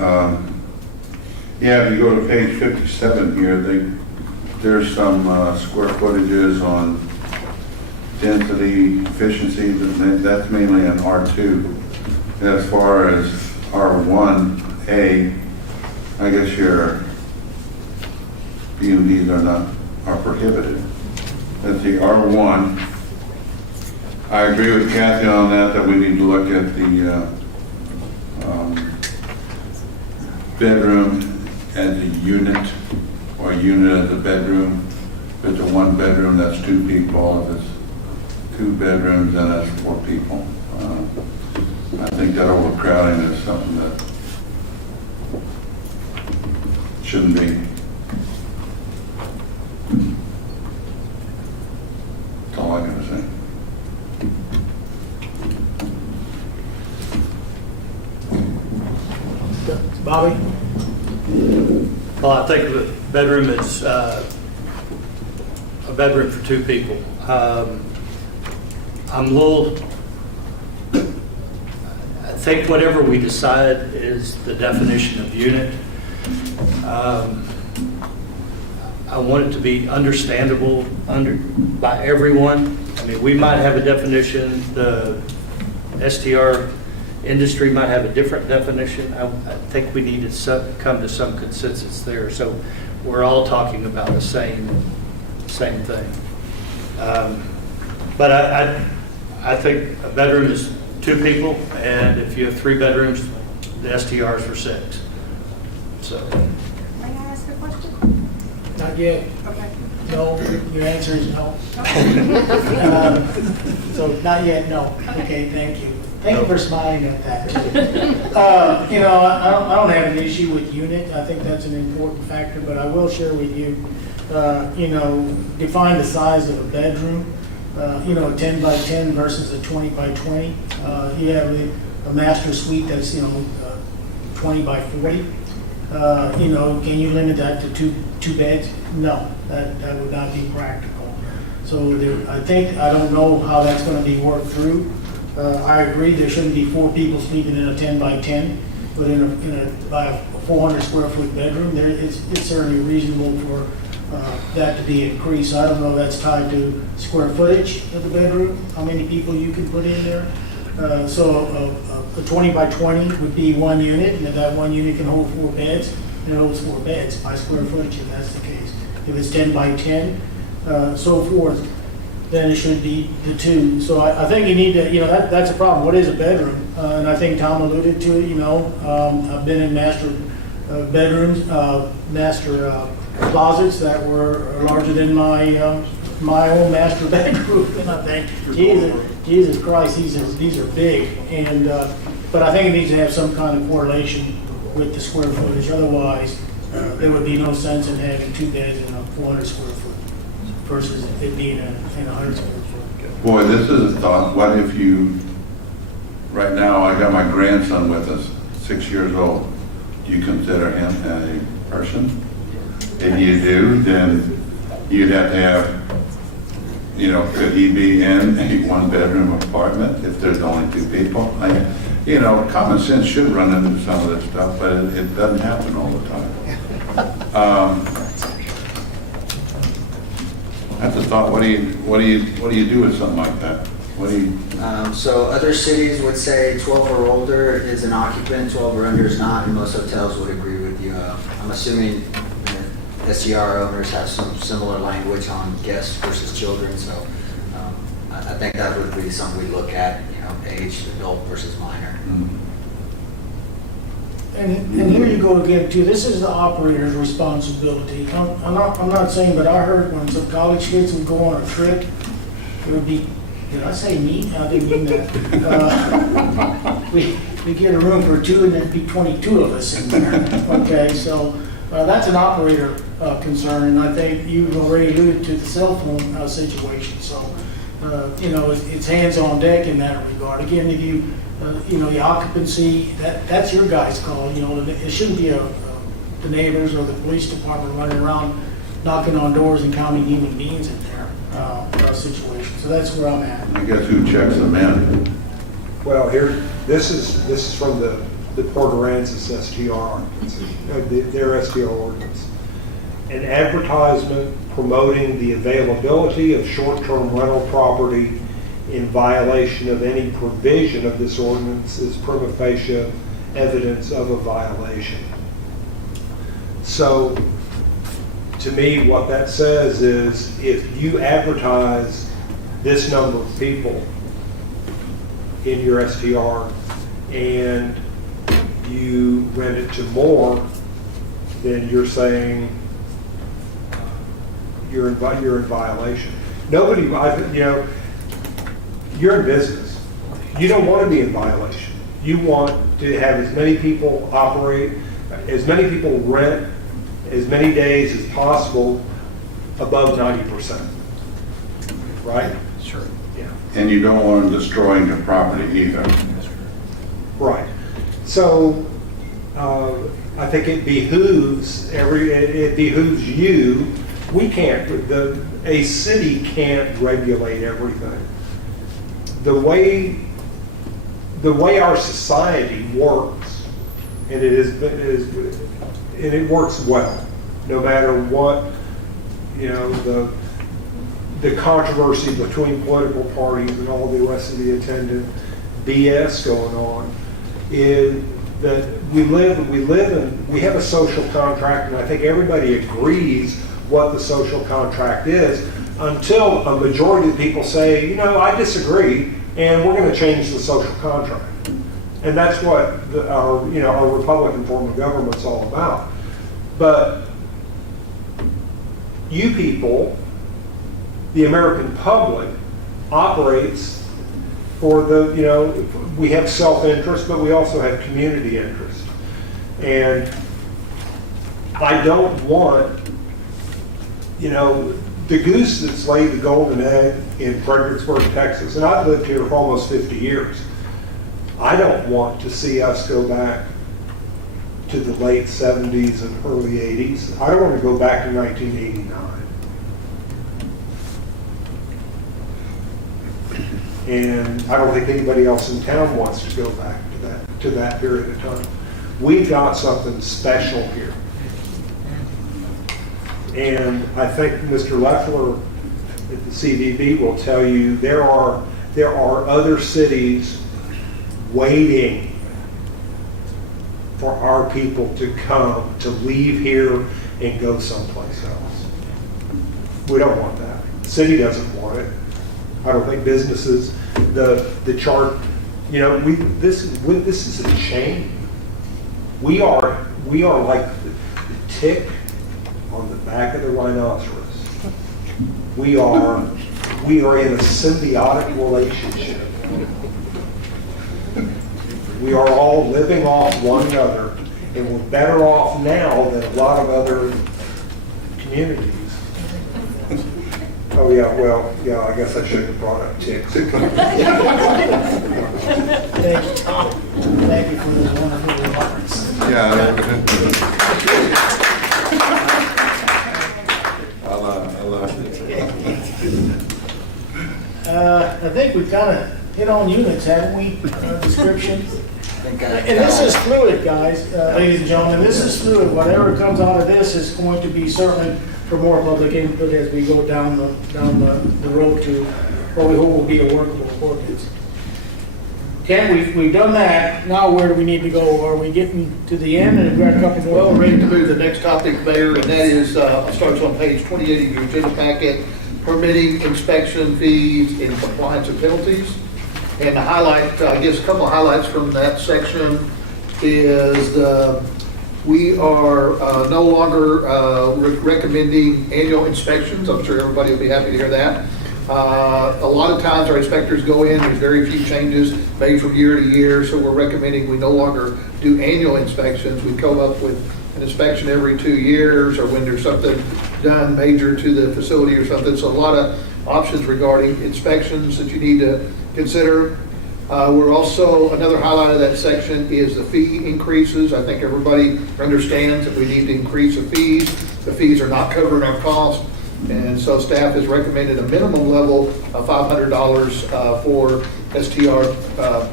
Yeah, if you go to page 57 here, there's some square footages on density, efficiency, but that's mainly in R2. As far as R1A, I guess your B&Bs are prohibited. That's the R1. I agree with Kathy on that we need to look at the bedroom as a unit, or unit as a bedroom. If it's a 1 bedroom, that's 2 people. If it's 2 bedrooms, then that's 4 people. I think that overcrowding is something that shouldn't be. That's all I gotta say. Bobby? Well, I think the bedroom is a bedroom for 2 people. I think whatever we decide is the definition of unit. I want it to be understandable by everyone. I mean, we might have a definition, the STR industry might have a different definition. I think we need to come to some consensus there, so we're all talking about the same thing. But I think a bedroom is 2 people, and if you have 3 bedrooms, the STRs are 6. So. May I ask a question? Not yet. Okay. No, your answer is no. So not yet, no. Okay, thank you. Thank you for smiling at that. I don't have an issue with unit. I think that's an important factor, but I will share with you, define the size of a bedroom. A 10 by 10 versus a 20 by 20. You have a master suite that's 20 by 40. Can you limit that to two beds? No, that would not be practical. So I don't know how that's gonna be worked through. I agree, there shouldn't be 4 people sleeping in a 10 by 10, but by a 400 square foot bedroom, it's certainly reasonable for that to be increased. I don't know if that's tied to square footage of the bedroom, how many people you can put in there. So a 20 by 20 would be 1 unit, and if that 1 unit can hold 4 beds, then it holds 4 beds by square footage, if that's the case. If it's 10 by 10, so forth, then it should be the 2. So I think you need to, that's a problem. What is a bedroom? And I think Tom alluded to it, I've been in master bedrooms, master closets that were larger than my own master bedroom. And I think, Jesus Christ, these are big. And but I think it needs to have some kind of correlation with the square footage. Otherwise, there would be no sense in having 2 beds in a 400 square foot versus it being in a 100 square foot. Boy, this is a thought. What if you, right now, I got my grandson with us, 6 years old. Do you consider him a person? If you do, then you'd have to have, could he be in a 1-bedroom apartment if there's only 2 people? Common sense should run into some of this stuff, but it doesn't happen all the time. That's a thought. What do you do with something like that? So other cities would say 12 or older is an occupant, 12 or under is not, and most hotels would agree with you. I'm assuming STR owners have some similar language on guests versus children, so I think that would be something we look at, age, adult versus minor. And here you go again too. This is the operator's responsibility. I'm not saying, but I heard when some college kids would go on a trip, it would be, did I say me? I didn't mean that. We get a room for 2 and there'd be 22 of us in there. Okay, so that's an operator concern, and I think you've already alluded to the cell phone situation. So, it's hands on deck in that regard. Again, if you the occupancy, that's your guys' call. It shouldn't be the neighbors or the police department running around knocking on doors and counting human beings in there situation. So that's where I'm at. I guess who checks them in? Well, this is from the Port Aransas STR, their STR ordinance. An advertisement promoting the availability of short-term rental property in violation of any provision of this ordinance is prima facie evidence of a violation. So, to me, what that says is if you advertise this number of people in your STR and you rent it to more, then you're saying you're in violation. Nobody, you're in business. You don't want to be in violation. You want to have as many people operate, as many people rent, as many days as possible above 90%. Right? Sure. Yeah. And you don't want them destroying your property either. Right. So I think it behooves you. We can't. A city can't regulate everything. The way our society works, and it works well, no matter what the controversy between political parties and all the rest of the attendant BS going on, is that we have a social contract, and I think everybody agrees what the social contract is, until a majority of people say, I disagree, and we're going to change the social contract. And that's what our Republican form of government's all about. But you people, the American public, operates for we have self-interest, but we also have community interest. And I don't want, the goose that's laid the golden egg in Fredericksburg, Texas, and I've lived here for almost 50 years. I don't want to see us go back to the late 70s and early 80s. I don't want to go back to 1989. And I don't think anybody else in town wants to go back to that period of time. We've got something special here. And I think Mr. Leffler at the CVB will tell you there are other cities waiting for our people to come, to leave here and go someplace else. We don't want that. The city doesn't want it. I don't think businesses, the chart, you know, this is a chain. We are like the tick on the back of the rhinoceros. We are in a symbiotic relationship. We are all living off one another, and we're better off now than a lot of other communities. Oh, yeah, well, yeah, I guess I shouldn't have brought up ticks. Thank you, Tom. Thank you for those wonderful remarks. I think we kind of hit on units, haven't we? Descriptions. And this is fluid, guys, ladies and gentlemen. This is fluid. Whatever comes out of this is going to be certainly for more public input as we go down the road to what we hope will be a workable ordinance. Okay, we've done that. Now where do we need to go? Are we getting to the end and we've got a couple more? Well, we're ready to move to the next topic, Mayor, and that is, starts on page 28 of your agenda packet, permitting, inspection, fees, and compliance and penalties. And the highlight, I guess a couple of highlights from that section is we are no longer recommending annual inspections. I'm sure everybody will be happy to hear that. A lot of times our inspectors go in, there's very few changes made from year to year, so we're recommending we no longer do annual inspections. We come up with an inspection every 2 years, or when there's something done major to the facility or something. So a lot of options regarding inspections that you need to consider. We're also, another highlight of that section is the fee increases. I think everybody understands that we need to increase the fees. The fees are not covering our cost. And so staff has recommended a minimum level of $500 for STR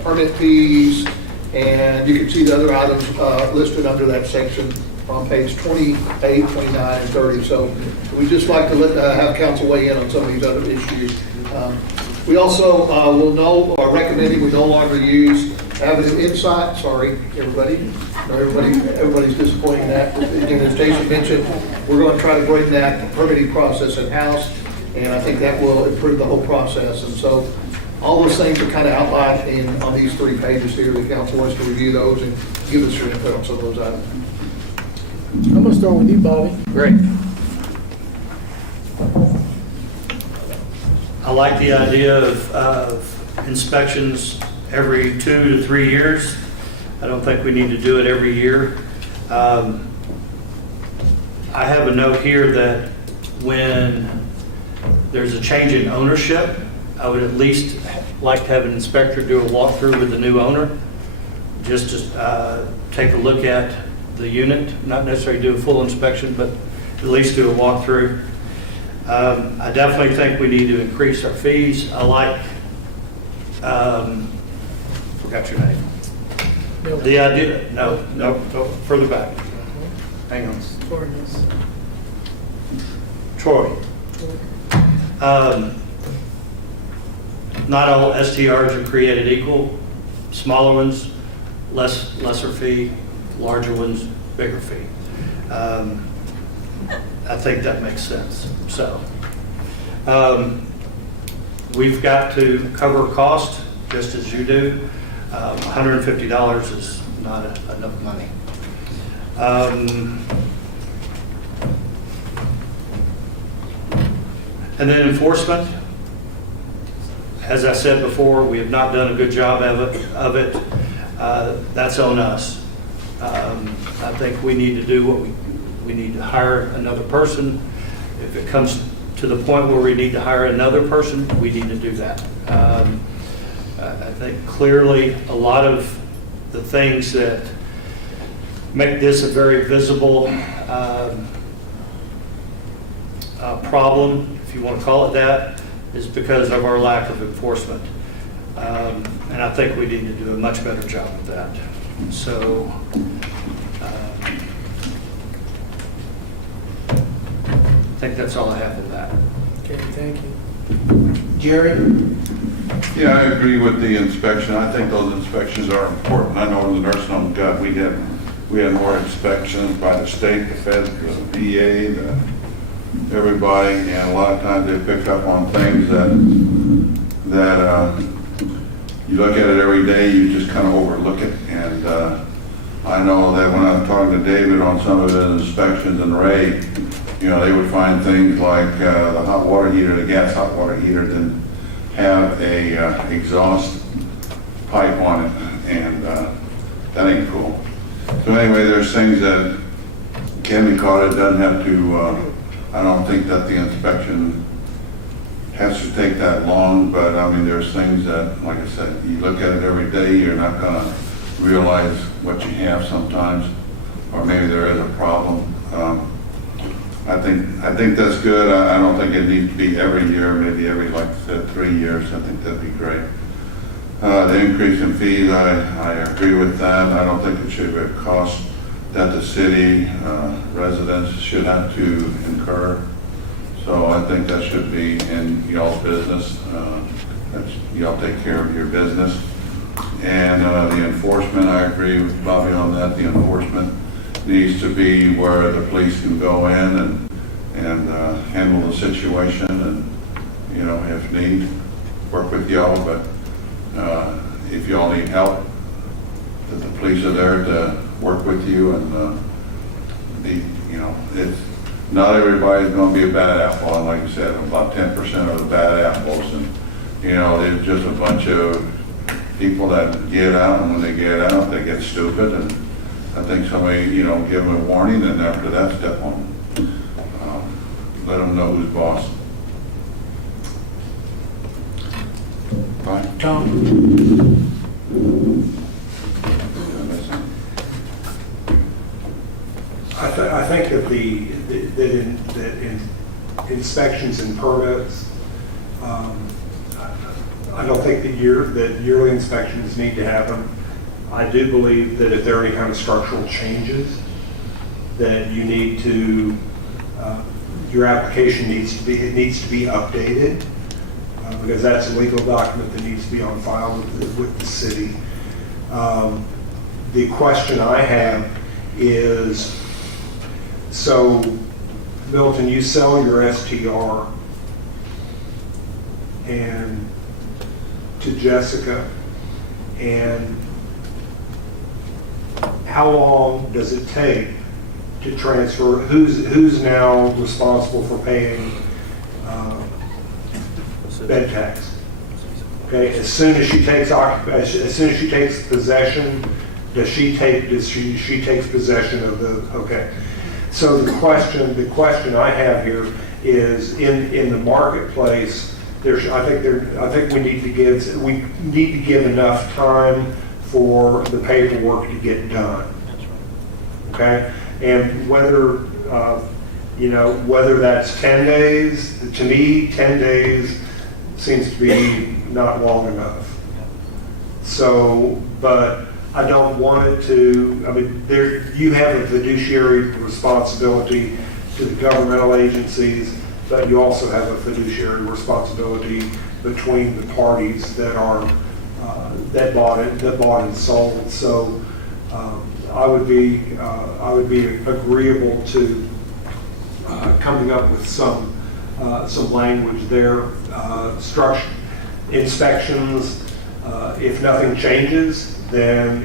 permit fees. And you can see the other items listed under that section on page 28, 29, and 30. So we'd just like to have council weigh in on some of these other issues. We also are recommending we no longer use Avenue Insight. Sorry, everybody. Everybody's disappointed in that. Again, as Jason mentioned, we're going to try to bring that permitting process in-house, and I think that will improve the whole process. And so all those things are kind of outlined on these 3 pages here. The council wants to review those and give us your input on some of those items. I'm going to start with you, Bobby. Great. I like the idea of inspections every 2 to 3 years. I don't think we need to do it every year. I have a note here that when there's a change in ownership, I would at least like to have an inspector do a walkthrough with the new owner, just to take a look at the unit, not necessarily do a full inspection, but at least do a walkthrough. I definitely think we need to increase our fees. I like, forgot your name. The idea, no, further back. Hang on. Troy. Not all STRs are created equal. Smaller ones, lesser fee. Larger ones, bigger fee. I think that makes sense. So, we've got to cover cost just as you do. $150 is not enough money. And then enforcement. As I said before, we have not done a good job of it. That's on us. I think we need to do what we need to hire another person. If it comes to the point where we need to hire another person, we need to do that. I think clearly a lot of the things that make this a very visible problem, if you want to call it that, is because of our lack of enforcement. And I think we need to do a much better job of that. So, I think that's all I have on that. Okay, thank you. Jerry? Yeah, I agree with the inspection. I think those inspections are important. I know in the nursing home, God, we had more inspections by the state, the feds, the VA, everybody, and a lot of times they pick up on things that you look at it every day, you just kind of overlook it. And I know that when I was talking to David on some of his inspections and Ray, you know, they would find things like the hot water heater, the gas hot water heater didn't have a exhaust pipe on it, and that ain't cool. So anyway, there's things that can be caught. It doesn't have to, I don't think that the inspection has to take that long, but I mean, there's things that, like I said, you look at it every day, you're not gonna realize what you have sometimes, or maybe there is a problem. I think that's good. I don't think it needs to be every year, maybe every, like I said, 3 years. I think that'd be great. The increase in fees, I agree with that. I don't think it should be a cost that the city residents should have to incur. So I think that should be in y'all's business. Y'all take care of your business. And the enforcement, I agree with Bobby on that. The enforcement needs to be where the police can go in and handle the situation, and, you know, if need, work with y'all. But if y'all need help, that the police are there to work with you. And you know, it's not everybody's going to be a bad apple. And like you said, about 10% of the bad apples, and you know, there's just a bunch of people that get out, and when they get out, they get stupid. And I think somebody, you know, give them a warning, and after that, step on them. Let them know who's boss. Bye. Tom? I think that in inspections and permits, I don't think that yearly inspections need to happen. I do believe that if there are any kind of structural changes, that you need to, your application needs to be updated, because that's a legal document that needs to be on file with the city. The question I have is, so Milton, you sell your STR and to Jessica, and how long does it take to transfer? Who's now responsible for paying bed tax? Okay, as soon as she takes possession, she takes possession of the, okay. So the question I have here is, in the marketplace, I think we need to give enough time for the paperwork to get done. Okay, and whether whether that's 10 days, to me 10 days seems to be not long enough. So, but I don't want it to, I mean, you have a fiduciary responsibility to the governmental agencies, but you also have a fiduciary responsibility between the parties that are, that bought and sold. So I would be agreeable to coming up with some language there. Structure inspections, if nothing changes, then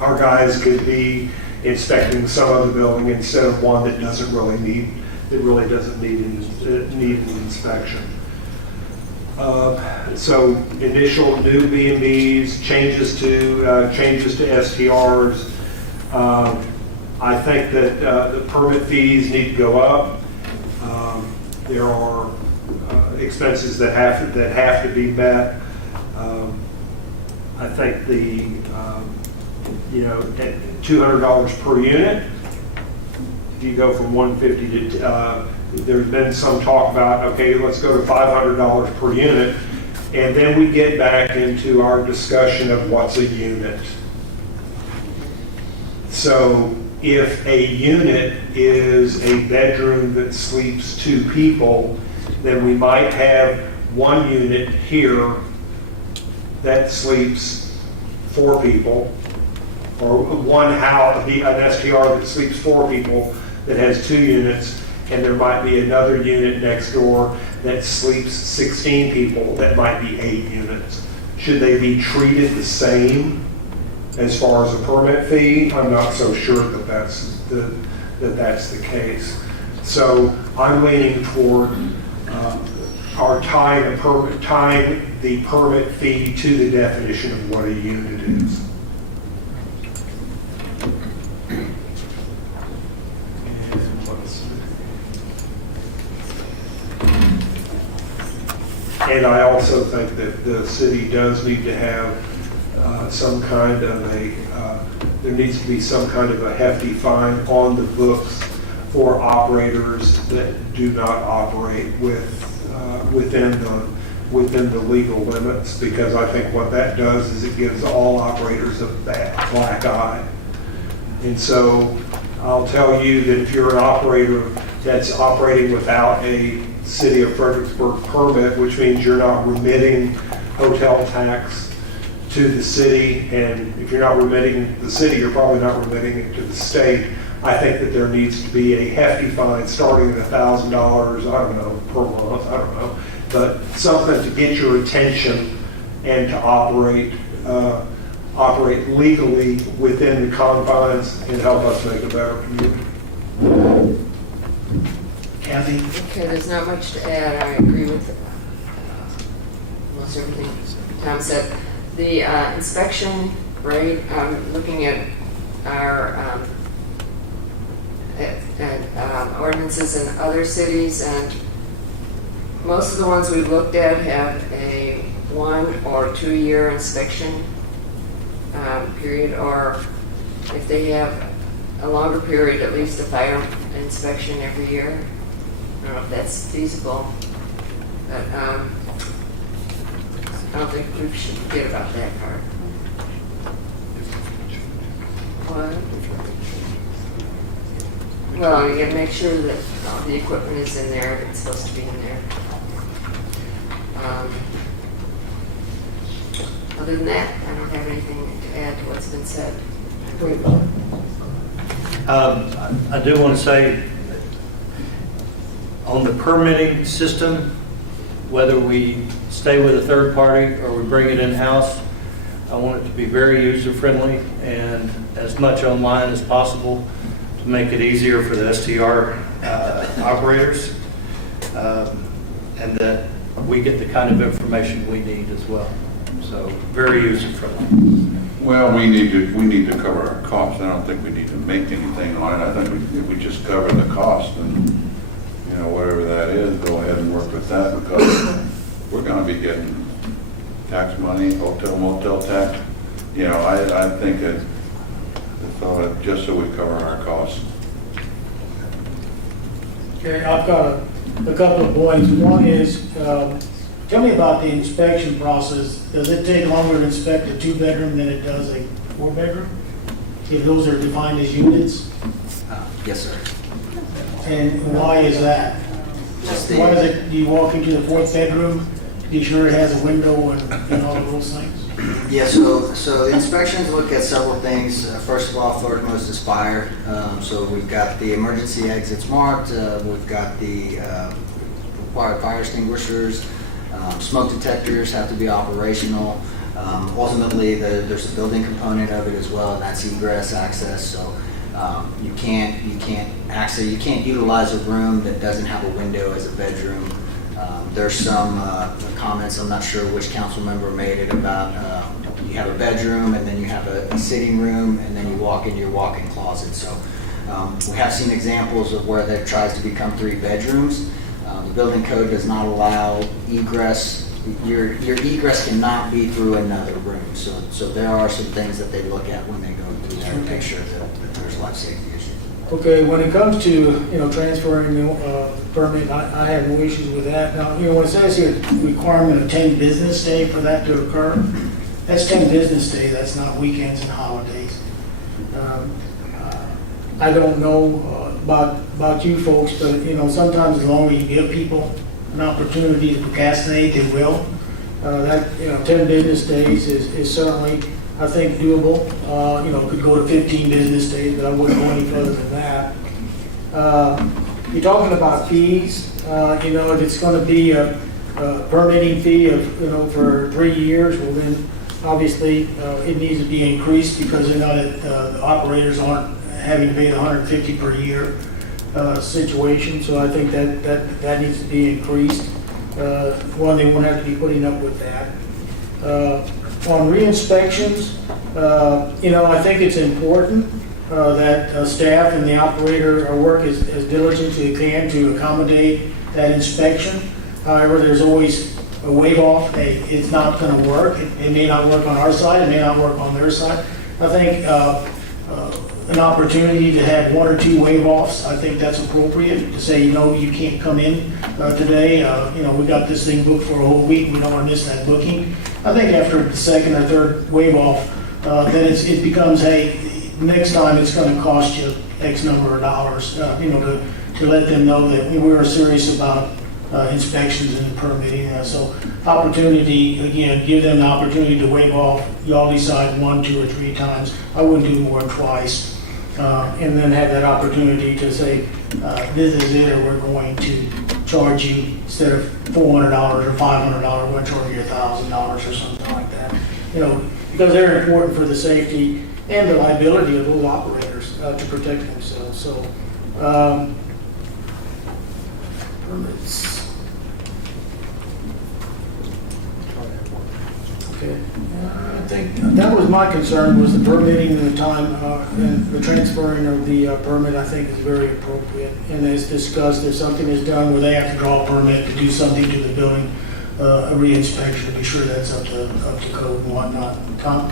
our guys could be inspecting some other building instead of one that doesn't really doesn't need an inspection. So initial new B&Bs, changes to STRs. I think that the permit fees need to go up. There are expenses that have to be met. I think the at $200 per unit. If you go from 150 to, there's been some talk about, okay, let's go to $500 per unit, And then we get back into our discussion of what's a unit. So if a unit is a bedroom that sleeps 2 people, then we might have one unit here that sleeps 4 people, or one house, an STR that sleeps 4 people that has 2 units, and there might be another unit next door that sleeps 16 people that might be 8 units. Should they be treated the same as far as a permit fee? I'm not so sure that that's the case. So I'm leaning toward our tying the permit fee to the definition of what a unit is. And I also think that the city does need to have some kind of there needs to be some kind of a hefty fine on the books for operators that do not operate within the legal limits, because I think what that does is it gives all operators a black eye. And so I'll tell you that if you're an operator that's operating without a City of Fredericksburg permit, which means you're not remitting hotel tax to the city, and if you're not remitting the city, you're probably not remitting it to the state. I think that there needs to be a hefty fine starting at $1,000, I don't know, per month, I don't know, but something to get your attention and to operate legally within the confines and help us make a better community. Kathy? Okay, there's not much to add. I agree with most everything Tom said. The inspection rate, I'm looking at our ordinances in other cities, and most of the ones we've looked at have a 1 or 2 year inspection period, or if they have a longer period, at least a fire inspection every year. I don't know if that's feasible, but I don't think we should forget about that part. What? Well, you gotta make sure that the equipment is in there if it's supposed to be in there. Other than that, I don't have anything to add to what's been said. I do want to say, on the permitting system, whether we stay with a third party or we bring it in-house, I want it to be very user-friendly and as much online as possible to make it easier for the STR operators, and that we get the kind of information we need as well. So very user-friendly. Well, we need to cover our costs. I don't think we need to make anything on it. I think if we just cover the cost, and whatever that is, go ahead and work with that, because we're going to be getting tax money, hotel, motel tax. I think that just so we cover our costs. Okay, I've got a couple of points. One is, tell me about the inspection process. Does it take longer to inspect a 2-bedroom than it does a 4-bedroom? If those are defined as units? Yes, sir. And why is that? Why is it, do you walk into the 4th bedroom, be sure it has a window and all of those things? Yeah, so the inspections look at several things. First of all, foremost is fire. So we've got the emergency exits marked. We've got the required fire extinguishers. Smoke detectors have to be operational. Ultimately, there's a building component of it as well, and that's egress access. So you can't utilize a room that doesn't have a window as a bedroom. There's some comments, I'm not sure which council member made it, about you have a bedroom and then you have a sitting room and then you walk into your walk-in closet. So we have seen examples of where that tries to become 3 bedrooms. The building code does not allow egress. Your egress cannot be through another room. So there are some things that they look at when they go through that to make sure that there's life safety issues. Okay, when it comes to, transferring, permit, I have no issues with that. Now, when it says here, requirement of 10 business days for that to occur, that's 10 business days, that's not weekends and holidays. I don't know about you folks, but, sometimes the longer you give people an opportunity to procrastinate, they will. 10 business days is certainly, I think, doable. Could go to 15 business days, but I wouldn't go any further than that. You're talking about fees, if it's going to be a permitting fee of, for 3 years, well then, obviously, it needs to be increased because the operators aren't having to pay the $150 per year situation. So I think that needs to be increased. One, they won't have to be putting up with that. On re-inspections, I think it's important that staff and the operator work as diligently as they can to accommodate that inspection. However, there's always a wave-off. Hey, it's not going to work. It may not work on our side. It may not work on their side. I think an opportunity to have 1 or 2 wave-offs, I think that's appropriate. To say, you can't come in today. We got this thing booked for a whole week. We don't want to miss that booking. I think after the second or third wave-off, then it becomes, hey, next time it's going to cost you X number of dollars, to let them know that we're serious about inspections and permitting. So opportunity, again, give them the opportunity to waive off. Y'all decide 1, 2, or 3 times. I wouldn't do more than twice. And then have that opportunity to say, this is it, or we're going to charge you, instead of $400 or $500, we're going to charge you $1,000 or something like that. Because they're important for the safety and the liability of little operators to protect themselves. So, permits. Okay. I think that was my concern, was the permitting and the time, and the transferring of the permit, I think is very appropriate. And as discussed, if something is done where they have to draw a permit to do something to the building, a re-inspection, to be sure that's up to code and whatnot. Tom?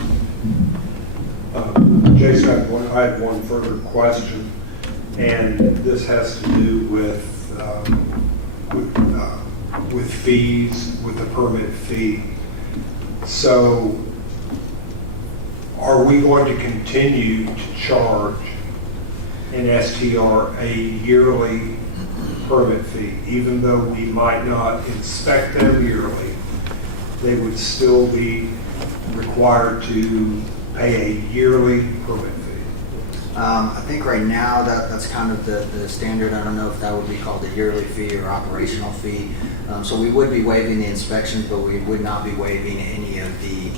Jason, I had one further question, and this has to do with fees, with the permit fee. So, are we going to continue to charge an STR a yearly permit fee, even though we might not inspect them yearly? They would still be required to pay a yearly permit fee. I think right now that's kind of the standard. I don't know if that would be called a yearly fee or operational fee. So we would be waiving the inspections, but we would not be waiving any of the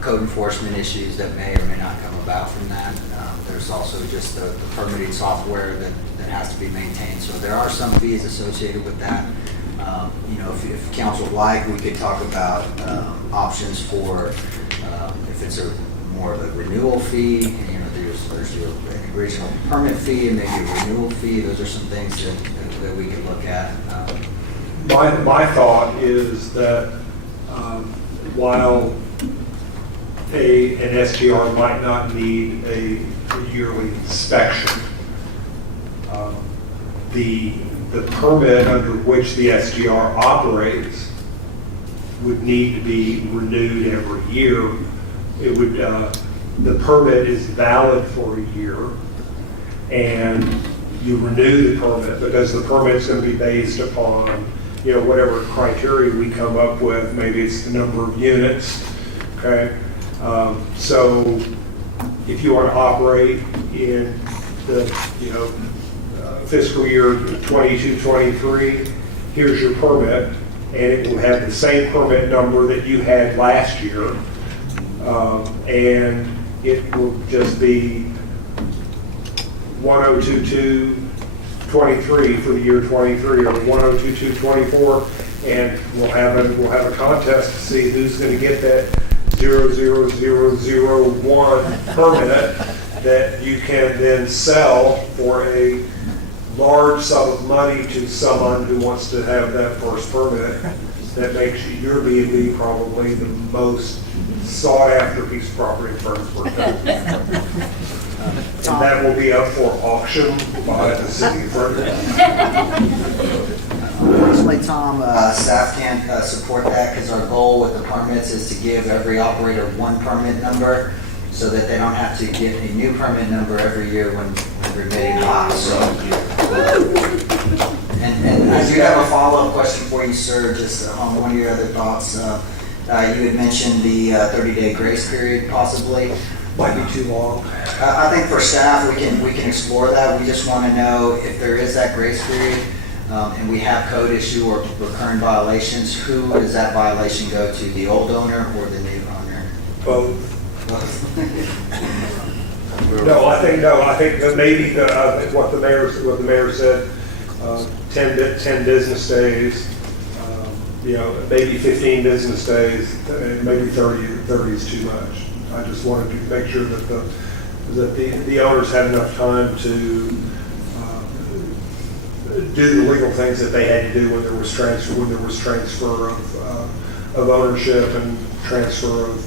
code enforcement issues that may or may not come about from that. There's also just the permitting software that has to be maintained. So there are some fees associated with that. If council would like, we could talk about options for if it's more of a renewal fee. There's your original permit fee and maybe a renewal fee. Those are some things that we could look at. My thought is that while an STR might not need a yearly inspection, the permit under which the STR operates would need to be renewed every year. It would the permit is valid for a year, and you renew the permit because the permit's going to be based upon whatever criteria we come up with. Maybe it's the number of units. Okay, so if you want to operate in the fiscal year 22-23, here's your permit, and it will have the same permit number that you had last year, and it will just be 1022-23 for the year 23, or 1022-24, and we'll have a contest to see who's going to get that 00001 permit that you can then sell for a large sum of money to someone who wants to have that first permit. That makes your B&B probably the most sought after piece of property in Fredericksburg. Tom, that will be up for auction by the city of Fredericksburg. Unfortunately, Tom, staff can't support that because our goal with the permits is to give every operator one permit number so that they don't have to get a new permit number every year when we're bidding hot. So, and I do have a follow-up question for you, sir, just on one of your other thoughts. You had mentioned the 30-day grace period possibly. Might be too long. I think for staff, we can explore that. We just want to know if there is that grace period, and we have code issue or recurring violations, who does that violation go to, the old owner or the new owner? Both. No, I think that maybe what the mayor said, 10 business days, maybe 15 business days, and maybe 30 is too much. I just wanted to make sure that the owners had enough time to do the legal things that they had to do when there was transfer of ownership and transfer of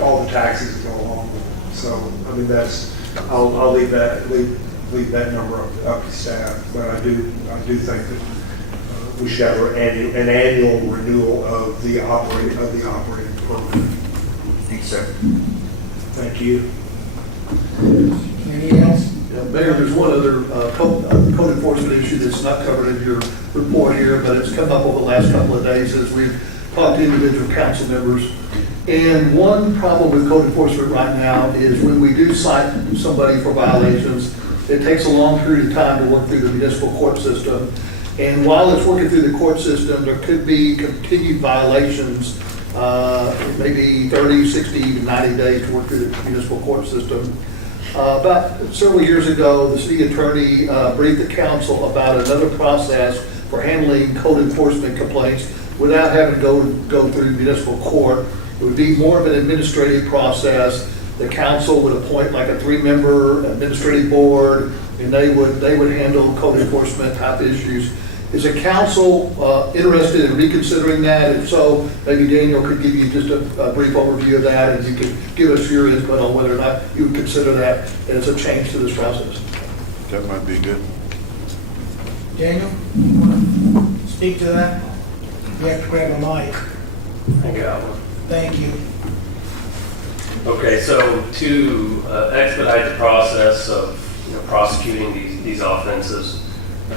all the taxes that go along with it. So I mean I'll leave that number up to staff, but I do think that we should have an annual renewal of the operating permit. Thanks, sir. Thank you. Anything else? Yeah, Mayor, there's one other code enforcement issue that's not covered in your report here, but it's come up over the last couple of days as we've talked to individual council members. And one problem with code enforcement right now is when we do cite somebody for violations, it takes a long period of time to work through the municipal court system. And while it's working through the court system, there could be continued violations, maybe 30, 60, 90 days to work through the municipal court system. About several years ago, the city attorney briefed the council about another process for handling code enforcement complaints without having to go through municipal court. It would be more of an administrative process. The council would appoint like a 3-member administrative board, and they would handle code enforcement type issues. Is the council interested in reconsidering that? If so, maybe Daniel could give you just a brief overview of that, and you could give us your input on whether or not you would consider that as a change to this process. That might be good. Daniel, you want to speak to that? You have to grab a mic. I got one. Thank you. Okay, so to expedite the process of prosecuting these offenses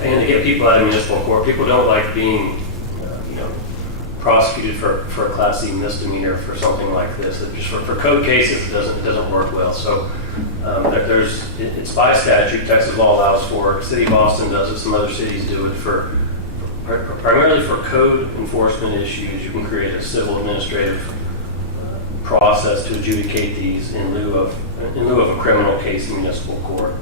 and to get people out of municipal court, people don't like being prosecuted for a Class C misdemeanor for something like this. It just for code cases, it doesn't work well. So it's by statute. Texas law allows for it. City of Austin does it. Some other cities do it for primarily for code enforcement issues. You can create a civil administrative process to adjudicate these in lieu of a criminal case in municipal court.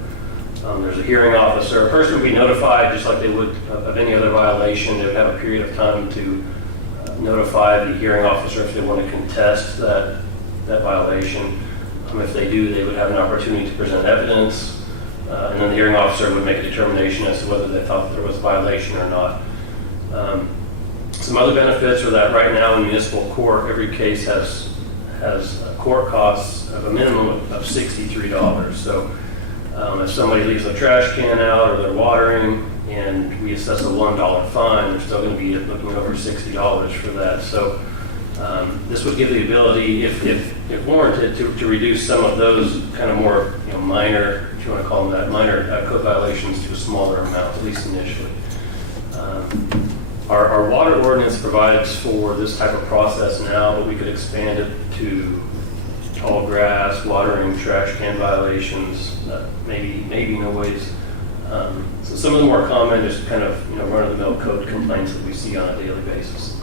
There's a hearing officer. A person would be notified just like they would of any other violation. They would have a period of time to notify the hearing officer if they want to contest that violation. If they do, they would have an opportunity to present evidence, and then the hearing officer would make a determination as to whether they thought there was a violation or not. Some other benefits are that right now in municipal court, every case has court costs of a minimum of $63. So if somebody leaves a trash can out or they're watering and we assess a $1 fine, they're still going to be looking over $60 for that. So this would give the ability, if warranted, to reduce some of those kind of more minor, if you want to call them that, minor code violations to a smaller amount, at least initially. Our water ordinance provides for this type of process now, but we could expand it to tall grass, watering, trash can violations, maybe noise. So some of the more common, just kind of run-of-the-mill code complaints that we see on a daily basis.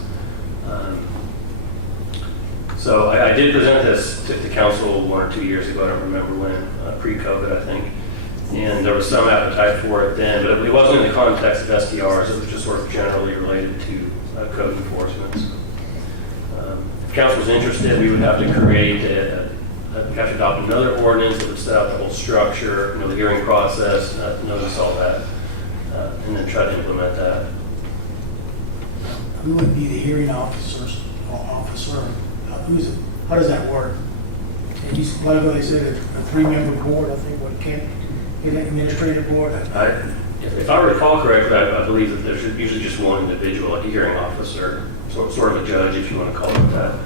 So I did present this to council 1 or 2 years ago. I don't remember when, pre-COVID, I think. And there was some appetite for it then, but it wasn't in the context of SDRs. It was just sort of generally related to code enforcement. So, if council was interested, we would have to create we'd have to adopt another ordinance that would set out the whole structure, the hearing process, notice all that, and then try to implement that. Who would be the hearing officer? How does that work? And you, like they said, a three-member board, I think, what, Kent, an administrative board. If I recall correctly, I believe that there's usually just one individual, like a hearing officer, sort of a judge, if you want to call it that.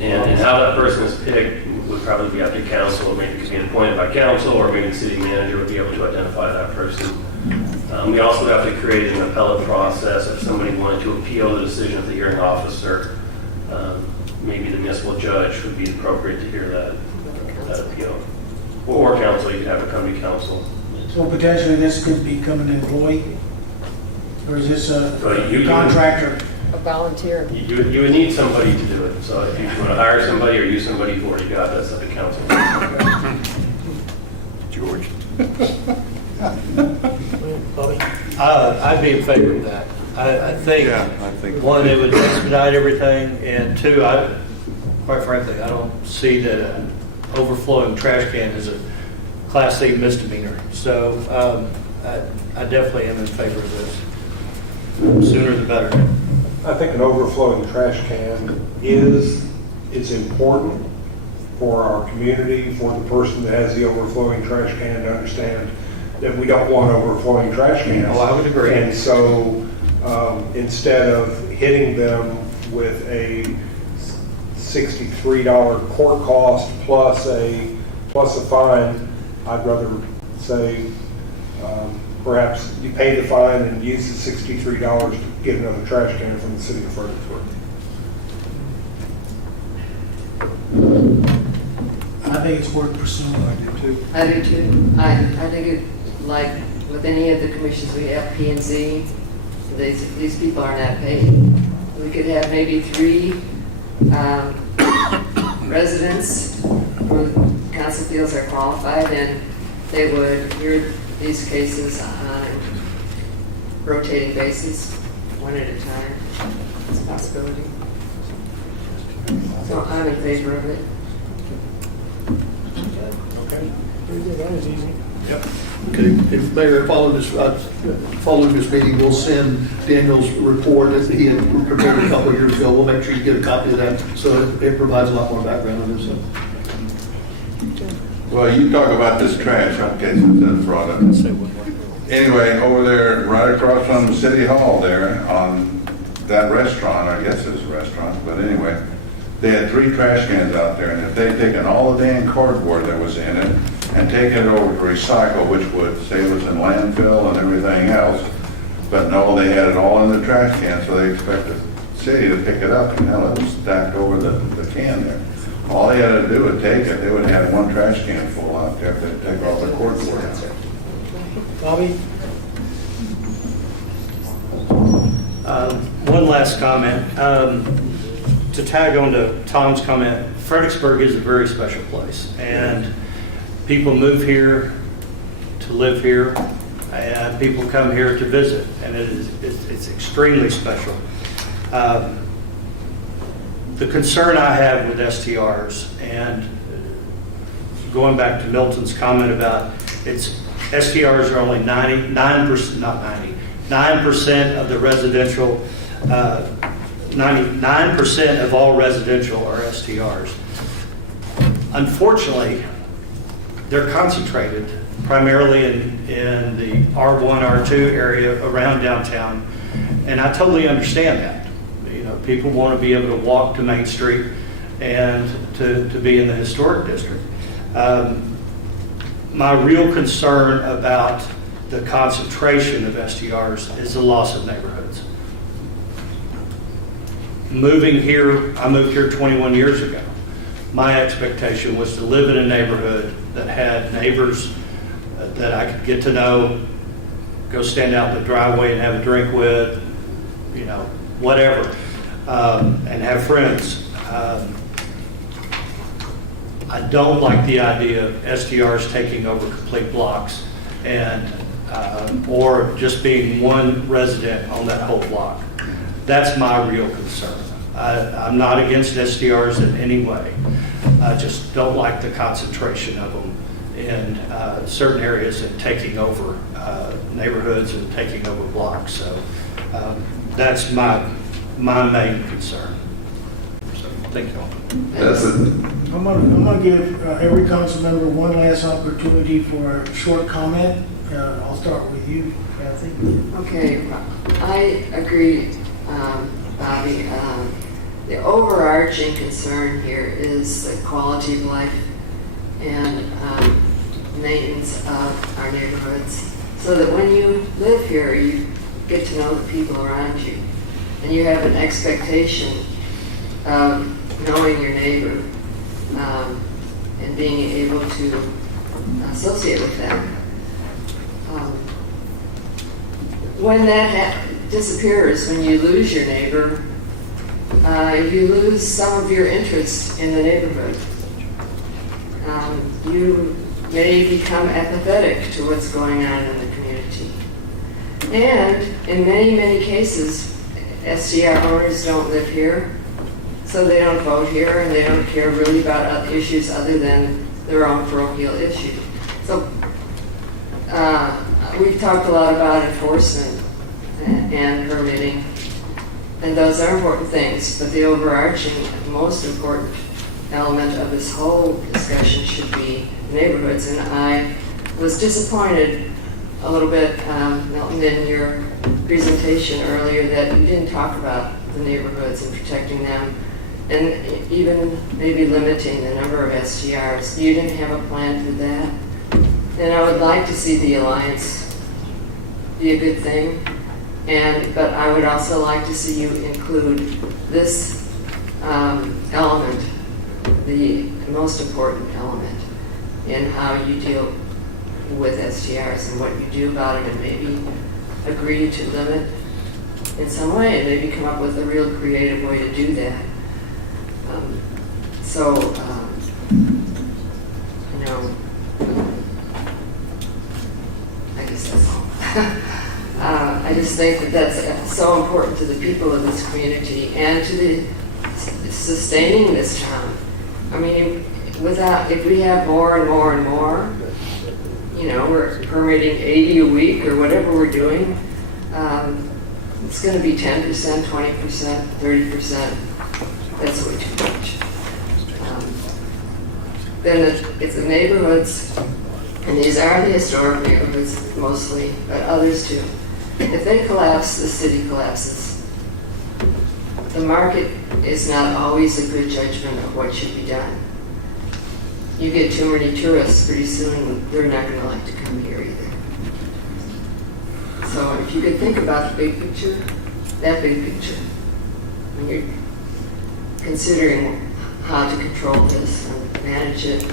And how that person is picked would probably be up to council. Maybe it could be appointed by council, or maybe the city manager would be able to identify that person. We also have to create an appellate process. If somebody wanted to appeal the decision of the hearing officer, maybe the municipal judge would be appropriate to hear that appeal. Or council, you could have it come to council. So potentially this could become an employee? Or is this a contractor? A volunteer. You would need somebody to do it. So if you want to hire somebody or use somebody you've already got, that's up to council. George. Bobby? I'd be in favor of that. I think, one, it would expedite everything, and two, quite frankly, I don't see that an overflowing trash can is a Class C misdemeanor. So I definitely am in favor of this. Sooner the better. I think an overflowing trash can it's important for our community, for the person that has the overflowing trash can to understand that we don't want overflowing trash cans. Oh, I would agree. And so instead of hitting them with a $63 court cost plus a fine, I'd rather say perhaps you pay the fine and use the $63 to get another trash can from the city of Fredericksburg. I think it's worth pursuing. I do too. I think it, like with any of the commissions we have, P and Z, these people are not paid. We could have maybe 3 residents who council feels are qualified, and they would hear these cases on a rotating basis, one at a time. It's a possibility. So I'm in favor of it. Okay. That was easy. Yep. Okay, if Mayor, following this meeting, we'll send Daniel's report that he had prepared a couple of years ago. We'll make sure you get a copy of that, so it provides a lot more background on this. Well, you talk about this trash, okay, since that's brought up. Anyway, over there, right across from City Hall there, on that restaurant, I guess it's a restaurant, but anyway, they had 3 trash cans out there, and if they'd taken all the damn cardboard that was in it and taken it over to recycle, which would save us in landfill and everything else, but no, they had it all in the trash can, so they expect the city to pick it up, and hell, it was stacked over the can there. All they had to do was take it. They would have had 1 trash can full out there if they'd take all the cardboard out. Bobby? One last comment. To tag on to Tom's comment, Fredericksburg is a very special place, and people move here to live here, and people come here to visit, and it's extremely special. The concern I have with STRs, and going back to Milton's comment about STRs are only 9% of the residential, 99% of all residential are STRs. Unfortunately, they're concentrated primarily in the R1, R2 area around downtown, and I totally understand that. People want to be able to walk to Main Street and to be in the historic district. My real concern about the concentration of STRs is the loss of neighborhoods. Moving here, I moved here 21 years ago. My expectation was to live in a neighborhood that had neighbors that I could get to know, go stand out in the driveway and have a drink with, whatever. And have friends. I don't like the idea of STRs taking over complete blocks and or just being one resident on that whole block. That's my real concern. I'm not against STRs in any way. I just don't like the concentration of them in certain areas and taking over neighborhoods and taking over blocks. So that's my main concern. Thank you all. That's it. I'm gonna give every council member one last opportunity for a short comment. I'll start with you, Kathy. Okay, I agree, Bobby. The overarching concern here is the quality of life and maintenance of our neighborhoods, so that when you live here, you get to know the people around you, and you have an expectation of knowing your neighbor and being able to associate with them. When that disappears, when you lose your neighbor, you lose some of your interest in the neighborhood. You may become apathetic to what's going on in the community. And in many, many cases, STR owners don't live here, so they don't vote here, and they don't care really about issues other than their own parochial issue. So we've talked a lot about enforcement and permitting, and those are important things, but the overarching, most important element of this whole discussion should be neighborhoods. And I was disappointed a little bit, Milton, in your presentation earlier that you didn't talk about the neighborhoods and protecting them, and even maybe limiting the number of STRs. You didn't have a plan for that. And I would like to see the alliance be a good thing, but I would also like to see you include this element, the most important element, in how you deal with STRs and what you do about it, and maybe agree to limit in some way, and maybe come up with a real creative way to do that. I guess that's all. I just think that that's so important to the people of this community and to the sustaining this town. I mean, if we have more and more and more, we're permitting 80 a week or whatever we're doing, it's going to be 10%, 20%, 30%. That's way too much. Then if the neighborhoods, and these are the historic neighborhoods mostly, but others too, if they collapse, the city collapses. The market is not always a good judgment of what should be done. You get too many tourists, pretty soon they're not going to like to come here either. So if you could think about the big picture, that big picture, when you're considering how to control this and manage it,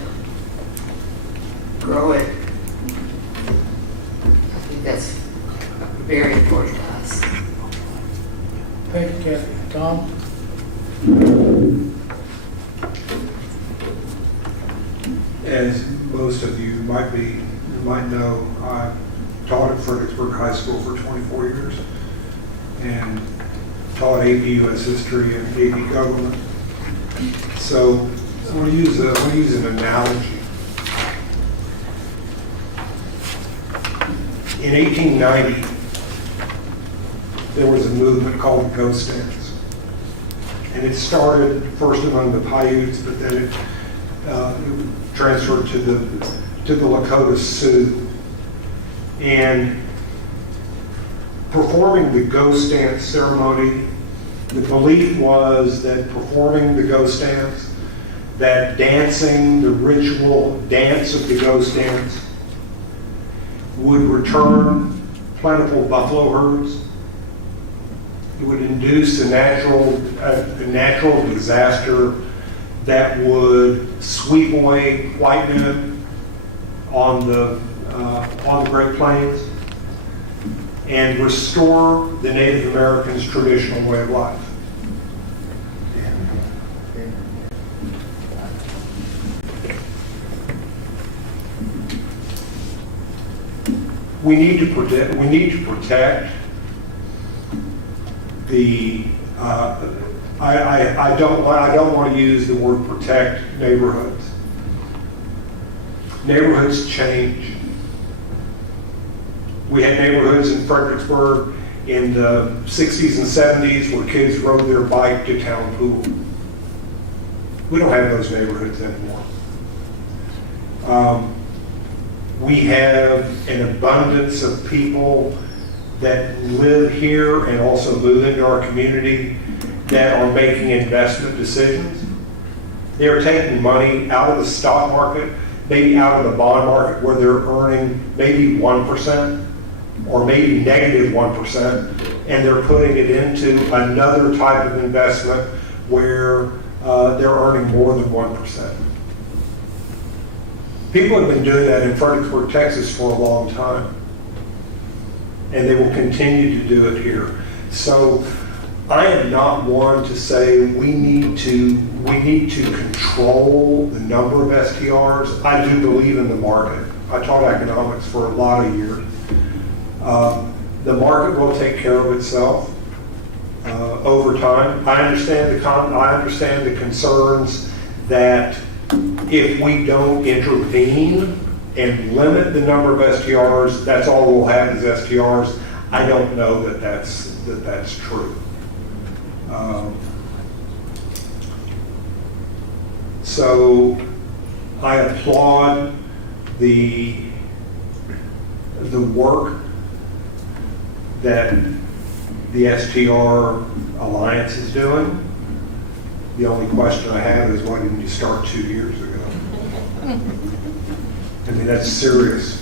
grow it, I think that's very important to us. Thank you, Kathy. Tom? As most of you might know, I taught at Fredericksburg High School for 24 years and taught AP US History and AP Government. So I want to use an analogy. In 1890, there was a movement called Ghost Dance, and it started first among the Paiutes, but then it transferred to the Lakota Sioux. And performing the Ghost Dance ceremony, the belief was that performing the Ghost Dance, that dancing, the ritual dance of the Ghost Dance, would return plentiful buffalo herds. It would induce a natural disaster that would sweep away white men on the Great Plains and restore the Native Americans' traditional way of life. We need to protect the. I don't want to use the word protect neighborhoods. Neighborhoods change. We had neighborhoods in Fredericksburg in the 60s and 70s where kids rode their bike to town pool. We don't have those neighborhoods anymore. We have an abundance of people that live here and also move into our community that are making investment decisions. They're taking money out of the stock market, maybe out of the bond market where they're earning maybe 1% or maybe negative 1%, and they're putting it into another type of investment where they're earning more than 1%. People have been doing that in Fredericksburg, Texas for a long time, and they will continue to do it here. So I am not one to say we need to control the number of STRs. I do believe in the market. I taught economics for a lot of years. The market will take care of itself over time. I understand the concerns that if we don't intervene and limit the number of STRs, that's all we'll have is STRs. I don't know that that's true. So I applaud the work that the STR Alliance is doing. The only question I have is why didn't you start 2 years ago? I mean, that's serious.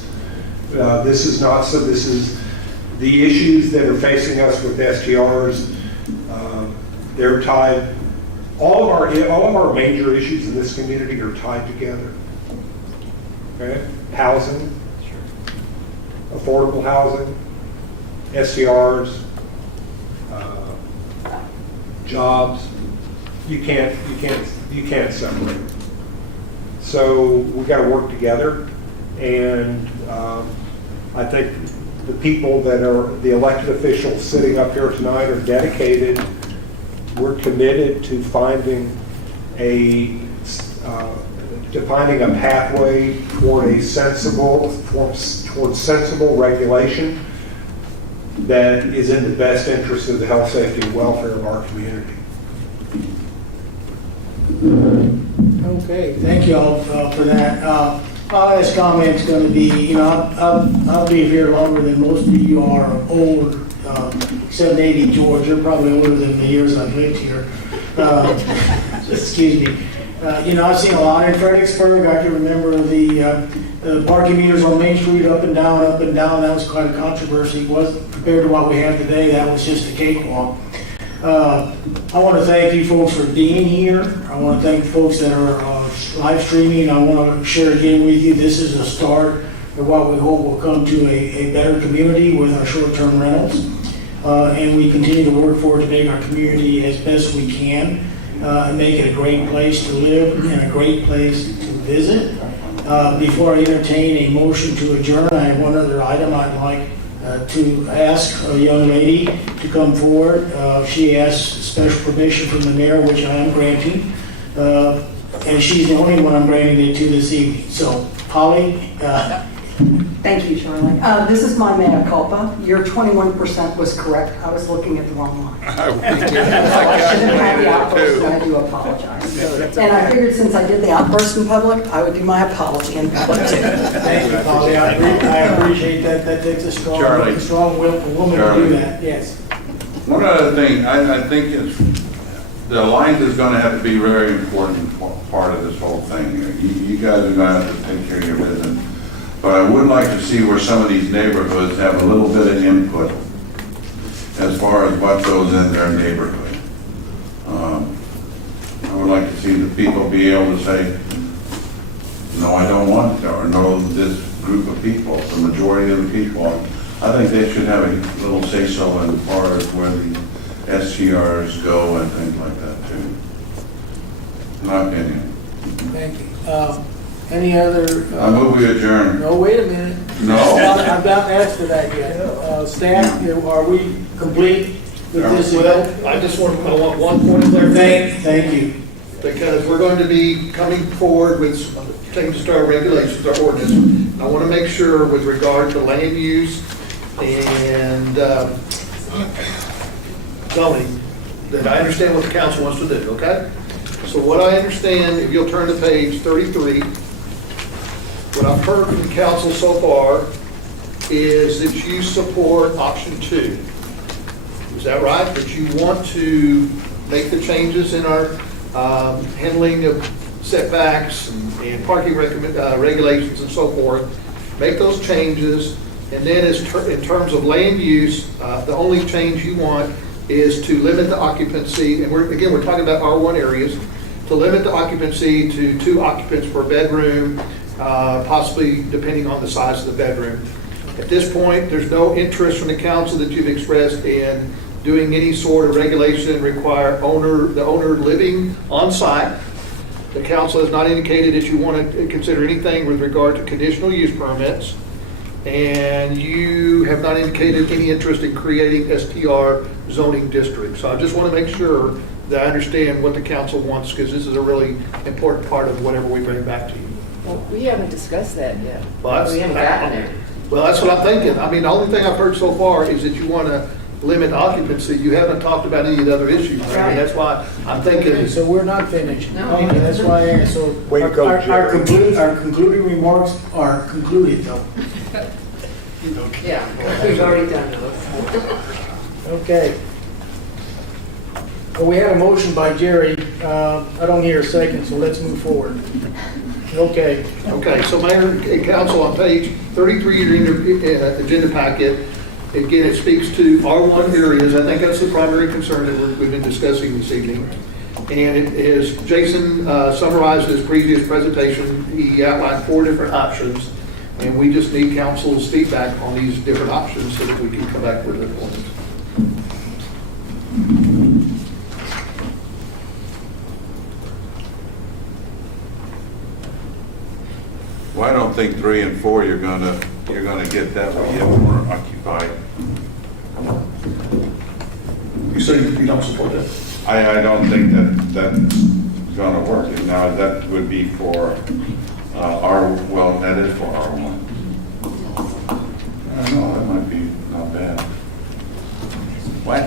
This is the issues that are facing us with STRs. They're tied. All of our major issues in this community are tied together. Okay? Housing, affordable housing, STRs, jobs. You can't separate. So we got to work together, and I think the people that are the elected officials sitting up here tonight are dedicated. We're committed to finding a pathway toward sensible regulation that is in the best interest of the health, safety, and welfare of our community. Okay, thank you all for that. My last comment's going to be, I'll be here longer than most of you are old, 780 George. You're probably older than the years I've lived here. Excuse me. I've seen a lot in Fredericksburg. I can remember the parking meters on Main Street up and down, up and down. That was quite a controversy. Compared to what we have today, that was just a cakewalk. I want to thank you folks for being here. I want to thank the folks that are live streaming. I want to share again with you, this is a start of what we hope will come to a better community with our short-term rentals. And we continue to work forward to make our community as best we can and make it a great place to live and a great place to visit. Before I entertain a motion to adjourn, I have one other item I'd like to ask a young lady to come forward. She asked special permission from the mayor, which I am granting, and she's the only one I'm granting it to this evening. So, Polly. Thank you, Charlie. This is my mea culpa. Your 21% was correct. I was looking at the wrong line. I shouldn't have had the outburst, and I do apologize. And I figured since I did the outburst in public, I would do my apology in public too. Thank you, Polly. I appreciate that. That takes a strong willful woman to do that. Yes. One other thing, I think the Alliance is going to have to be a very important part of this whole thing. You guys are going to have to take care of your business. But I would like to see where some of these neighborhoods have a little bit of input as far as what goes in their neighborhood. I would like to see the people be able to say, no, I don't want to, or no, this group of people, the majority of the people. I think they should have a little say-so as far as where the STRs go and things like that too. My opinion. Thank you. Any other? I move we adjourn. No, wait a minute. No. I've not asked for that yet. Staff, are we complete with this? Well, I want one point of clarification. Thank you. Because we're going to be coming forward with changes to our regulations, our ordinance. I want to make sure with regard to land use and zoning, that I understand what the council wants to do, okay? So what I understand, if you'll turn to page 33, what I've heard from the council so far is that you support option 2. Is that right? That you want to make the changes in our handling of setbacks and parking regulations and so forth, make those changes, and then in terms of land use, the only change you want is to limit the occupancy, and we're talking about R1 areas, to limit the occupancy to 2 occupants per bedroom, possibly depending on the size of the bedroom. At this point, there's no interest from the council that you've expressed in doing any sort of regulation require the owner living on site. The council has not indicated that you want to consider anything with regard to conditional use permits. And you have not indicated any interest in creating STR zoning districts. So I just want to make sure that I understand what the council wants, because this is a really important part of whatever we bring back to you. Well, we haven't discussed that yet. Well, We haven't gotten there. Well, that's what I'm thinking. I mean, the only thing I've heard so far is that you want to limit occupancy. You haven't talked about any of the other issues. I mean, that's why I'm thinking. So we're not finished. No. Okay, that's why I asked. So Way to go, our Jerry. concluding remarks are concluded though. Yeah, we've already done those. Okay. Well, we had a motion by Jerry. I don't hear a second, so let's move forward. Okay. Okay, so Mayor and Council, on page 33 of your agenda packet, again, it speaks to R1 areas. I think that's the primary concern that we've been discussing this evening. And it is, Jason summarized his previous presentation. He outlined 4 different options, and we just need council's feedback on these different options so that we can come back with an ordinance. Well, I don't think 3 and 4, you're gonna get that where you have more occupied. You say you don't support that? I don't think that's gonna work. Now, that would be for that is for R1. I don't know, that might be not bad. What?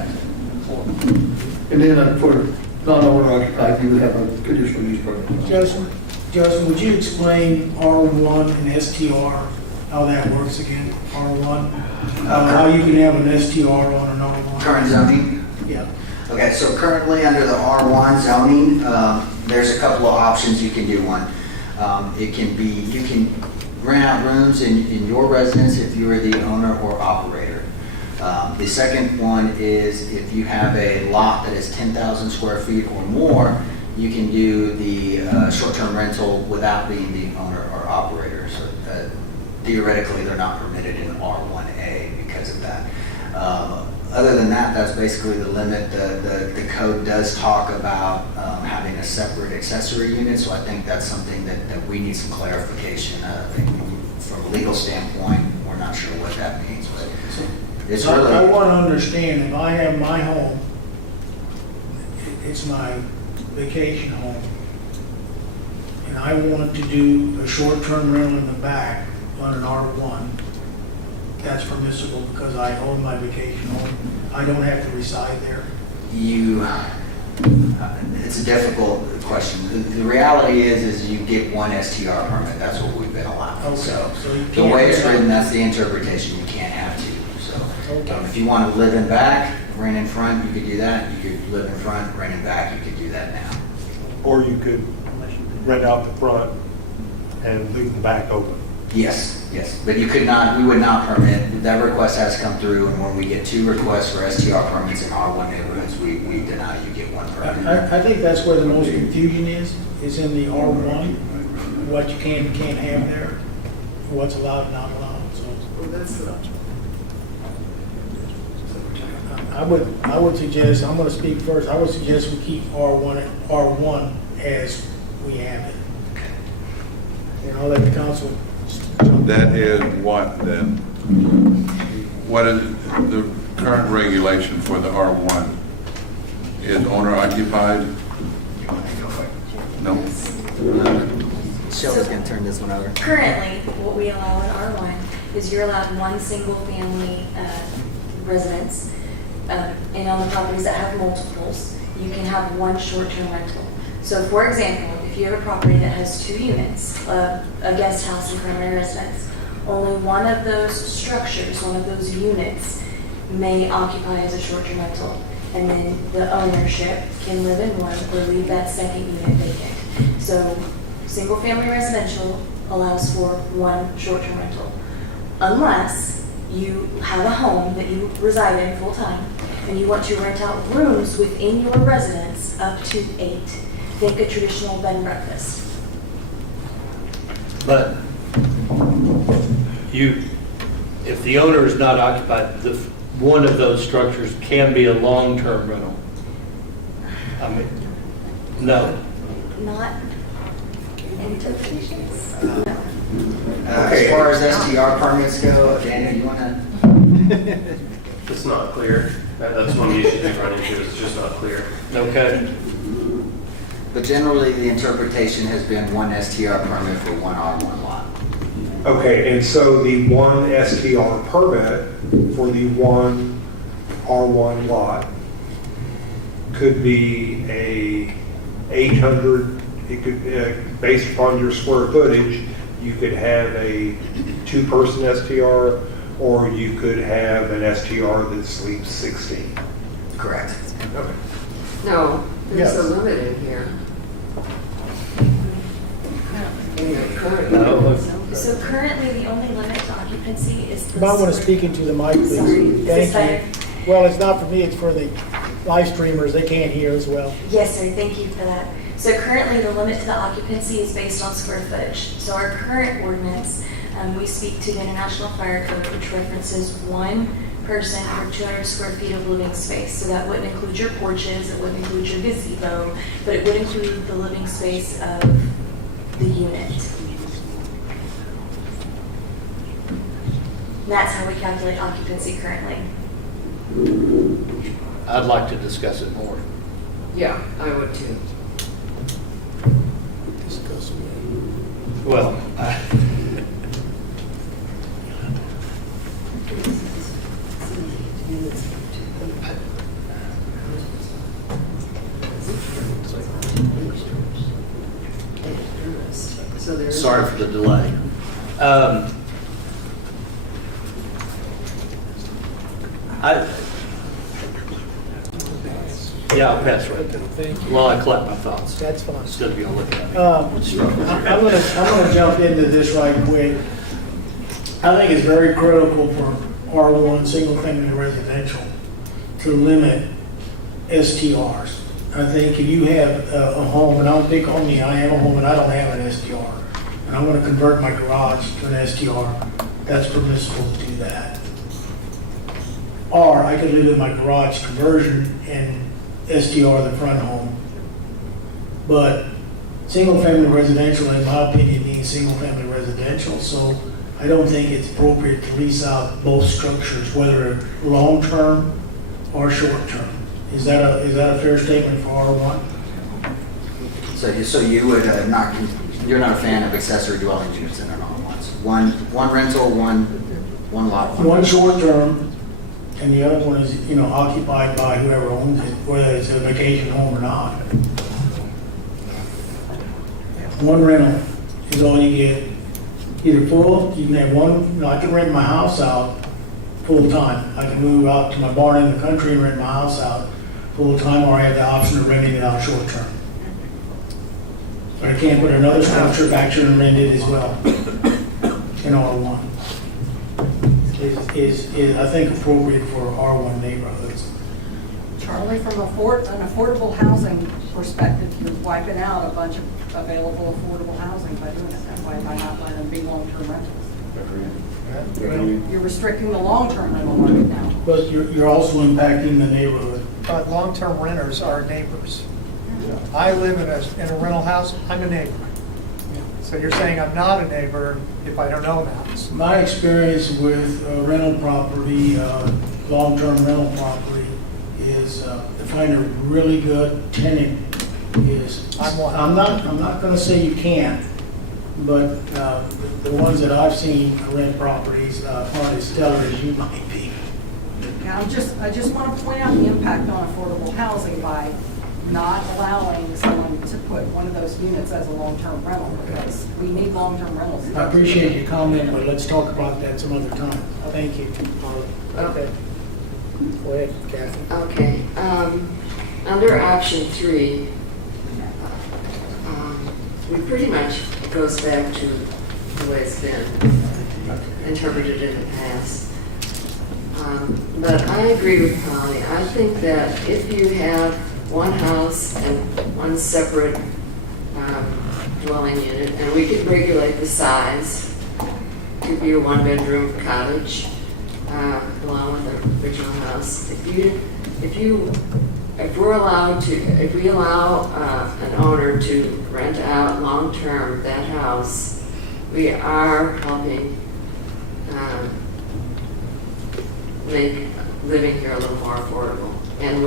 And then for non-owner occupied, you would have a conditional use permit. Justin, would you explain R1 and STR, how that works again? R1, how you can have an STR on an R1? Current zoning? Yeah. Okay, so currently under the R1 zoning, there's a couple of options you can do. One, it can be, you can rent out rooms in your residence if you are the owner or operator. The second one is if you have a lot that is 10,000 square feet or more, you can do the short-term rental without being the owner or operator. So theoretically, they're not permitted in R1A because of that. Other than that, that's basically the limit. The code does talk about having a separate accessory unit, so I think that's something that we need some clarification. I think from a legal standpoint, we're not sure what that means, but it's really... I want to understand, if I have my home, it's my vacation home, and I want to do a short-term rental in the back on an R1, that's permissible because I own my vacation home. I don't have to reside there. It's a difficult question. The reality is you get one STR permit. That's what we've been allowed. Okay. So you the can't way it's have- written, that's the interpretation. You can't have two. So Okay. if you want to live in back, rent in front, you could do that. You could live in front, rent in back. You could do that now. Or you could rent out the front and leave the back open. Yes, yes, but you could not, we would not permit, that request has come through, and when we get 2 requests for STR permits in R1 neighborhoods, we deny you get 1 permit. I think that's where the most confusion is in the R1, what you can and can't have there, what's allowed and not allowed, so. I would suggest, I'm gonna speak first, I would suggest we keep R1 as we have it. And I'll let the council. That is what then? What is the current regulation for the R1? Is owner occupied? No. Shelby's going to turn this one over. Currently, what we allow in R1 is you're allowed 1 single-family residence, and on the properties that have multiples, you can have 1 short-term rental. So for example, if you have a property that has 2 units, a guest house and primary residence, only one of those structures, one of those units may occupy as a short-term rental. And then the ownership can live in one or leave that second unit vacant. So single-family residential allows for 1 short-term rental. Unless you have a home that you reside in full-time and you want to rent out rooms within your residence up to 8. Think a traditional bed and breakfast. But if the owner is not occupied, one of those structures can be a long-term rental. I mean, no. Not interpretations? No. As far as STR permits go, Daniel, you want to? It's not clear. That's one of the issues we run into, is it's just not clear. Okay. But generally, the interpretation has been 1 STR permit for 1 R1 lot. Okay, and so the 1 STR permit for the 1 R1 lot could be a 800, it could, based upon your square footage, you could have a 2-person STR, or you could have an STR that sleeps 16. Correct. Okay. No, there's Yes. a limit in here. So currently, the only limit to occupancy is the. You might want to square- speak into the mic, please. Sorry, is this Thank you. Well, it's not for me, it's for the live streamers, they can't hear as well. Yes, sir, thank you for that. So currently, the limit to the occupancy is based on square footage. So our current ordinance, we speak to the International Fire Code, which references 1 person per 200 square feet of living space. So that wouldn't include your porches, it wouldn't include your gazebo, but it would include the living space of the unit. And that's how we calculate occupancy currently. I'd like to discuss it more. Yeah, I would too. Well, So there's. sorry for the delay. Yeah, I'll pass right then. Thank you. Well, I collect my thoughts. That's fine. Instead of you looking at me. I'm gonna jump into this right quick. I think it's very critical for R1, single-family residential, to limit STRs. I think if you have a home, and I'll pick on me, I have a home and I don't have an STR, and I'm gonna convert my garage to an STR, that's permissible to do that. Or I could live in my garage conversion and STR the front home. But single-family residential, in my opinion, means single-family residential, so I don't think it's appropriate to lease out both structures, whether long-term or short-term. Is that a fair statement for R1? So you would you're not a fan of accessory dwelling units in an R1s? One rental, one lot. One short-term, and the other one is, occupied by whoever owns it, whether it's a vacation home or not. One rental is all you get. Either full, you can have one, I can rent my house out full-time. I can move out to my barn in the country and rent my house out full-time, or I have the option of renting it out short-term. But I can't put another structure back there and rent it as well in R1. Is I think appropriate for R1 neighborhoods. Charlie, from an affordable housing perspective, you're wiping out a bunch of available affordable housing by doing it that way, by not letting them be long-term rentals. You're restricting the long-term rental market now. But you're also impacting the neighborhood. But long-term renters are neighbors. I live in a rental house, I'm a neighbor. So you're saying I'm not a neighbor if I don't own a house? My experience with rental property, long-term rental property, is to find a really good tenant is. I'm not going to say you can't, but the ones that I've seen rent properties aren't as stellar as you might be. Now, I just want to point out the impact on affordable housing by not allowing someone to put one of those units as a long-term rental, because we need long-term rentals. I appreciate your comment, but let's talk about that some other time. Thank you. Okay. Go ahead, Kathy. Okay, under option 3, we pretty much, it goes back to the way it's been interpreted in the past. But I agree with Polly. I think that if you have one house and one separate dwelling unit, and we could regulate the size, could be a one-bedroom cottage, along with the original house. If we allow an owner to rent out long-term that house, we are helping make living here a little more affordable. And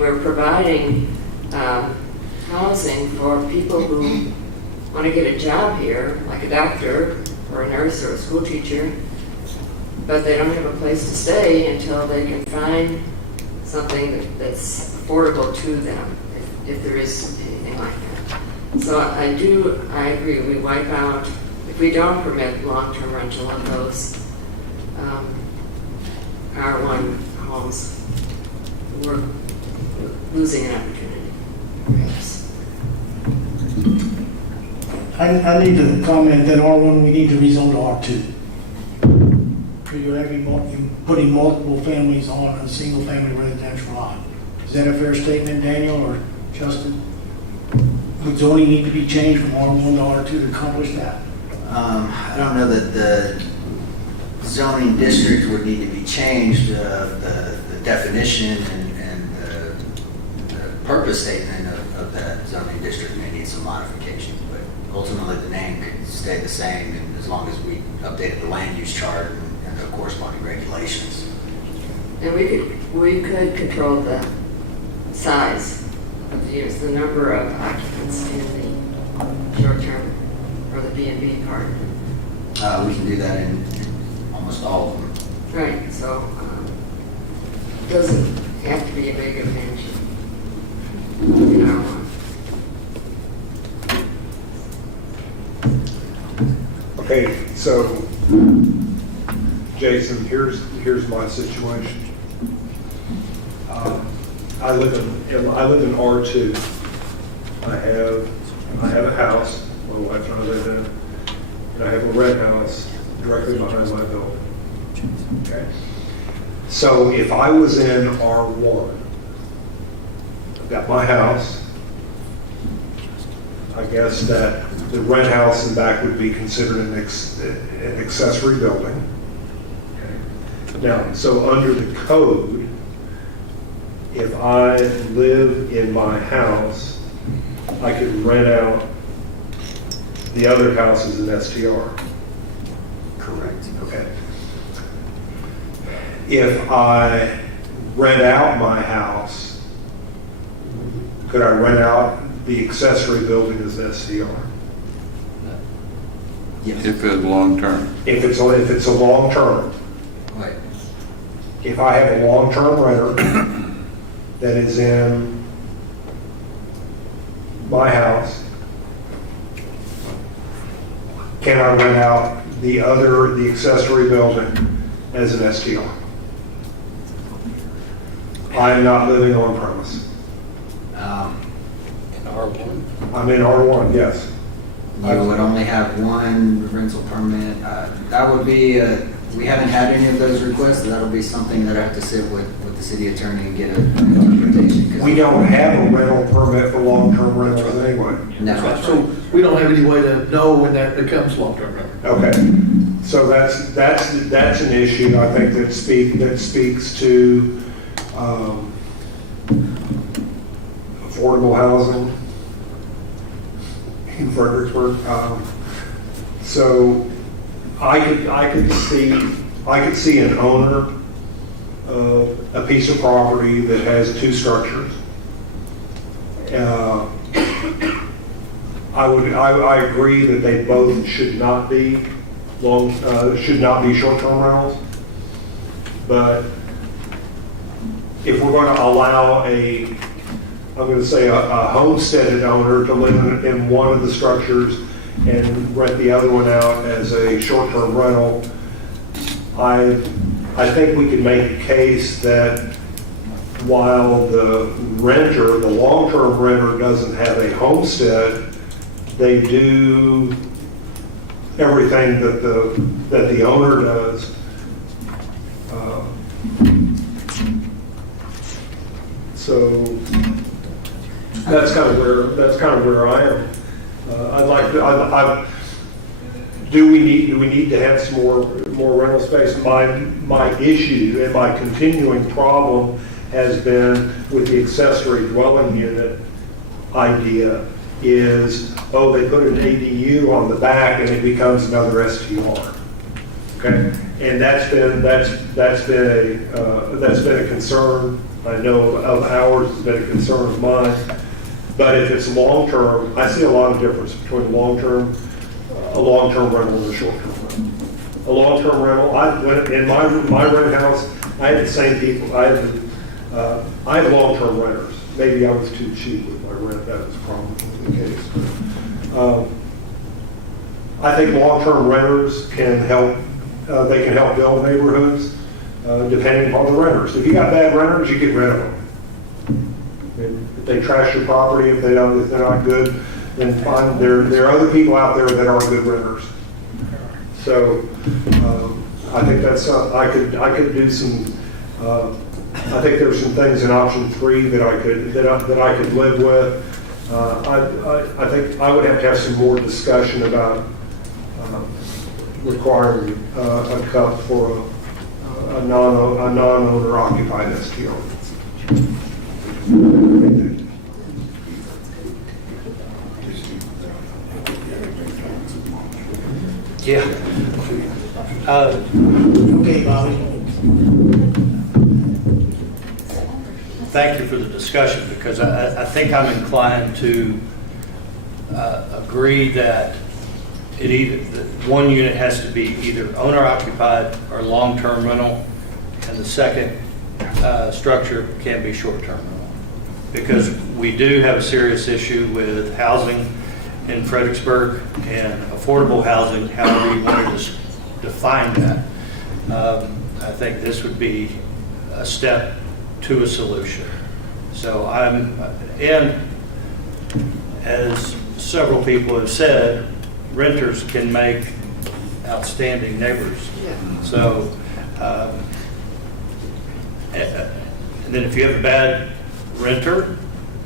we're providing housing for people who want to get a job here, like a doctor or a nurse or a school teacher, but they don't have a place to stay until they can find something that's affordable to them, if there is anything like that. So I agree, we wipe out, if we don't permit long-term rental of those R1 homes, we're losing an opportunity, perhaps. I need to comment that R1, we need to rezone to R2. You're putting multiple families on a single-family residential lot. Is that a fair statement, Daniel or Justin? Would zoning need to be changed from R1 to R2 to accomplish that? I don't know that the zoning district would need to be changed. The definition and the purpose statement of that zoning district may need some modifications, but ultimately the name could stay the same, and as long as we updated the land use chart and the corresponding regulations. And we could control the size of the units, the number of occupants in the short-term or the B&B part. We can do that in almost all of them. Right, so it doesn't have to be a big expansion in our one. Okay, so, Jason, here's my situation. I live in R2. I have a house, my wife and I live in, and I have a red house directly behind my building. Okay. So if I was in R1, I've got my house, I guess that the rent house in back would be considered an accessory building. Okay. Now, so under the code, if I live in my house, I could rent out the other house as an STR. Correct. Okay. If I rent out my house, could I rent out the accessory building as an STR? Yes. If it's long-term. If it's a long-term. Right. If I have a long-term renter that is in my house, can I rent out the accessory building as an STR? I am not living on premise. In R1? I'm in R1, yes. You would only have one rental permit. That would be, we haven't had any of those requests. That'll be something that I have to sit with the city attorney and get an interpretation. 'Cause We don't have a rental permit for long-term rentals anyway. No. So we don't have any way to know when that becomes long-term rental. Okay, so that's an issue, I think, that speaks to affordable housing in Fredericksburg. So I could see an owner of a piece of property that has two structures. I agree that they both should not be short-term rentals, but if we're going to allow I'm going to say a homesteaded owner to live in one of the structures and rent the other one out as a short-term rental, I think we can make a case that while the renter, the long-term renter, doesn't have a homestead, they do everything that the owner does. So that's kind of where I am. I'd like to. Do we need to have some more rental space? My issue and my continuing problem has been with the accessory dwelling unit idea is, oh, they put an ADU on the back and it becomes another STR. Okay, and that's been a concern. I know of ours, it's been a concern of mine. But if it's long-term, I see a lot of difference between a long-term rental and a short-term rental. A long-term rental, in my rent house, I had the same people. I had long-term renters. Maybe I was too cheap with my rent. That was probably the case. I think long-term renters can help. They can help build neighborhoods, depending upon the renters. If you got bad renters, you get rid of them. If they trash your property, if they're not good, then fine. There are other people out there that are good renters. So I think that's I could do some. I think there's some things in option 3 that I could live with. I think I would have to have some more discussion about requiring a cup for a non-owner occupied STR. Yeah. Okay, Bobby. Thank you for the discussion, because I think I'm inclined to agree that that one unit has to be either owner occupied or long-term rental, and the second structure can be short-term rental. Because we do have a serious issue with housing in Fredericksburg and affordable housing, however you want to define that. I think this would be a step to a solution. So and as several people have said, renters can make outstanding neighbors. Yeah. So, and then if you have a bad renter,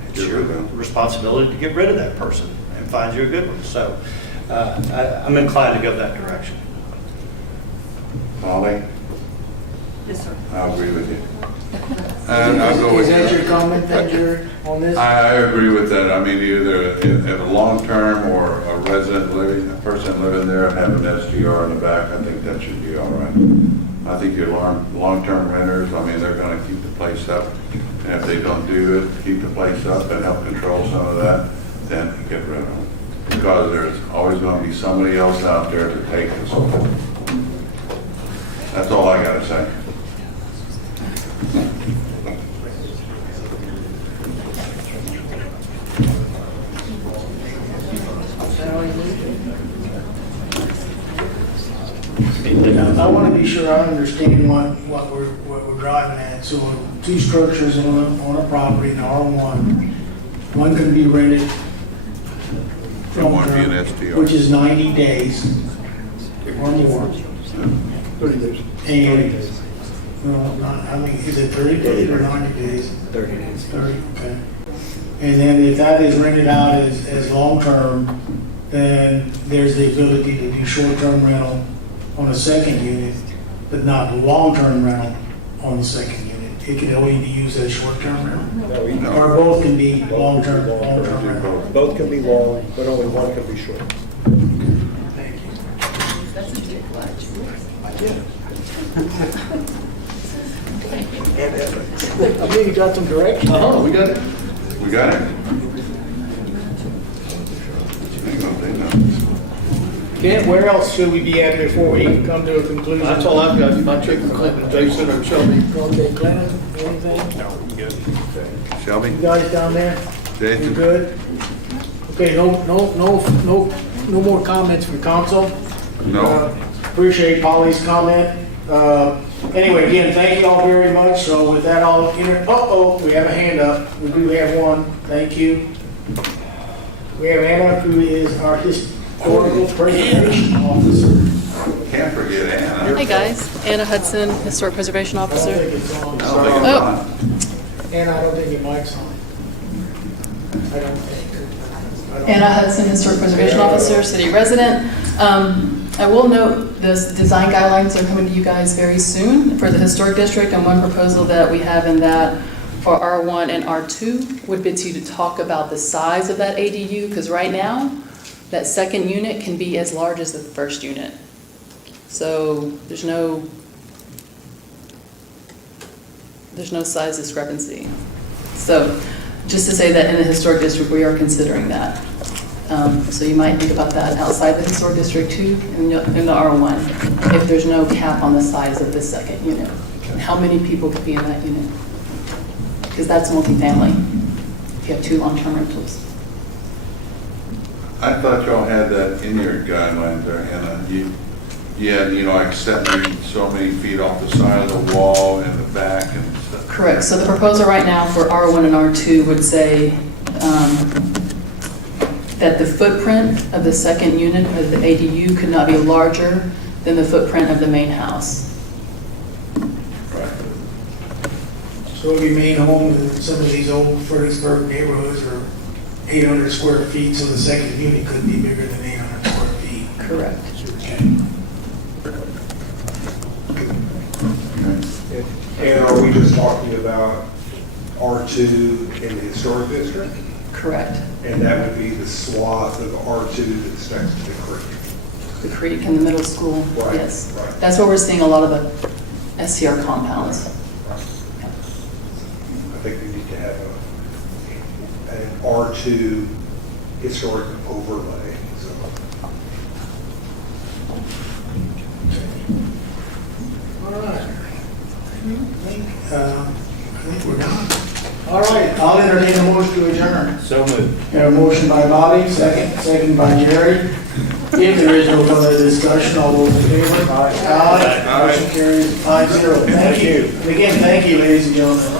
it's your responsibility to get rid of that person and find you a good one. So I'm inclined to go that direction. Molly? Yes, sir. I agree with you. And I'll go with Is that you. your comment, then, Jared, on this? I agree with that. I mean, either if a long-term or a resident living, a person living there and have an STR in the back, I think that should be all right. I think your long-term renters, I mean, they're going to keep the place up. And if they don't do it, keep the place up and help control some of that, then get rid of them. Because there's always going to be somebody else out there to take this. That's all I got to say. I want to be sure I understand what we're driving at. So 2 structures on a property in R1, one can be rented One be an STR. which is 90 days or more. 30 days. And, I mean, is it 30 days or 90 days? 30 days. 30, okay. And then if that is rented out as long-term, then there's the ability to do short-term rental on a second unit, but not long-term rental on the second unit. It can only be used as short-term rental. No. Or both can be long-term rental. Both can be long, but only one can be short. Thank you. I mean, you got some direction. We got it. We got it. Ain't gonna say nothing. Kent, where else should we be at before we can come to a conclusion? That's all I've got. If I check with Clinton, Jason, or Shelby. Okay, Clinton, anything? No. Shelby? You guys down there? Jason? You good? Okay, no more comments from council. No. Appreciate Polly's comment. Anyway, again, thank you all very much. So with that, we have a hand up. We do have one. Thank you. We have Anna, who is our historical preservation officer. Can't forget Anna. Hi, guys. Anna Hudson, Historic Preservation I don't Officer. think it's on. I don't think it's on. Anna, I don't think your mic's on. I don't think. Anna Hudson, Historic Preservation Officer, city resident. I will note this design guidelines are coming to you guys very soon for the historic district, and one proposal that we have in that for R1 and R2 would be to talk about the size of that ADU, because right now, that second unit can be as large as the first unit. So there's no size discrepancy. So just to say that in the historic district, we are considering that. So you might think about that outside the historic district too, in the R1, if there's no cap on the size of the second unit. How many people could be in that unit? Because that's multifamily, if you have 2 long-term rentals. I thought y'all had that in your guidelines there, Anna. Like setting so many feet off the side of the wall and the back and stuff. Correct. So the proposal right now for R1 and R2 would say that the footprint of the second unit of the ADU could not be larger than the footprint of the main house. So if your main home in some of these old Fredericksburg neighborhoods are 800 square feet, so the second unit could be bigger than 800 square feet. Correct. And are we just talking about R2 in the historic district? Correct. And that would be the swath of R2 that's next to the creek? The creek and the middle school, Right, yes. right. That's where we're seeing a lot of the SCR compounds. I think we need to have an R2 historic overlay, so. All right. I think we're done. All right, I'll entertain a motion to adjourn. So moved. Have a motion by Bobby, second by Jerry. If there is no further discussion, all those in favor? Aye. Motion carries 5-0. Thank you. And again, thank you, ladies and gentlemen.